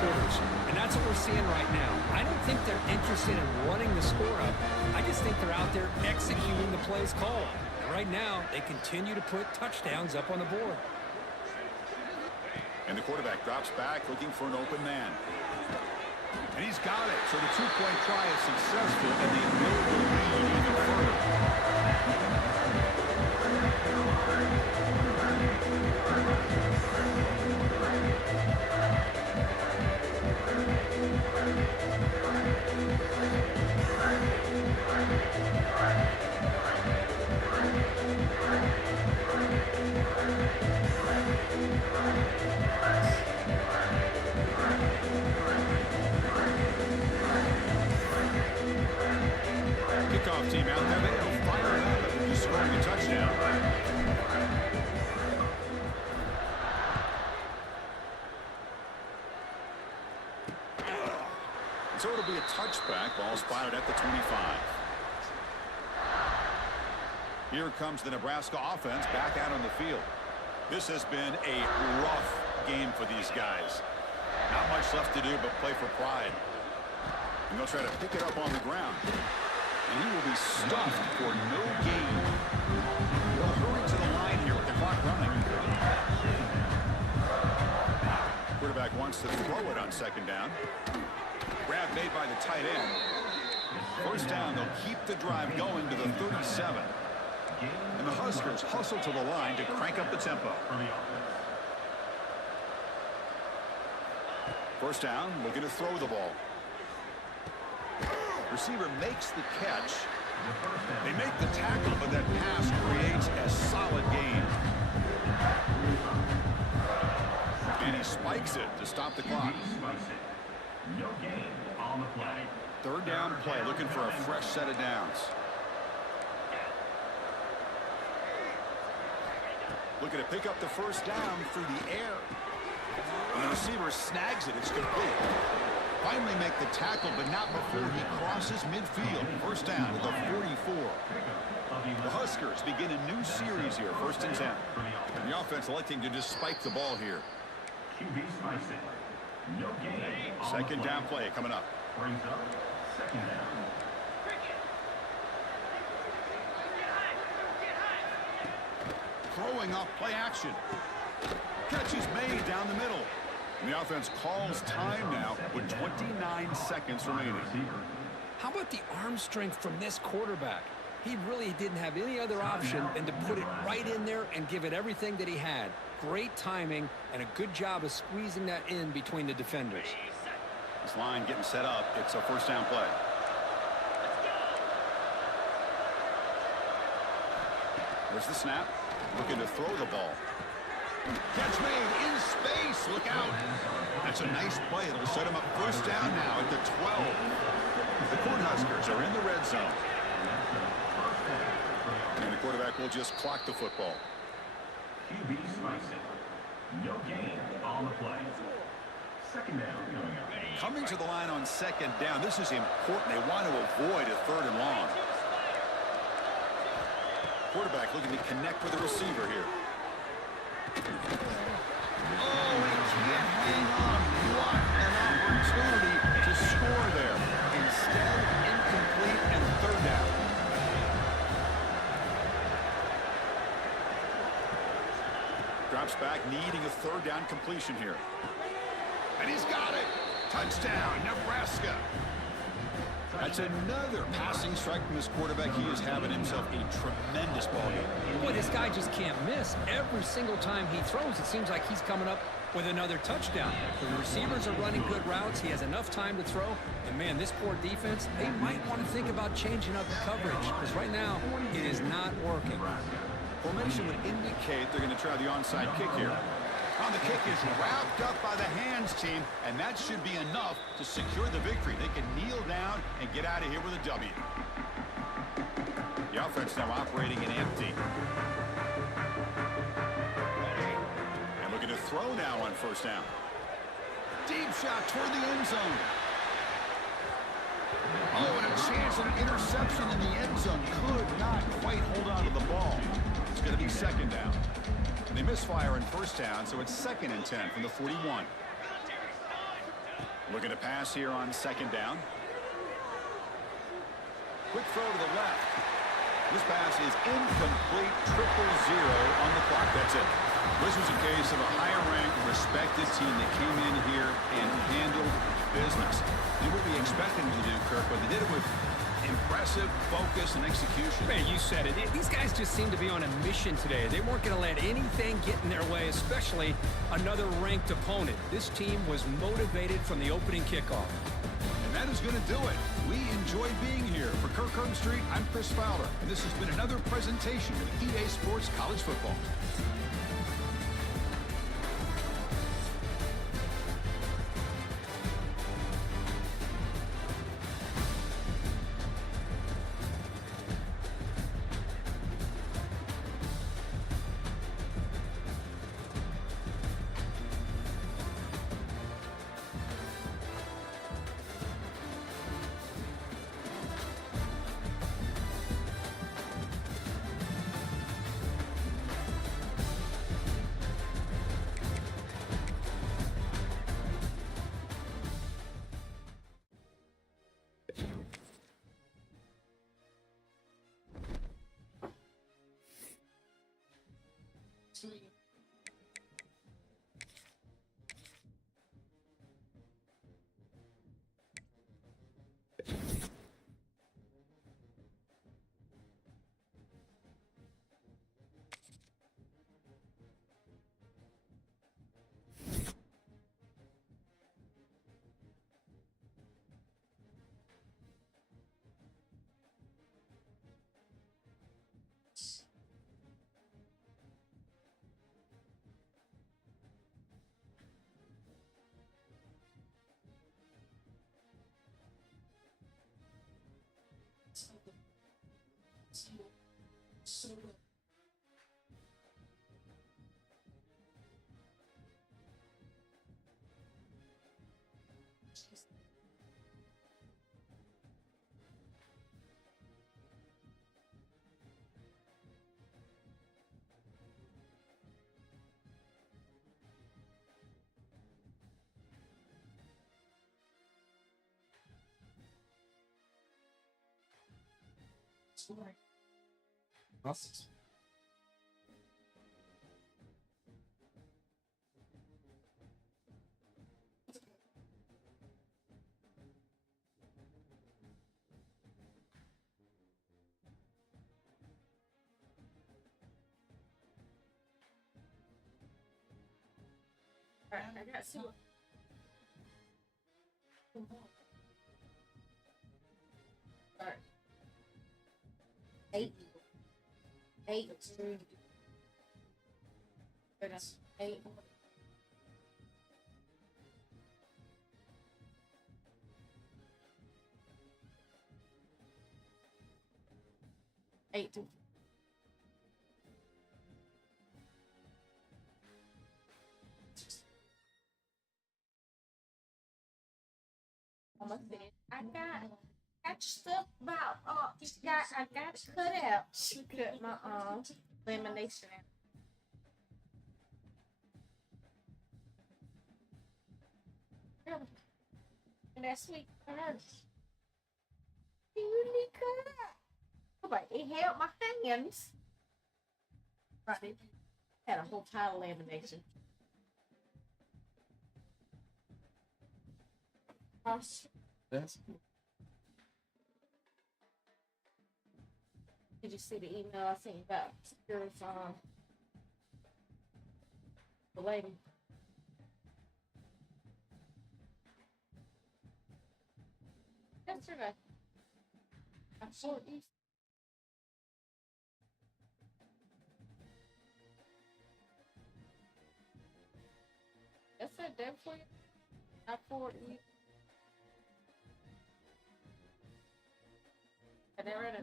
quarters, and that's what we're seeing right now. I don't think they're interested in running the score up. I just think they're out there executing the plays called. And right now, they continue to put touchdowns up on the board. And the quarterback drops back looking for an open man. And he's got it. So the 2-point try is successful, and the ability to lead even further. So it'll be a touchback. Ball spotted at the 25. Here comes the Nebraska offense back out on the field. This has been a rough game for these guys. Not much left to do but play for pride. And they'll try to pick it up on the ground. And he will be stuffed for no gain. They'll hurry to the line here with the clock running. Quarterback wants to throw it on second down. Grab made by the tight end. First down, they'll keep the drive going to the 37. And the Huskers hustle to the line to crank up the tempo. First down, looking to throw the ball. Receiver makes the catch. They make the tackle, but that pass creates a solid gain. And he spikes it to stop the clock. No gain on the play. Third down play, looking for a fresh set of downs. Looking to pick up the first down through the air. And the receiver snags it. It's complete. Finally make the tackle, but not before he crosses midfield. First down at the 44. The Huskers begin a new series here, 1st and 10. And the offense electing to just spike the ball here. QB spikes it. No gain. Second down play coming up. Brings up second down. Throwing off play action. Catch is made down the middle. And the offense calls time now with 29 seconds remaining. How about the arm strength from this quarterback? He really didn't have any other option than to put it right in there and give it everything that he had. Great timing and a good job of squeezing that in between the defenders. This line getting set up. It's a first down play. There's the snap. Looking to throw the ball. Catch made in space. Look out. That's a nice play. It'll set him up first down now at the 12. The Cornhuskers are in the red zone. And the quarterback will just clock the football. QB spikes it. No gain on the play. Second down coming up. Coming to the line on second down. This is important. They want to avoid a third and long. Quarterback looking to connect with the receiver here. Oh, he can't hang on. What an opportunity to score there. Instead, incomplete and third down. Drops back, needing a third down completion here. And he's got it. Touchdown, Nebraska. That's another passing strike from this quarterback. He is having himself a tremendous ball game. Boy, this guy just can't miss. Every single time he throws, it seems like he's coming up with another touchdown. The receivers are running good routes. He has enough time to throw. And, man, this poor defense, they might want to think about changing up the coverage because right now it is not working. Formation would indicate they're going to try the onside kick here. On the kick is wrapped up by the hands team, and that should be enough to secure the victory. They can kneel down and get out of here with a W. The offense now operating in empty. And looking to throw now on first down. Deep shot toward the end zone. Oh, and a chance at an interception in the end zone. Could not quite hold on to the ball. It's going to be second down. They misfire in first down, so it's 2nd and 10 from the 41. Looking to pass here on second down. Quick throw to the left. This pass is incomplete, 0-0 on the clock. That's it. This was a case of a higher-ranked, respected team that came in here and handled business. Did what we expected them to do, Kirk, but they did it with impressive focus and execution. Man, you said it. These guys just seem to be on a mission today. They weren't going to let anything get in their way, especially another ranked opponent. This team was motivated from the opening kickoff. And that is going to do it. We enjoyed being here. For Kirk Herbstreit, I'm Chris Fowler, and this has been another presentation of EA Sports College Football. Nossa. Alright, I got some. Alright. 8. 8. Good. 8. 8. Almost finished. I got stuff about I got to cut out. She cut my lamination out. Really? And that's sweet. Beauty cut out. But it helped my hands. Right. Had a whole pile of lamination. That's Did you see the email I sent you about security the lady? Yesterday. I'm sure you. That's it, that for you. Not for you. And they're ready.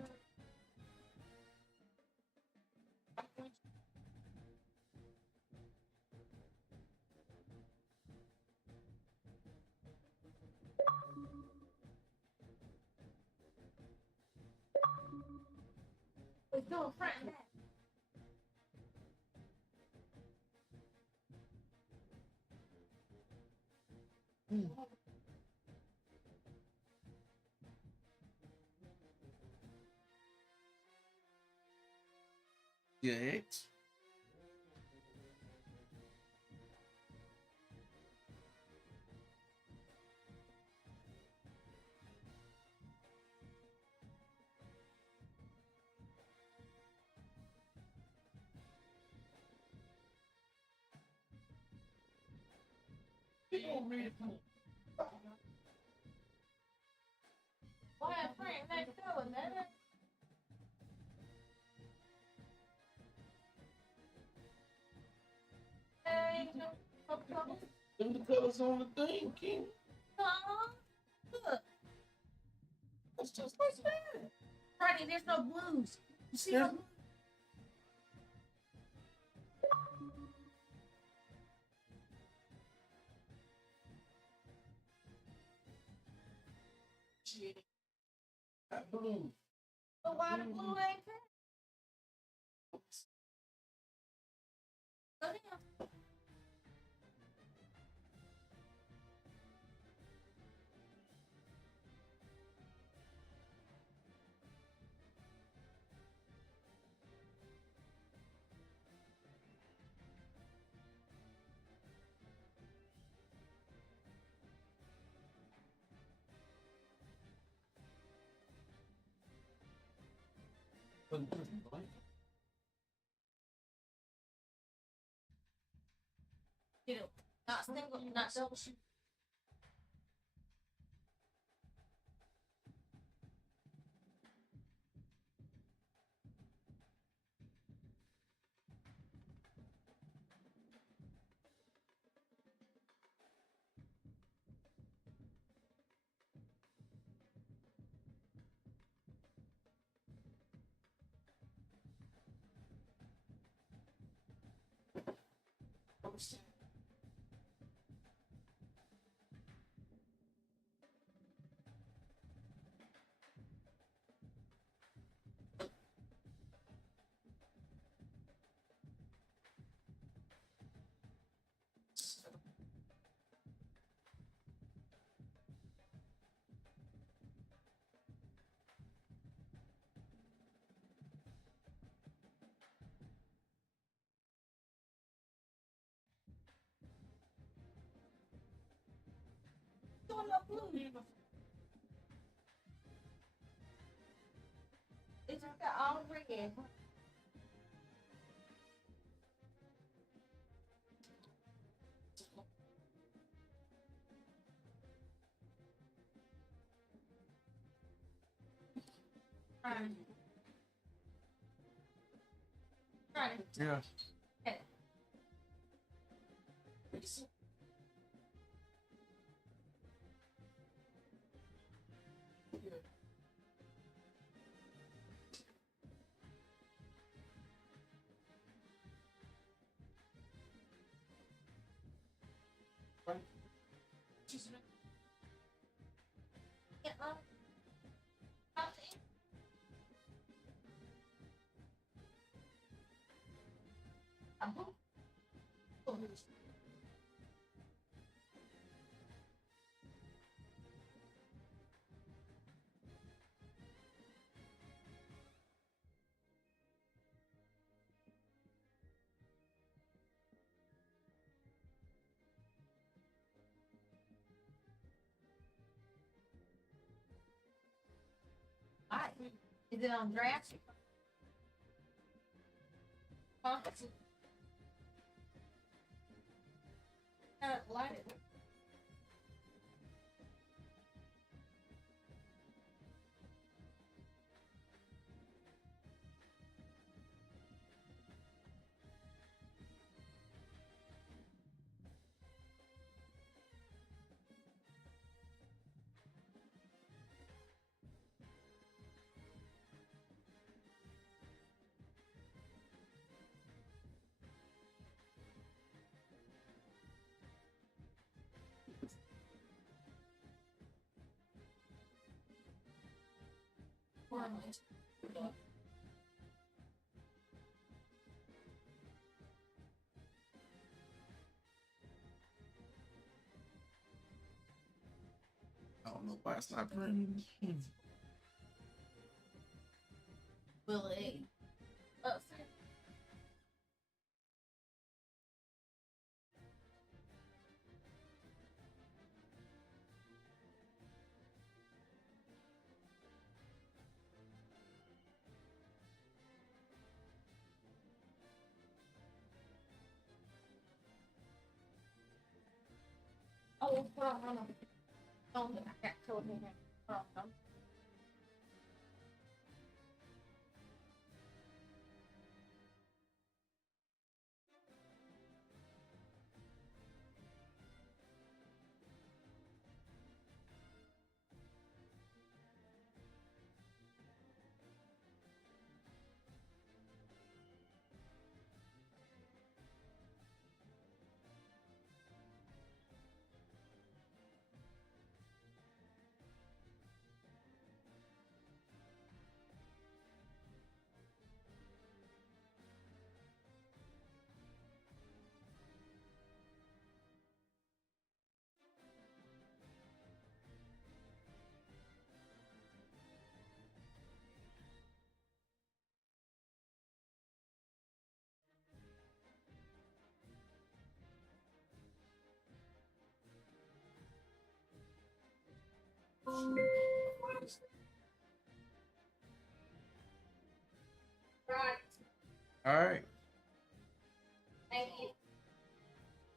We're doing front and back. your ex. Why a friend next door, man? Hey, no trouble. Them the colors on the thing, King. Look, That's just like that. Freddie, there's no blues. You see Yeah. no blues? That blue. But why the blue ain't there? Go down. You know, not single, not double. Doing no blue. It's just got all red. Right. Right. Yeah. Okay. Yeah, Alright. Is it on draft? Huh? Light it. I don't know why it's not printing. Will it? Oh, hold on. Don't I got told me that.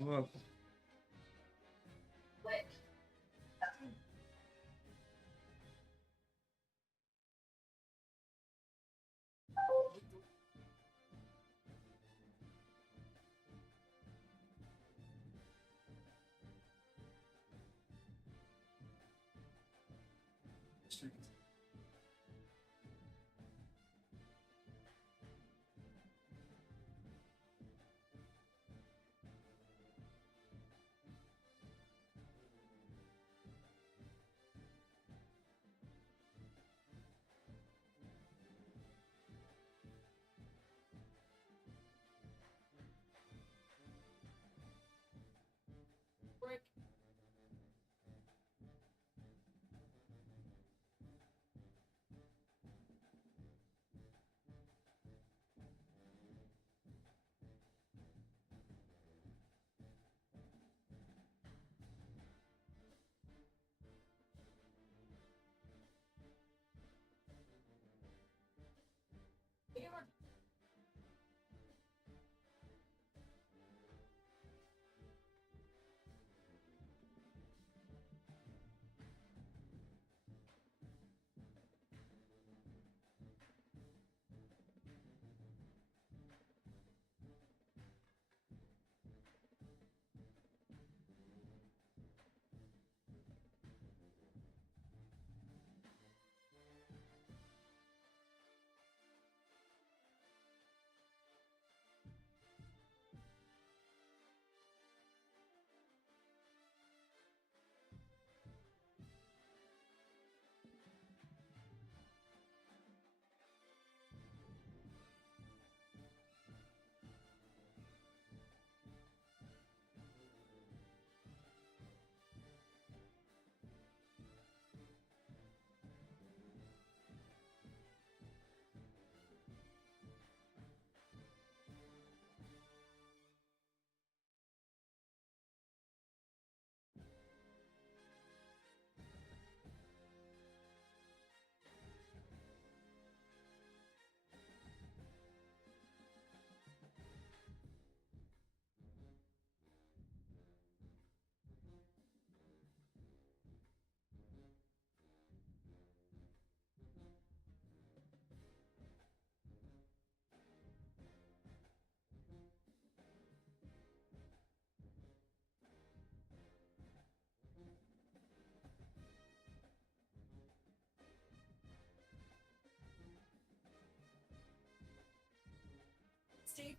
Welcome. Brick. Steve.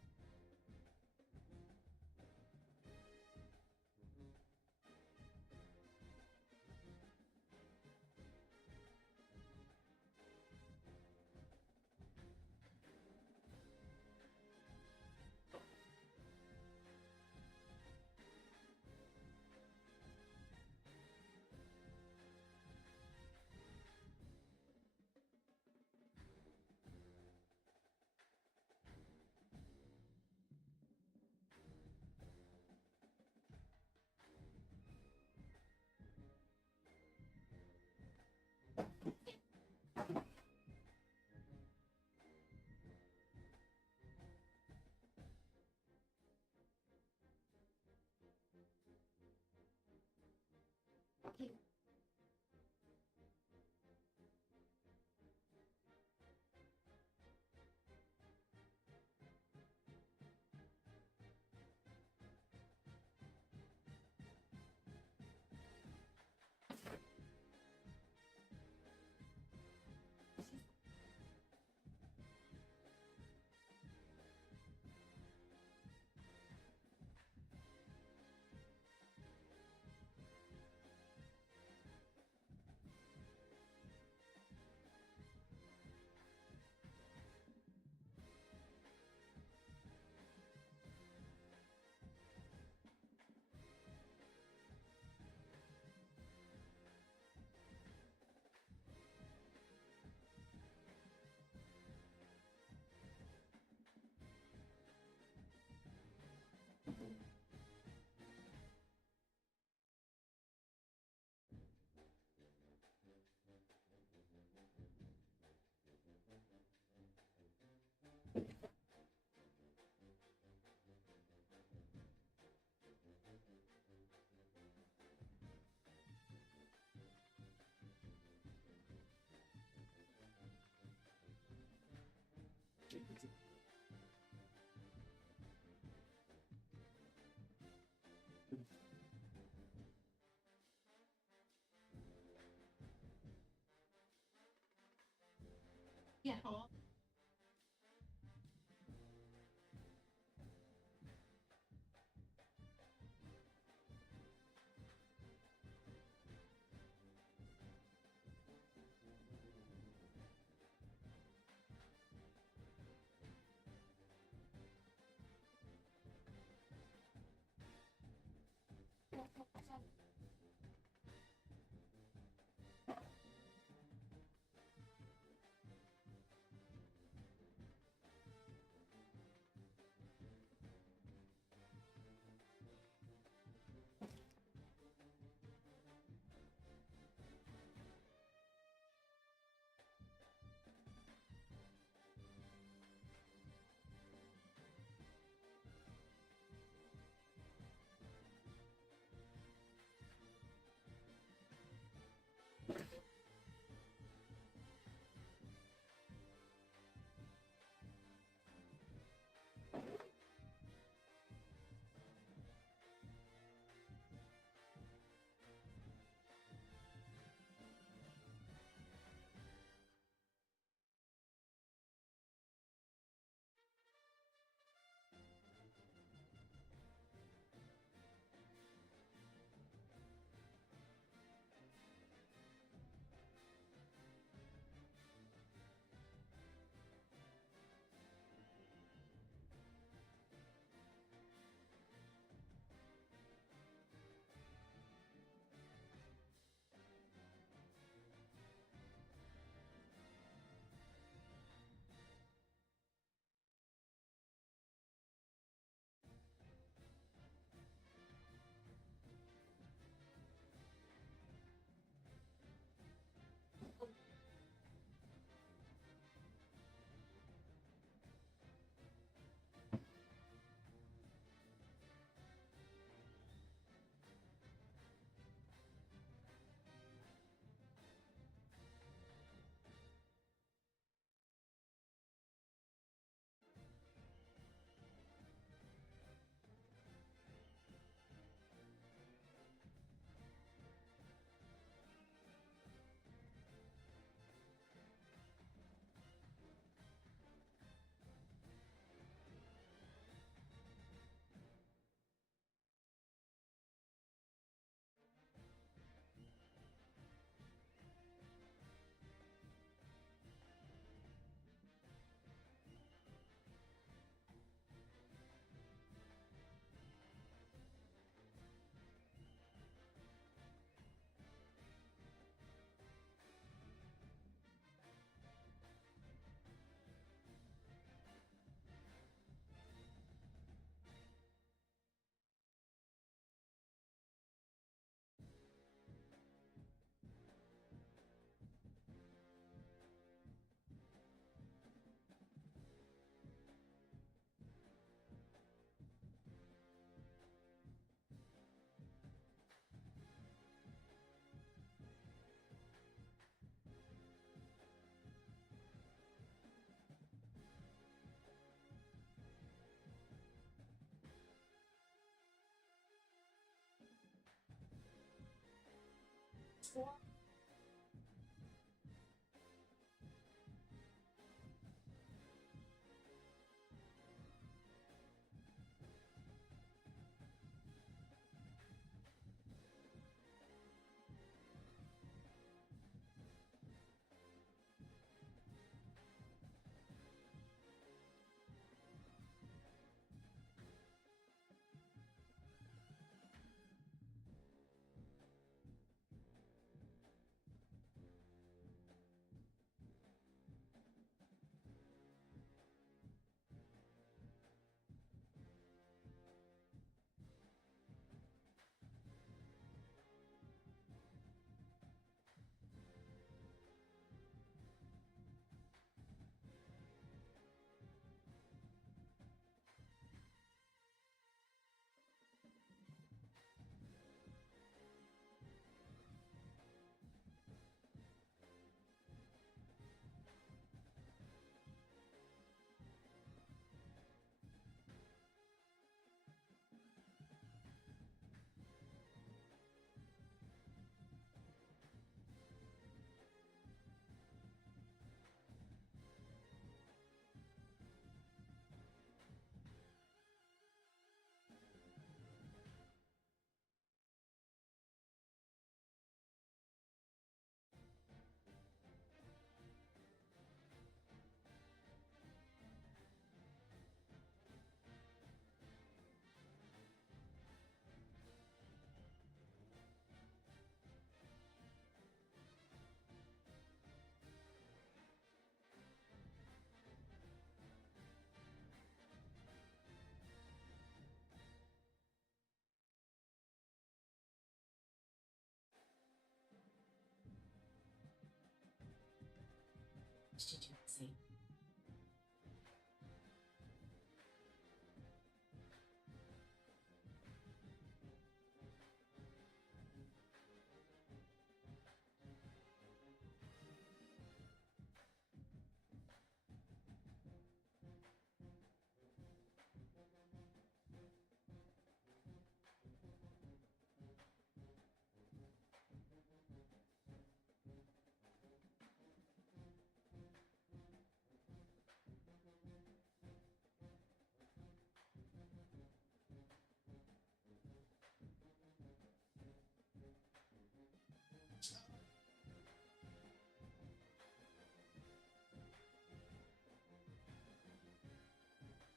constituency.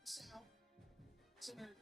South Center.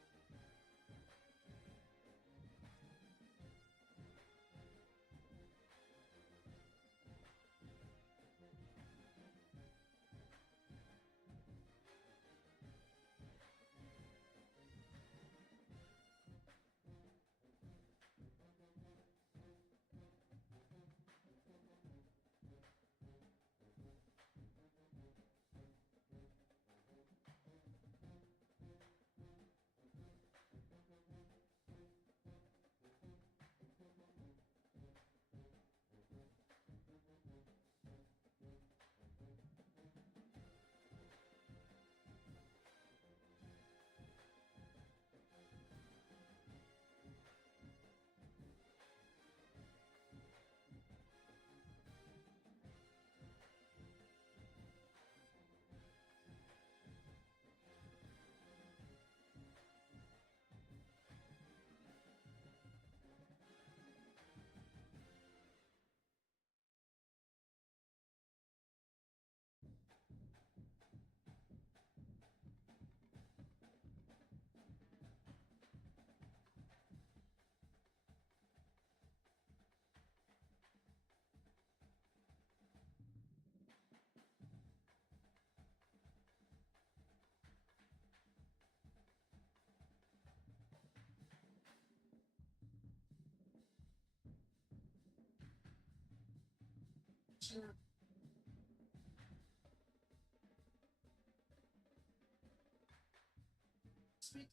Sure. Speak.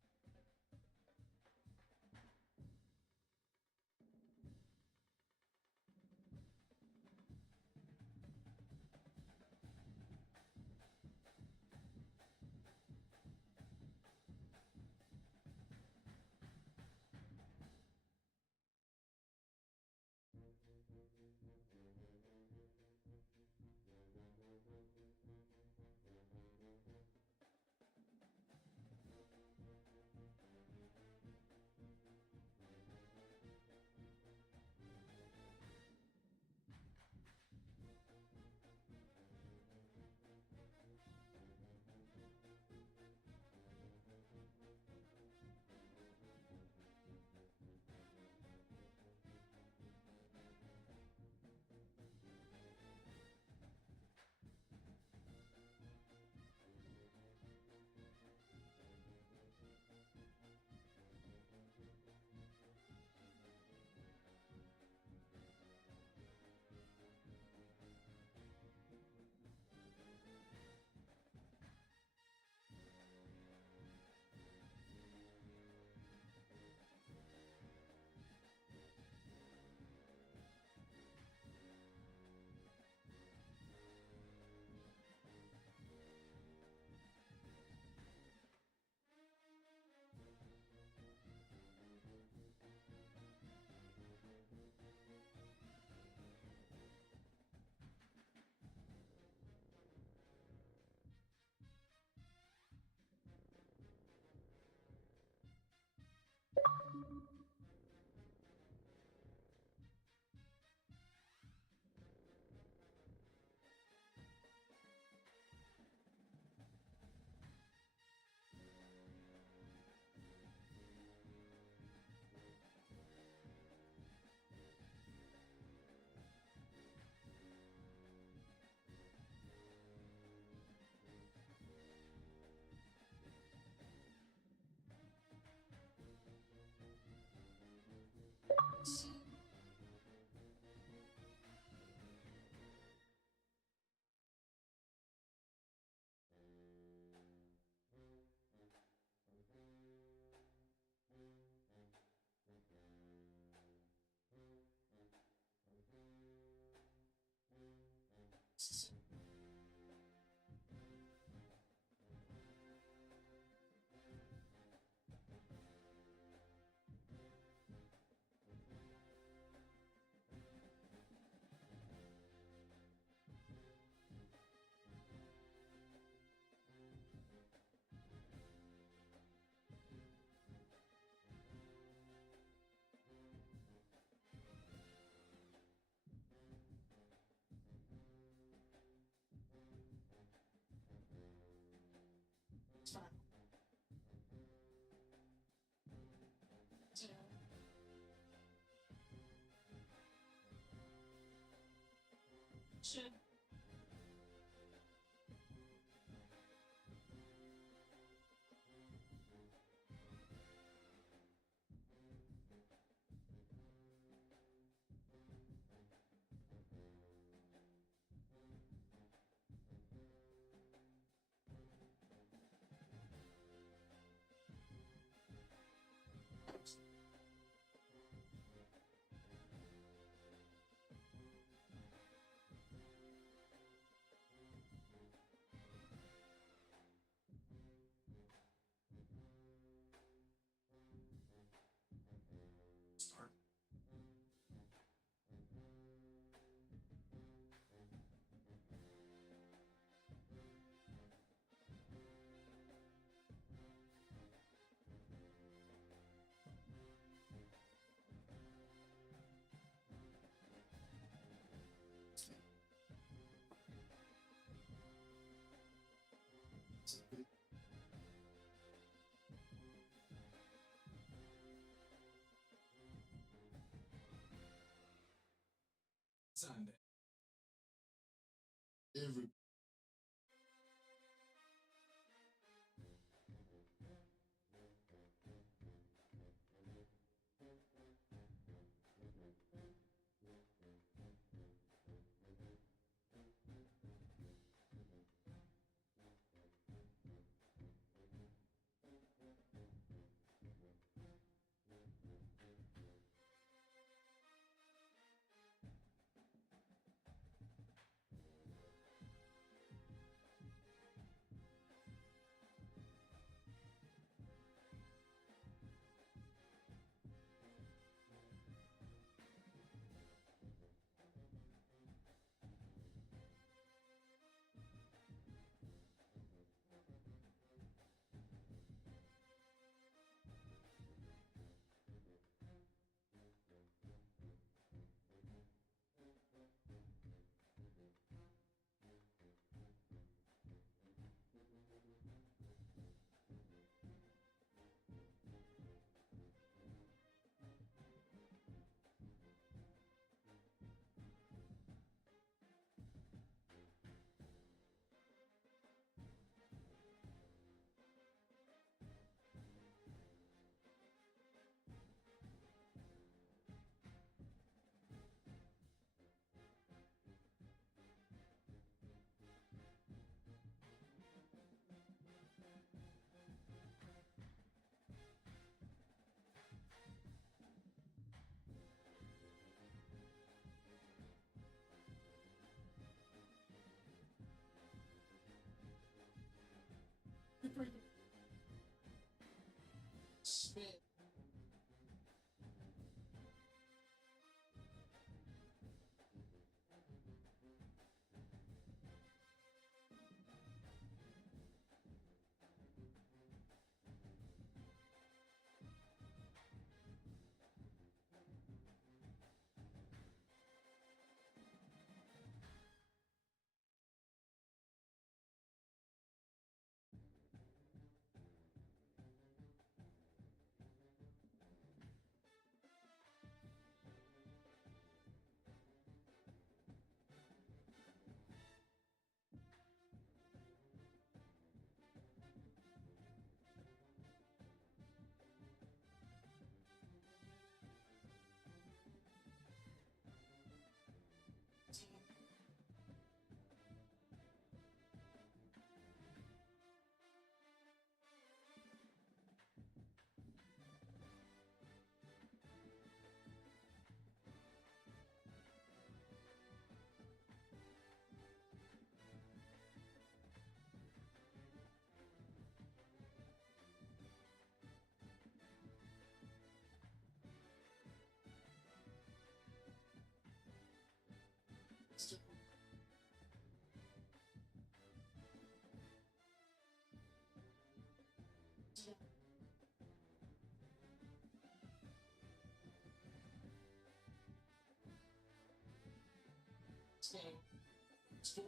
Score.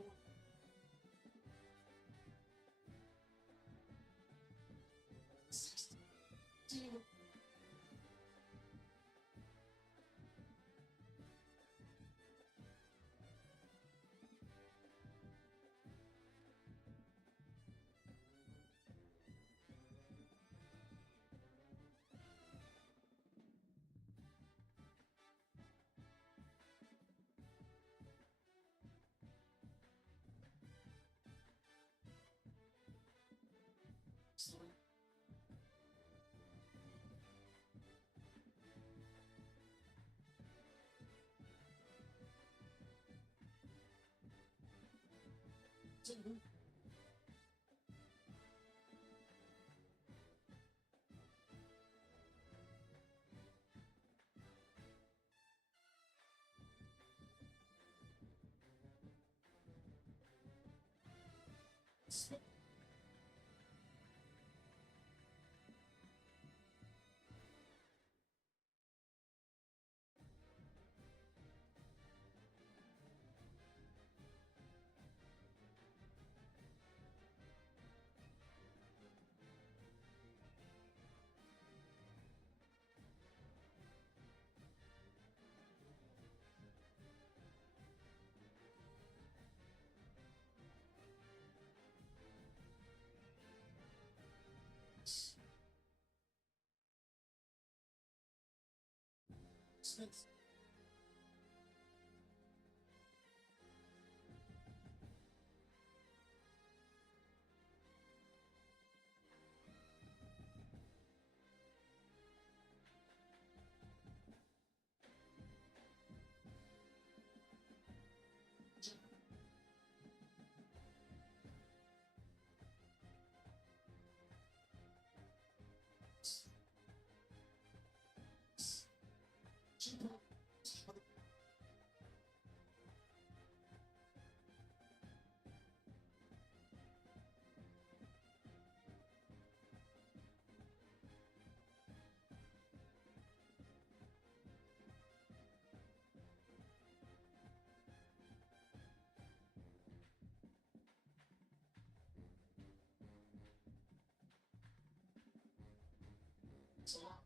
Zero. Sorry. Two. Split. Split. So long.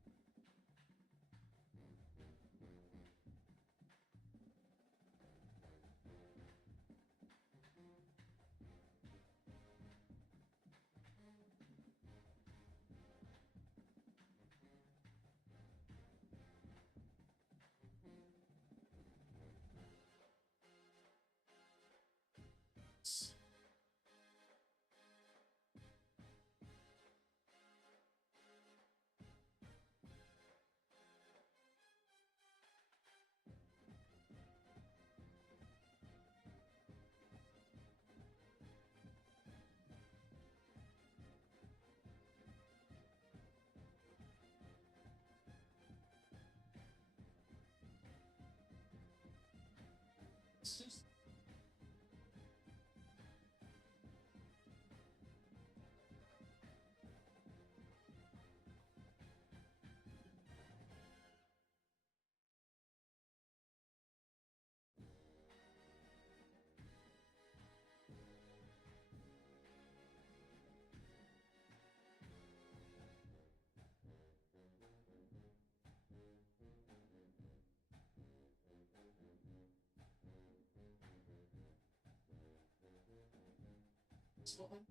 Six. Scotland.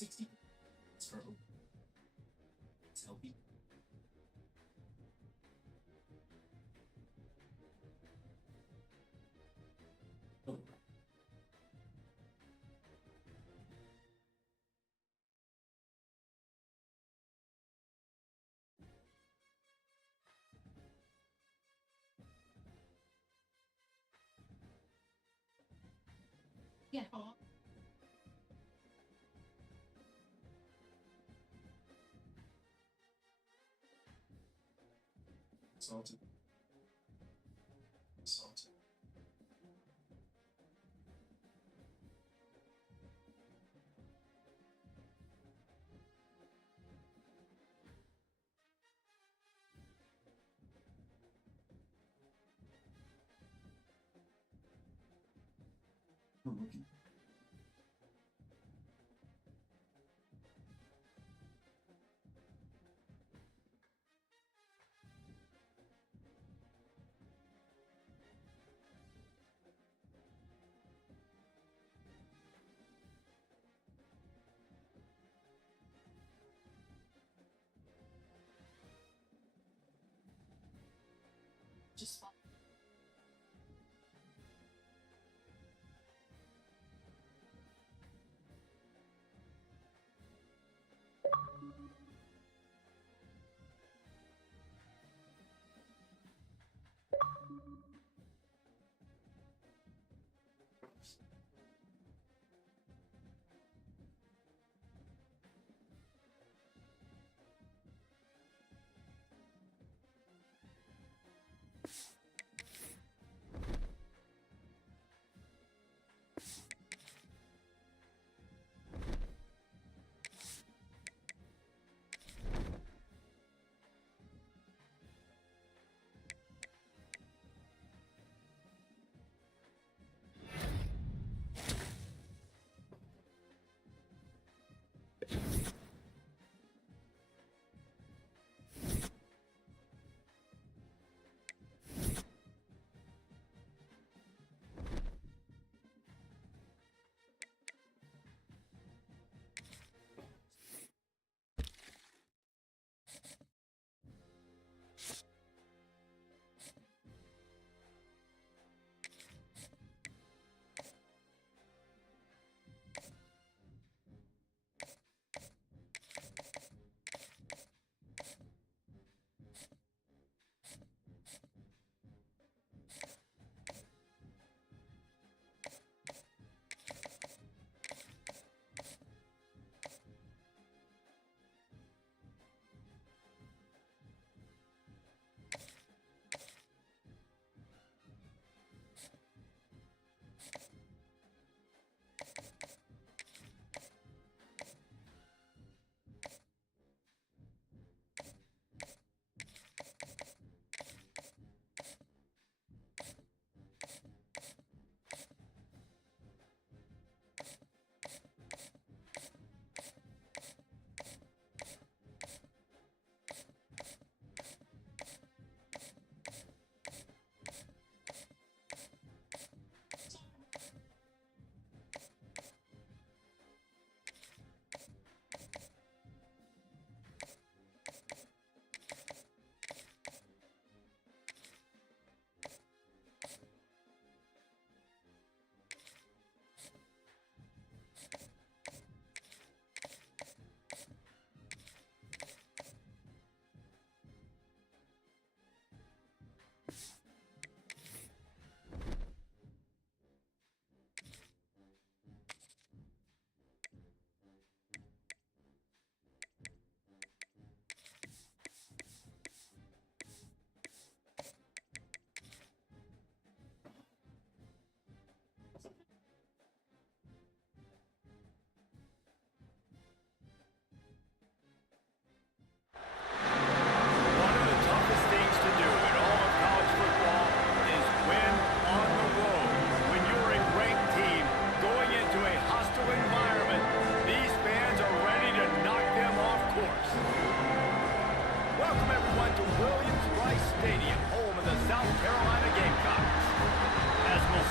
60. It's for open. Tell people. Oh. Yeah. Salted. Salted. Rookie. Just fine.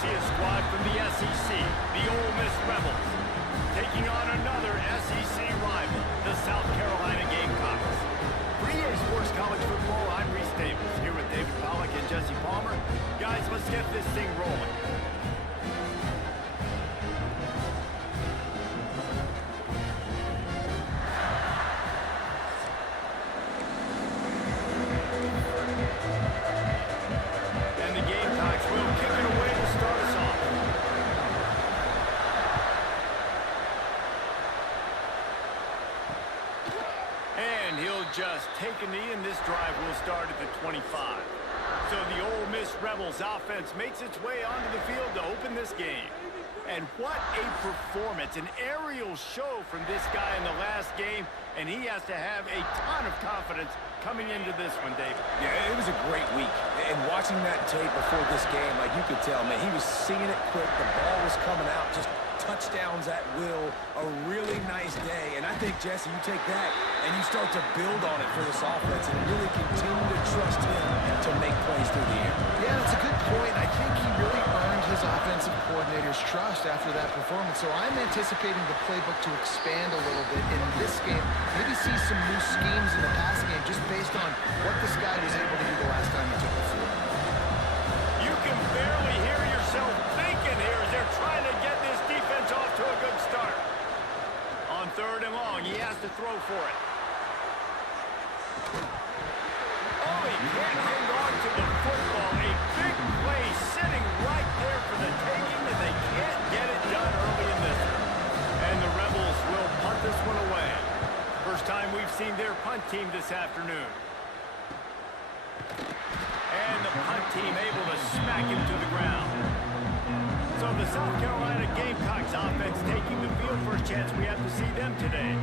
see a squad from the SEC, the Ole Miss Rebels. taking on another SEC rival, the South Carolina Gamecocks. For EA Sports College Football, I'm Reese Davis, here with David Pollack and Jesse Palmer. Guys, let's get this thing rolling. And the Gamecocks will kick it away to start us off. And he'll just take a knee, and this drive will start at the 25. So the Ole Miss Rebels offense makes its way onto the field to open this game. And what a performance, an aerial show from this guy in the last game, and he has to have a ton of confidence coming into this one, David. Yeah, it was a great week. And watching that tape before this game, like you could tell, man, he was seeing it quick. The ball was coming out, just touchdowns at will. A really nice day. And I think, Jesse, you take that and you start to build on it for this offense and really continue to trust him to make plays through the air. Yeah, that's a good point. I think he really earned his offensive coordinator's trust after that performance. So I'm anticipating the playbook to expand a little bit in this game. Maybe see some new schemes in the pass game just based on what this guy was able to do the last time he took the field. You can barely hear yourself thinking here as they're trying to get this defense off to a good start. On 3rd and long, he has to throw for it. Oh, he can't hang on to the football. A big play sitting right there for the taking, and they can't get it done early in this one. And the Rebels will punt this one away. First time we've seen their punt team this afternoon. And the punt team able to smack him to the ground. So the South Carolina Gamecocks offense taking the field. First chance we have to see them today.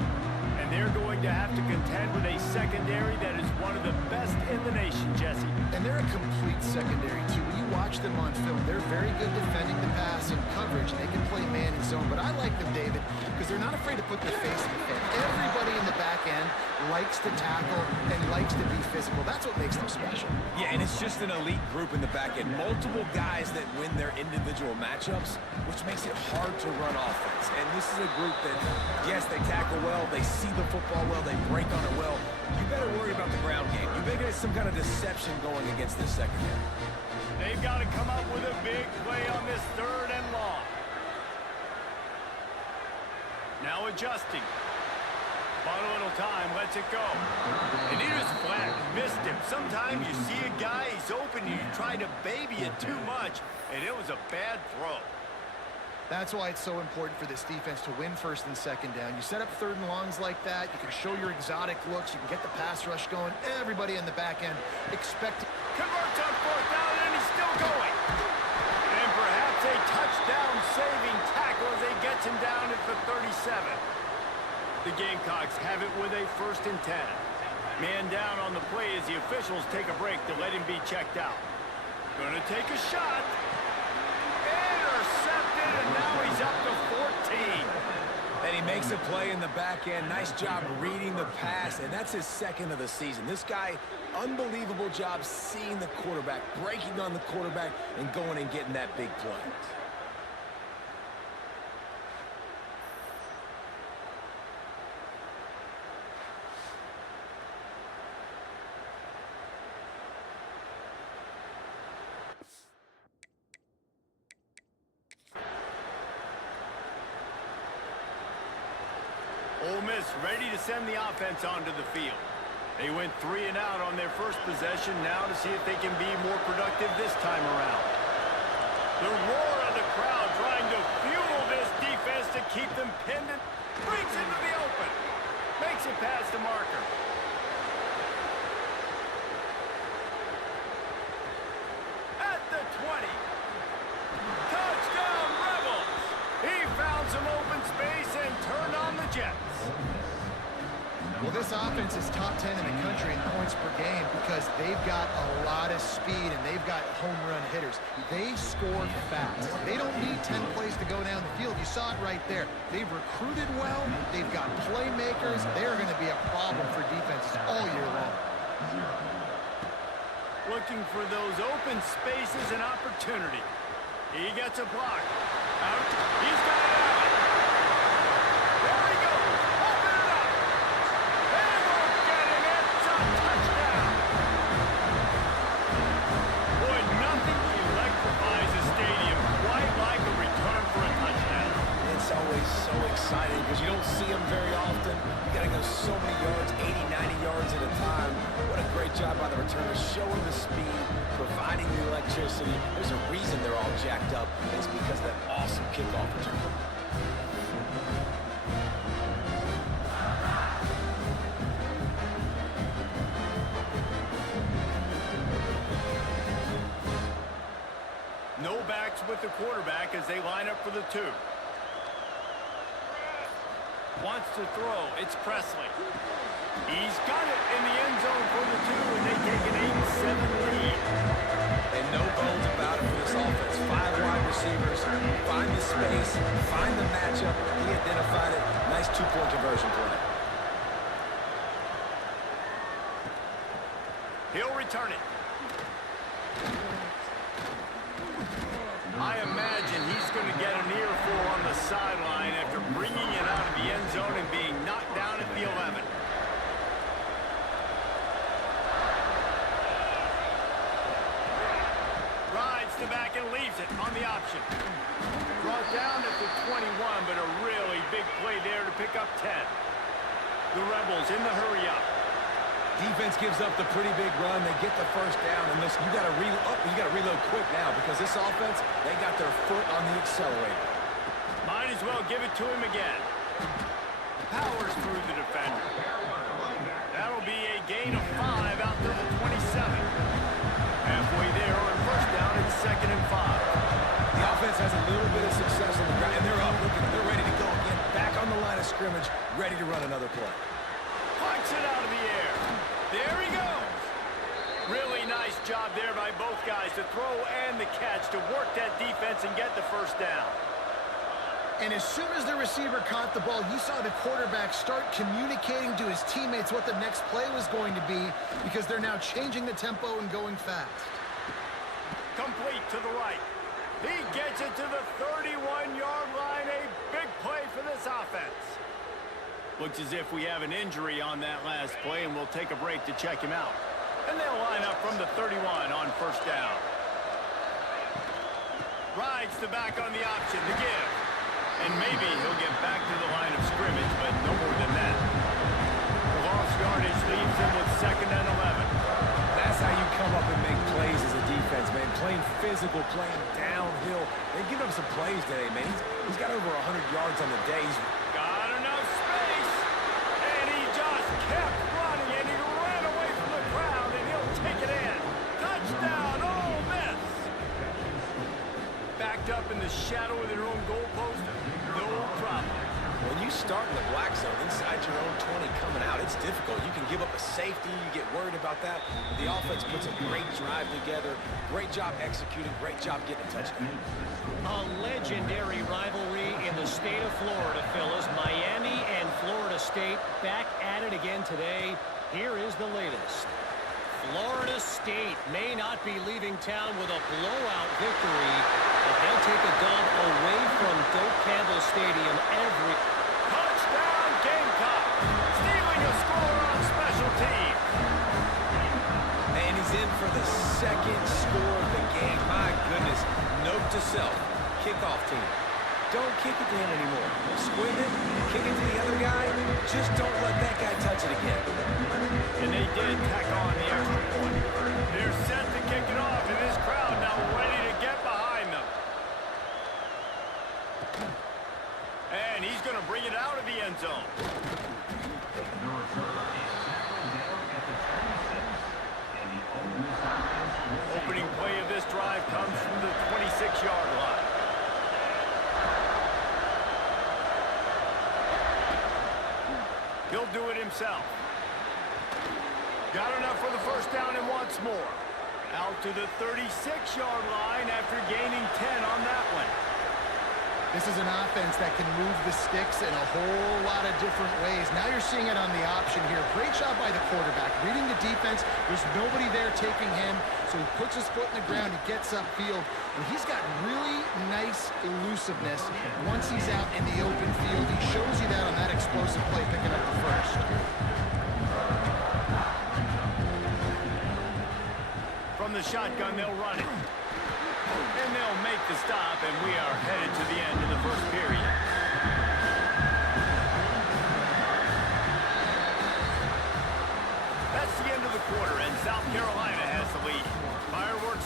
And they're going to have to contend with a secondary that is one of the best in the nation, Jesse. And they're a complete secondary, too. When you watch them on film, they're very good defending the pass and coverage, and they can play man and zone. But I like them, David, because they're not afraid to put their face in the fan. Everybody in the back end likes to tackle and likes to be physical. That's what makes them special. Yeah, and it's just an elite group in the back end. Multiple guys that win their individual matchups, which makes it hard to run offense. And this is a group that, yes, they tackle well, they see the football well, they break on it well. You better worry about the ground game. You better get some kind of deception going against this secondary. They've got to come up with a big play on this 3rd and long. Now adjusting. Bought a little time, lets it go. And he just flat missed him. Sometimes you see a guy, he's open, and you try to baby it too much, and it was a bad throw. That's why it's so important for this defense to win 1st and 2nd down. You set up 3rd and longs like that. You can show your exotic looks. You can get the pass rush going. Everybody in the back end expect to Converts on 4th down, and he's still going. And perhaps a touchdown-saving tackle as he gets him down at the 37. The Gamecocks have it with a 1st and 10. Man down on the play as the officials take a break to let him be checked out. Gonna take a shot. Intercepted, and now he's up to 14. And he makes a play in the back end. Nice job reading the pass, and that's his 2nd of the season. This guy, unbelievable job seeing the quarterback, breaking on the quarterback, and going and getting that big play. Ole Miss ready to send the offense onto the field. They went 3 and out on their first possession, now to see if they can be more productive this time around. The roar of the crowd trying to fuel this defense to keep them pinned. Breaks into the open. Makes it past the marker. At the 20. Touchdown, Rebels! He found some open space and turned on the Jets. Well, this offense is top 10 in the country in points per game because they've got a lot of speed and they've got home run hitters. They score fast. They don't need 10 plays to go down the field. You saw it right there. They've recruited well. They've got playmakers. They're going to be a problem for defenses all year long. Looking for those open spaces and opportunity. He gets a block. Out. He's got it out. speed, providing the electricity. There's a reason they're all jacked up. It's because of that awesome kickoff return. No backs with the quarterback as they line up for the 2. Wants to throw. It's Presley. He's got it in the end zone for the 2, and they take an 8-7 lead. And no bones about it for this offense. 5 wide receivers. Find the space. Find the matchup. He identified it. Nice 2-point conversion play. He'll return it. I imagine he's going to get an earful on the sideline after bringing it out of the end zone and being knocked down at the 11. Rides the back and leaves it on the option. Brought down at the 21, but a really big play there to pick up 10. The Rebels in the hurry-up. Defense gives up the pretty big run. They get the first down. And listen, you got to reload quick now because this offense, they got their foot on the accelerator. Might as well give it to him again. Powers through the defender. That'll be a gain of 5 out to the 27. Halfway there on first down, it's 2nd and 5. The offense has a little bit of success on the ground, and they're up. They're ready to go again. Back on the line of scrimmage, ready to run another play. Punch it out of the air. There he goes. Really nice job there by both guys to throw and the catch to work that defense and get the first down. And as soon as the receiver caught the ball, you saw the quarterback start communicating to his teammates what the next play was going to be because they're now changing the tempo and going fast. Complete to the right. He gets it to the 31-yard line. A big play for this offense. Looks as if we have an injury on that last play, and we'll take a break to check him out. And they'll line up from the 31 on first down. Rides the back on the option, the give. And maybe he'll get back to the line of scrimmage, but no more than that. The lost yardage leaves him with 2nd and 11. That's how you come up and make plays as a defense, man. Playing physical, playing downhill. They've given him some plays today, man. He's got over 100 yards on the day. He's got enough space, and he just kept running, and he ran away from the crowd, and he'll take it in. Touchdown, Ole Miss. Backed up in the shadow of their own goalpost, no problem. When you start in the black zone inside your own 20 coming out, it's difficult. You can give up a safety. You get worried about that. The offense puts a great drive together. Great job executing. Great job getting a touchdown. A legendary rivalry in the state of Florida, Phyllis. Miami and Florida State back at it again today. Here is the latest. Florida State may not be leaving town with a blowout victory, but they'll take a dub away from Doak Campbell Stadium every... Touchdown, Gamecock! Stealing a score on special teams. And he's in for the 2nd score of the game. My goodness. Note to self. Kickoff team. Don't kick it to him anymore. Squib it, kick it to the other guy. Just don't let that guy touch it again. And they did tack on the extra point. They're set to kick it off, and this crowd now ready to get behind them. And he's going to bring it out of the end zone. The return is tackled down at the 26, and the Ole Miss offense will Opening play of this drive comes from the 26-yard line. He'll do it himself. Got enough for the first down and wants more. Out to the 36-yard line after gaining 10 on that one. This is an offense that can move the sticks in a whole lot of different ways. Now you're seeing it on the option here. Great job by the quarterback. Reading the defense, there's nobody there taking him, so he puts his foot in the ground, he gets upfield, and he's got really nice elusiveness once he's out in the open field. He shows you that on that explosive play, picking up the first. From the shotgun, they'll run it. And they'll make the stop, and we are headed to the end of the first period. That's the end of the quarter, and South Carolina has the lead.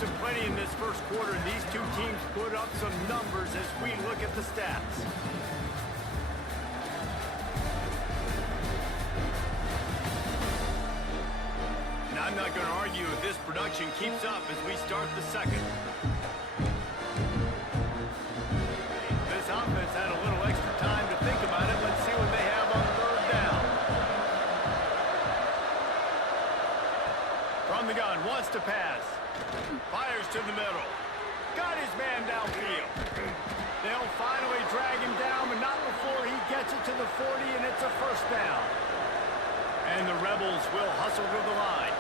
pace aplenty in this first quarter, and these two teams put up some numbers as we look at the stats. And I'm not going to argue if this production keeps up as we start the second. This offense had a little extra time to think about it. Let's see what they have on third down. From the gun, wants to pass. Fires to the middle. Got his man downfield. They'll finally drag him down, but not before he gets it to the 40, and it's a first down. And the Rebels will hustle to the line.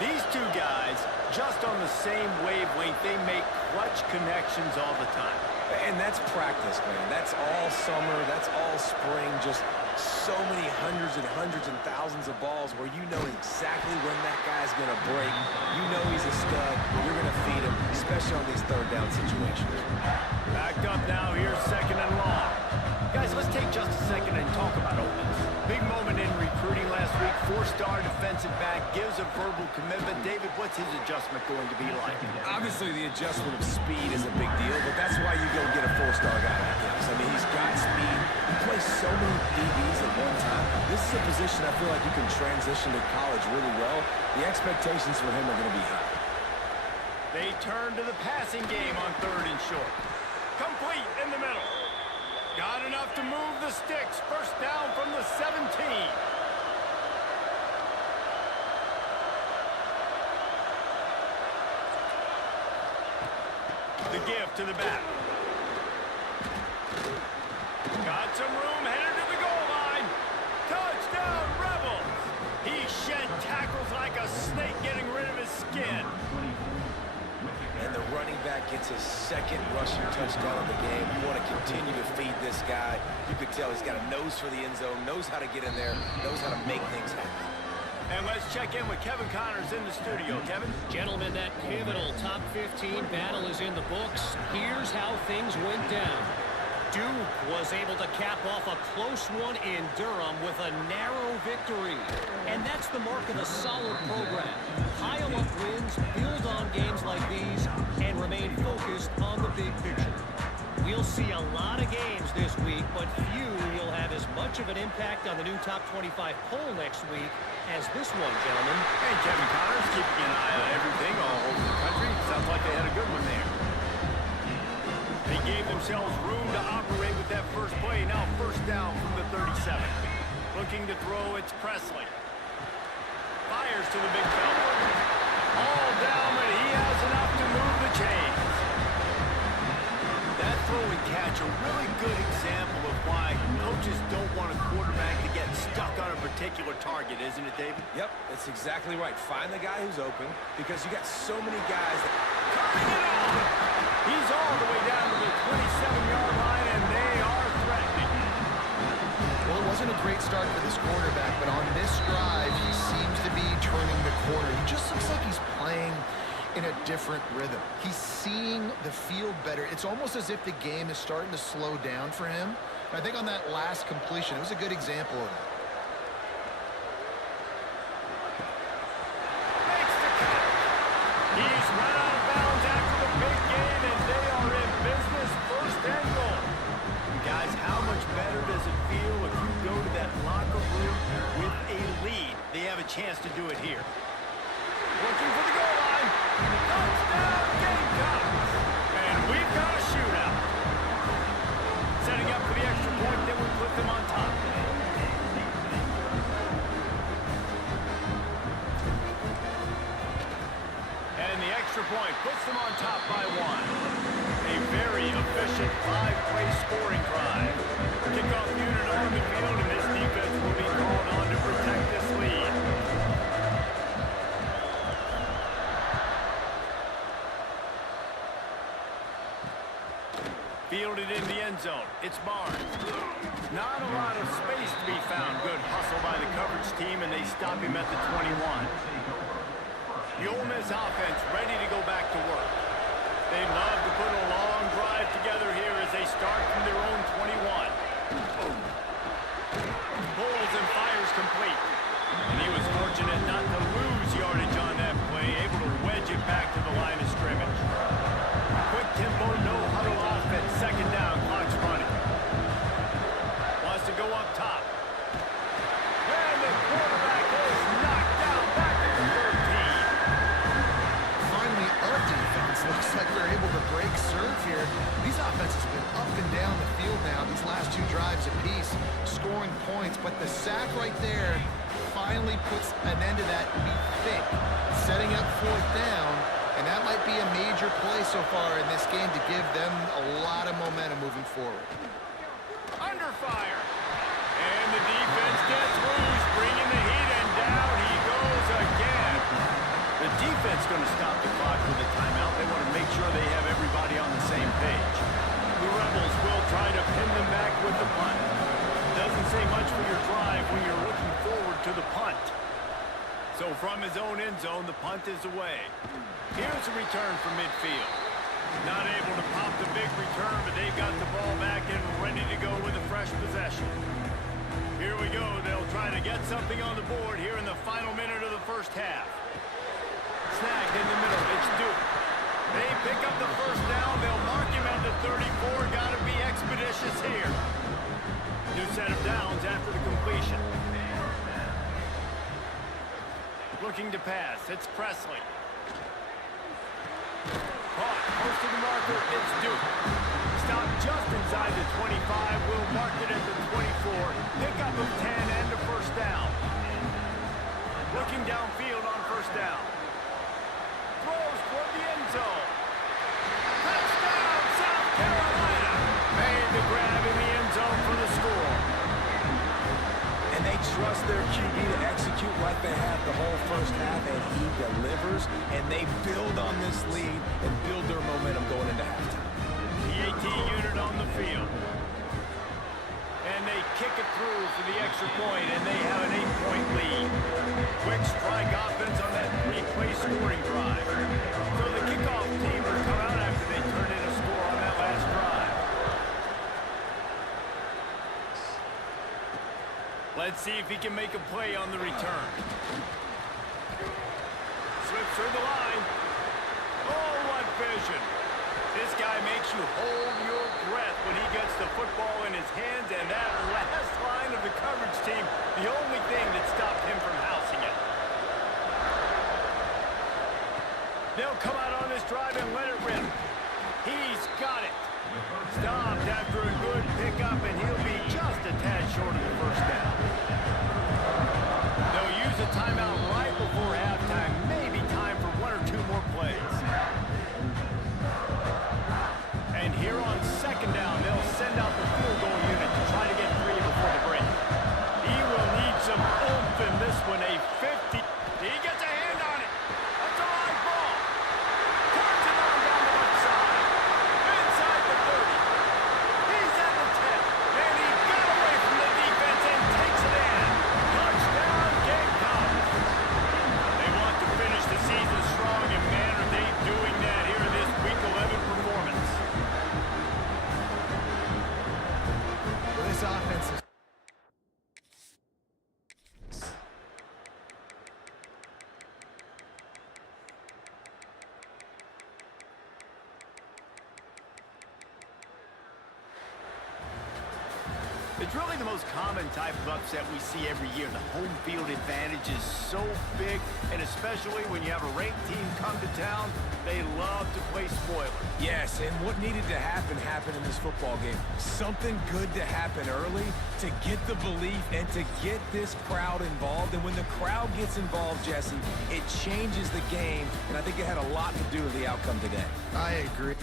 These two guys, just on the same wavelength, they make clutch connections all the time. And that's practice, man. That's all summer. That's all spring. Just so many hundreds and thousands of balls where you know exactly when that guy's going to break. You know he's a stud. You're going to feed him, especially on these third down situations. Backed up now. Here's second and long. Guys, let's take just a second and talk about opens. Big moment in recruiting last week. Four-star defensive back gives a verbal commitment. David, what's his adjustment going to be like? Obviously, the adjustment of speed is a big deal, but that's why you go get a four-star guy like this. I mean, he's got speed. He plays so many DBs at one time. This is a position I feel like you can transition to college really well. The expectations for him are going to be high. They turn to the passing game on third and short. Complete in the middle. Got enough to move the sticks. First down from the 17. The give to the back. Got some room, headed to the goal line. Touchdown, Rebels. He shed tackles like a snake getting rid of his skin. And the running back gets his second rushing touchdown of the game. You want to continue to feed this guy. You could tell he's got a nose for the end zone, knows how to get in there, knows how to make things happen. And let's check in with Kevin Connors in the studio. Kevin? Gentlemen, that pivotal top 15 battle is in the books. Here's how things went down. Duke was able to cap off a close one in Durham with a narrow victory. And that's the mark of a solid program. Pile up wins, build on games like these, and remain focused on the big picture. We'll see a lot of games this week, but few will have as much of an impact on the new top 25 poll next week as this one, gentlemen. Hey, Kevin Connors, keeping an eye on everything all over the country. Sounds like they had a good one there. They gave themselves room to operate with that first play. Now first down from the 37. Looking to throw, it's Presley. Fires to the big fella. All down, but he has enough to move the chains. That throw and catch, a really good example of why coaches don't want a quarterback to get stuck on a particular target, isn't it, David? Yep, that's exactly right. Find the guy who's open because you got so many guys that... Coming it on! He's all the way down to the 27-yard line, and they are threatening. Well, it wasn't a great start for this quarterback, but on this drive, he seems to be turning the corner. He just looks like he's playing in a different rhythm. He's seeing the field better. It's almost as if the game is starting to slow down for him. And I think on that last completion, it was a good example of it. Makes the catch. He's run out of bounds after the big game, and they are in business, first and goal. Guys, how much better does it feel if you go to that locker room with a lead? They have a chance to do it here. Looking for the goal line. Touchdown, Gamecocks. And we've got a shootout. Setting up for the extra point, then we put them on top. And the extra point puts them on top by one. A very efficient five-play scoring drive. Kickoff unit on the field, and this defense will be called on to protect this lead. Fielded in the end zone. It's Barnes. Not a lot of space to be found. Good hustle by the coverage team, and they stop him at the 21. The Ole Miss offense ready to go back to work. They love to put a long drive together here as they start from their own 21. Pulls and fires complete. And he was fortunate not to lose yardage on that play, able to wedge it back to the line of scrimmage. scoring points, but the sack right there finally puts an end to that, we think, setting up 4th down, and that might be a major play so far in this game to give them a lot of momentum moving forward. Under fire. And the defense gets loose, bringing the heat, and down he goes again. The defense going to stop the clock with a timeout. They want to make sure they have everybody on the same page. The Rebels will try to pin them back with the punt. Doesn't say much for your drive when you're looking forward to the punt. So from his own end zone, the punt is away. Here's a return from midfield. Not able to pop the big return, but they've got the ball back and ready to go with a fresh possession. Here we go. They'll try to get something on the board here in the final minute of the first half. Snagged in the middle. It's Duke. They pick up the first down. They'll mark him at the 34. Got to be expeditious here. New set of downs after the completion. Looking to pass. It's Presley. Caught. Close to the marker. It's Duke. Stopped just inside the 25. Will mark it at the 24. Pickup of 10 and a first down. Looking downfield on first down. Throws toward the end zone. Touchdown, South Carolina. Made the grab in the end zone for the score. And they trust their QB to execute like they have the whole first half, and he delivers, and they build on this lead and build their momentum going into halftime. The 18 unit on the field. And they kick it through for the extra point, and they have an 8-point lead. Quick strike offense on that 3-play scoring drive. So the kickoff team will come out after they turn in a score on that last drive. Let's see if he can make a play on the return. Slips through the line. Oh, what vision. This guy makes you hold your breath when he gets the football in his hands, and that last line of the coverage team, the only thing that stopped him from housing it. They'll come out on this drive and let it rip. He's got it. Stopped after a good pickup, and he'll be just a tad short of the first down. They'll use a timeout right before halftime. Maybe time for 1 or 2 more plays. And here on second down, they'll send out the field goal unit to try to get 3 before the break. He will need some oomph in this one. A 50. He gets a hand on it. That's a live ball. Turns it on down the left side. Inside the 30. He's at the 10. And he got away from the defense and takes it in. Touchdown, Gamecocks. They want to finish the season strong, and man, are they doing that here in this Week 11 performance. This offense is It's really the most common type of upset we see every year. The home field advantage is so big, and especially when you have a ranked team come to town, they love to play spoiler. Yes, and what needed to happen happened in this football game. Something good to happen early to get the belief and to get this crowd involved. And when the crowd gets involved, Jesse, it changes the game, and I think it had a lot to do with the outcome today. I agree.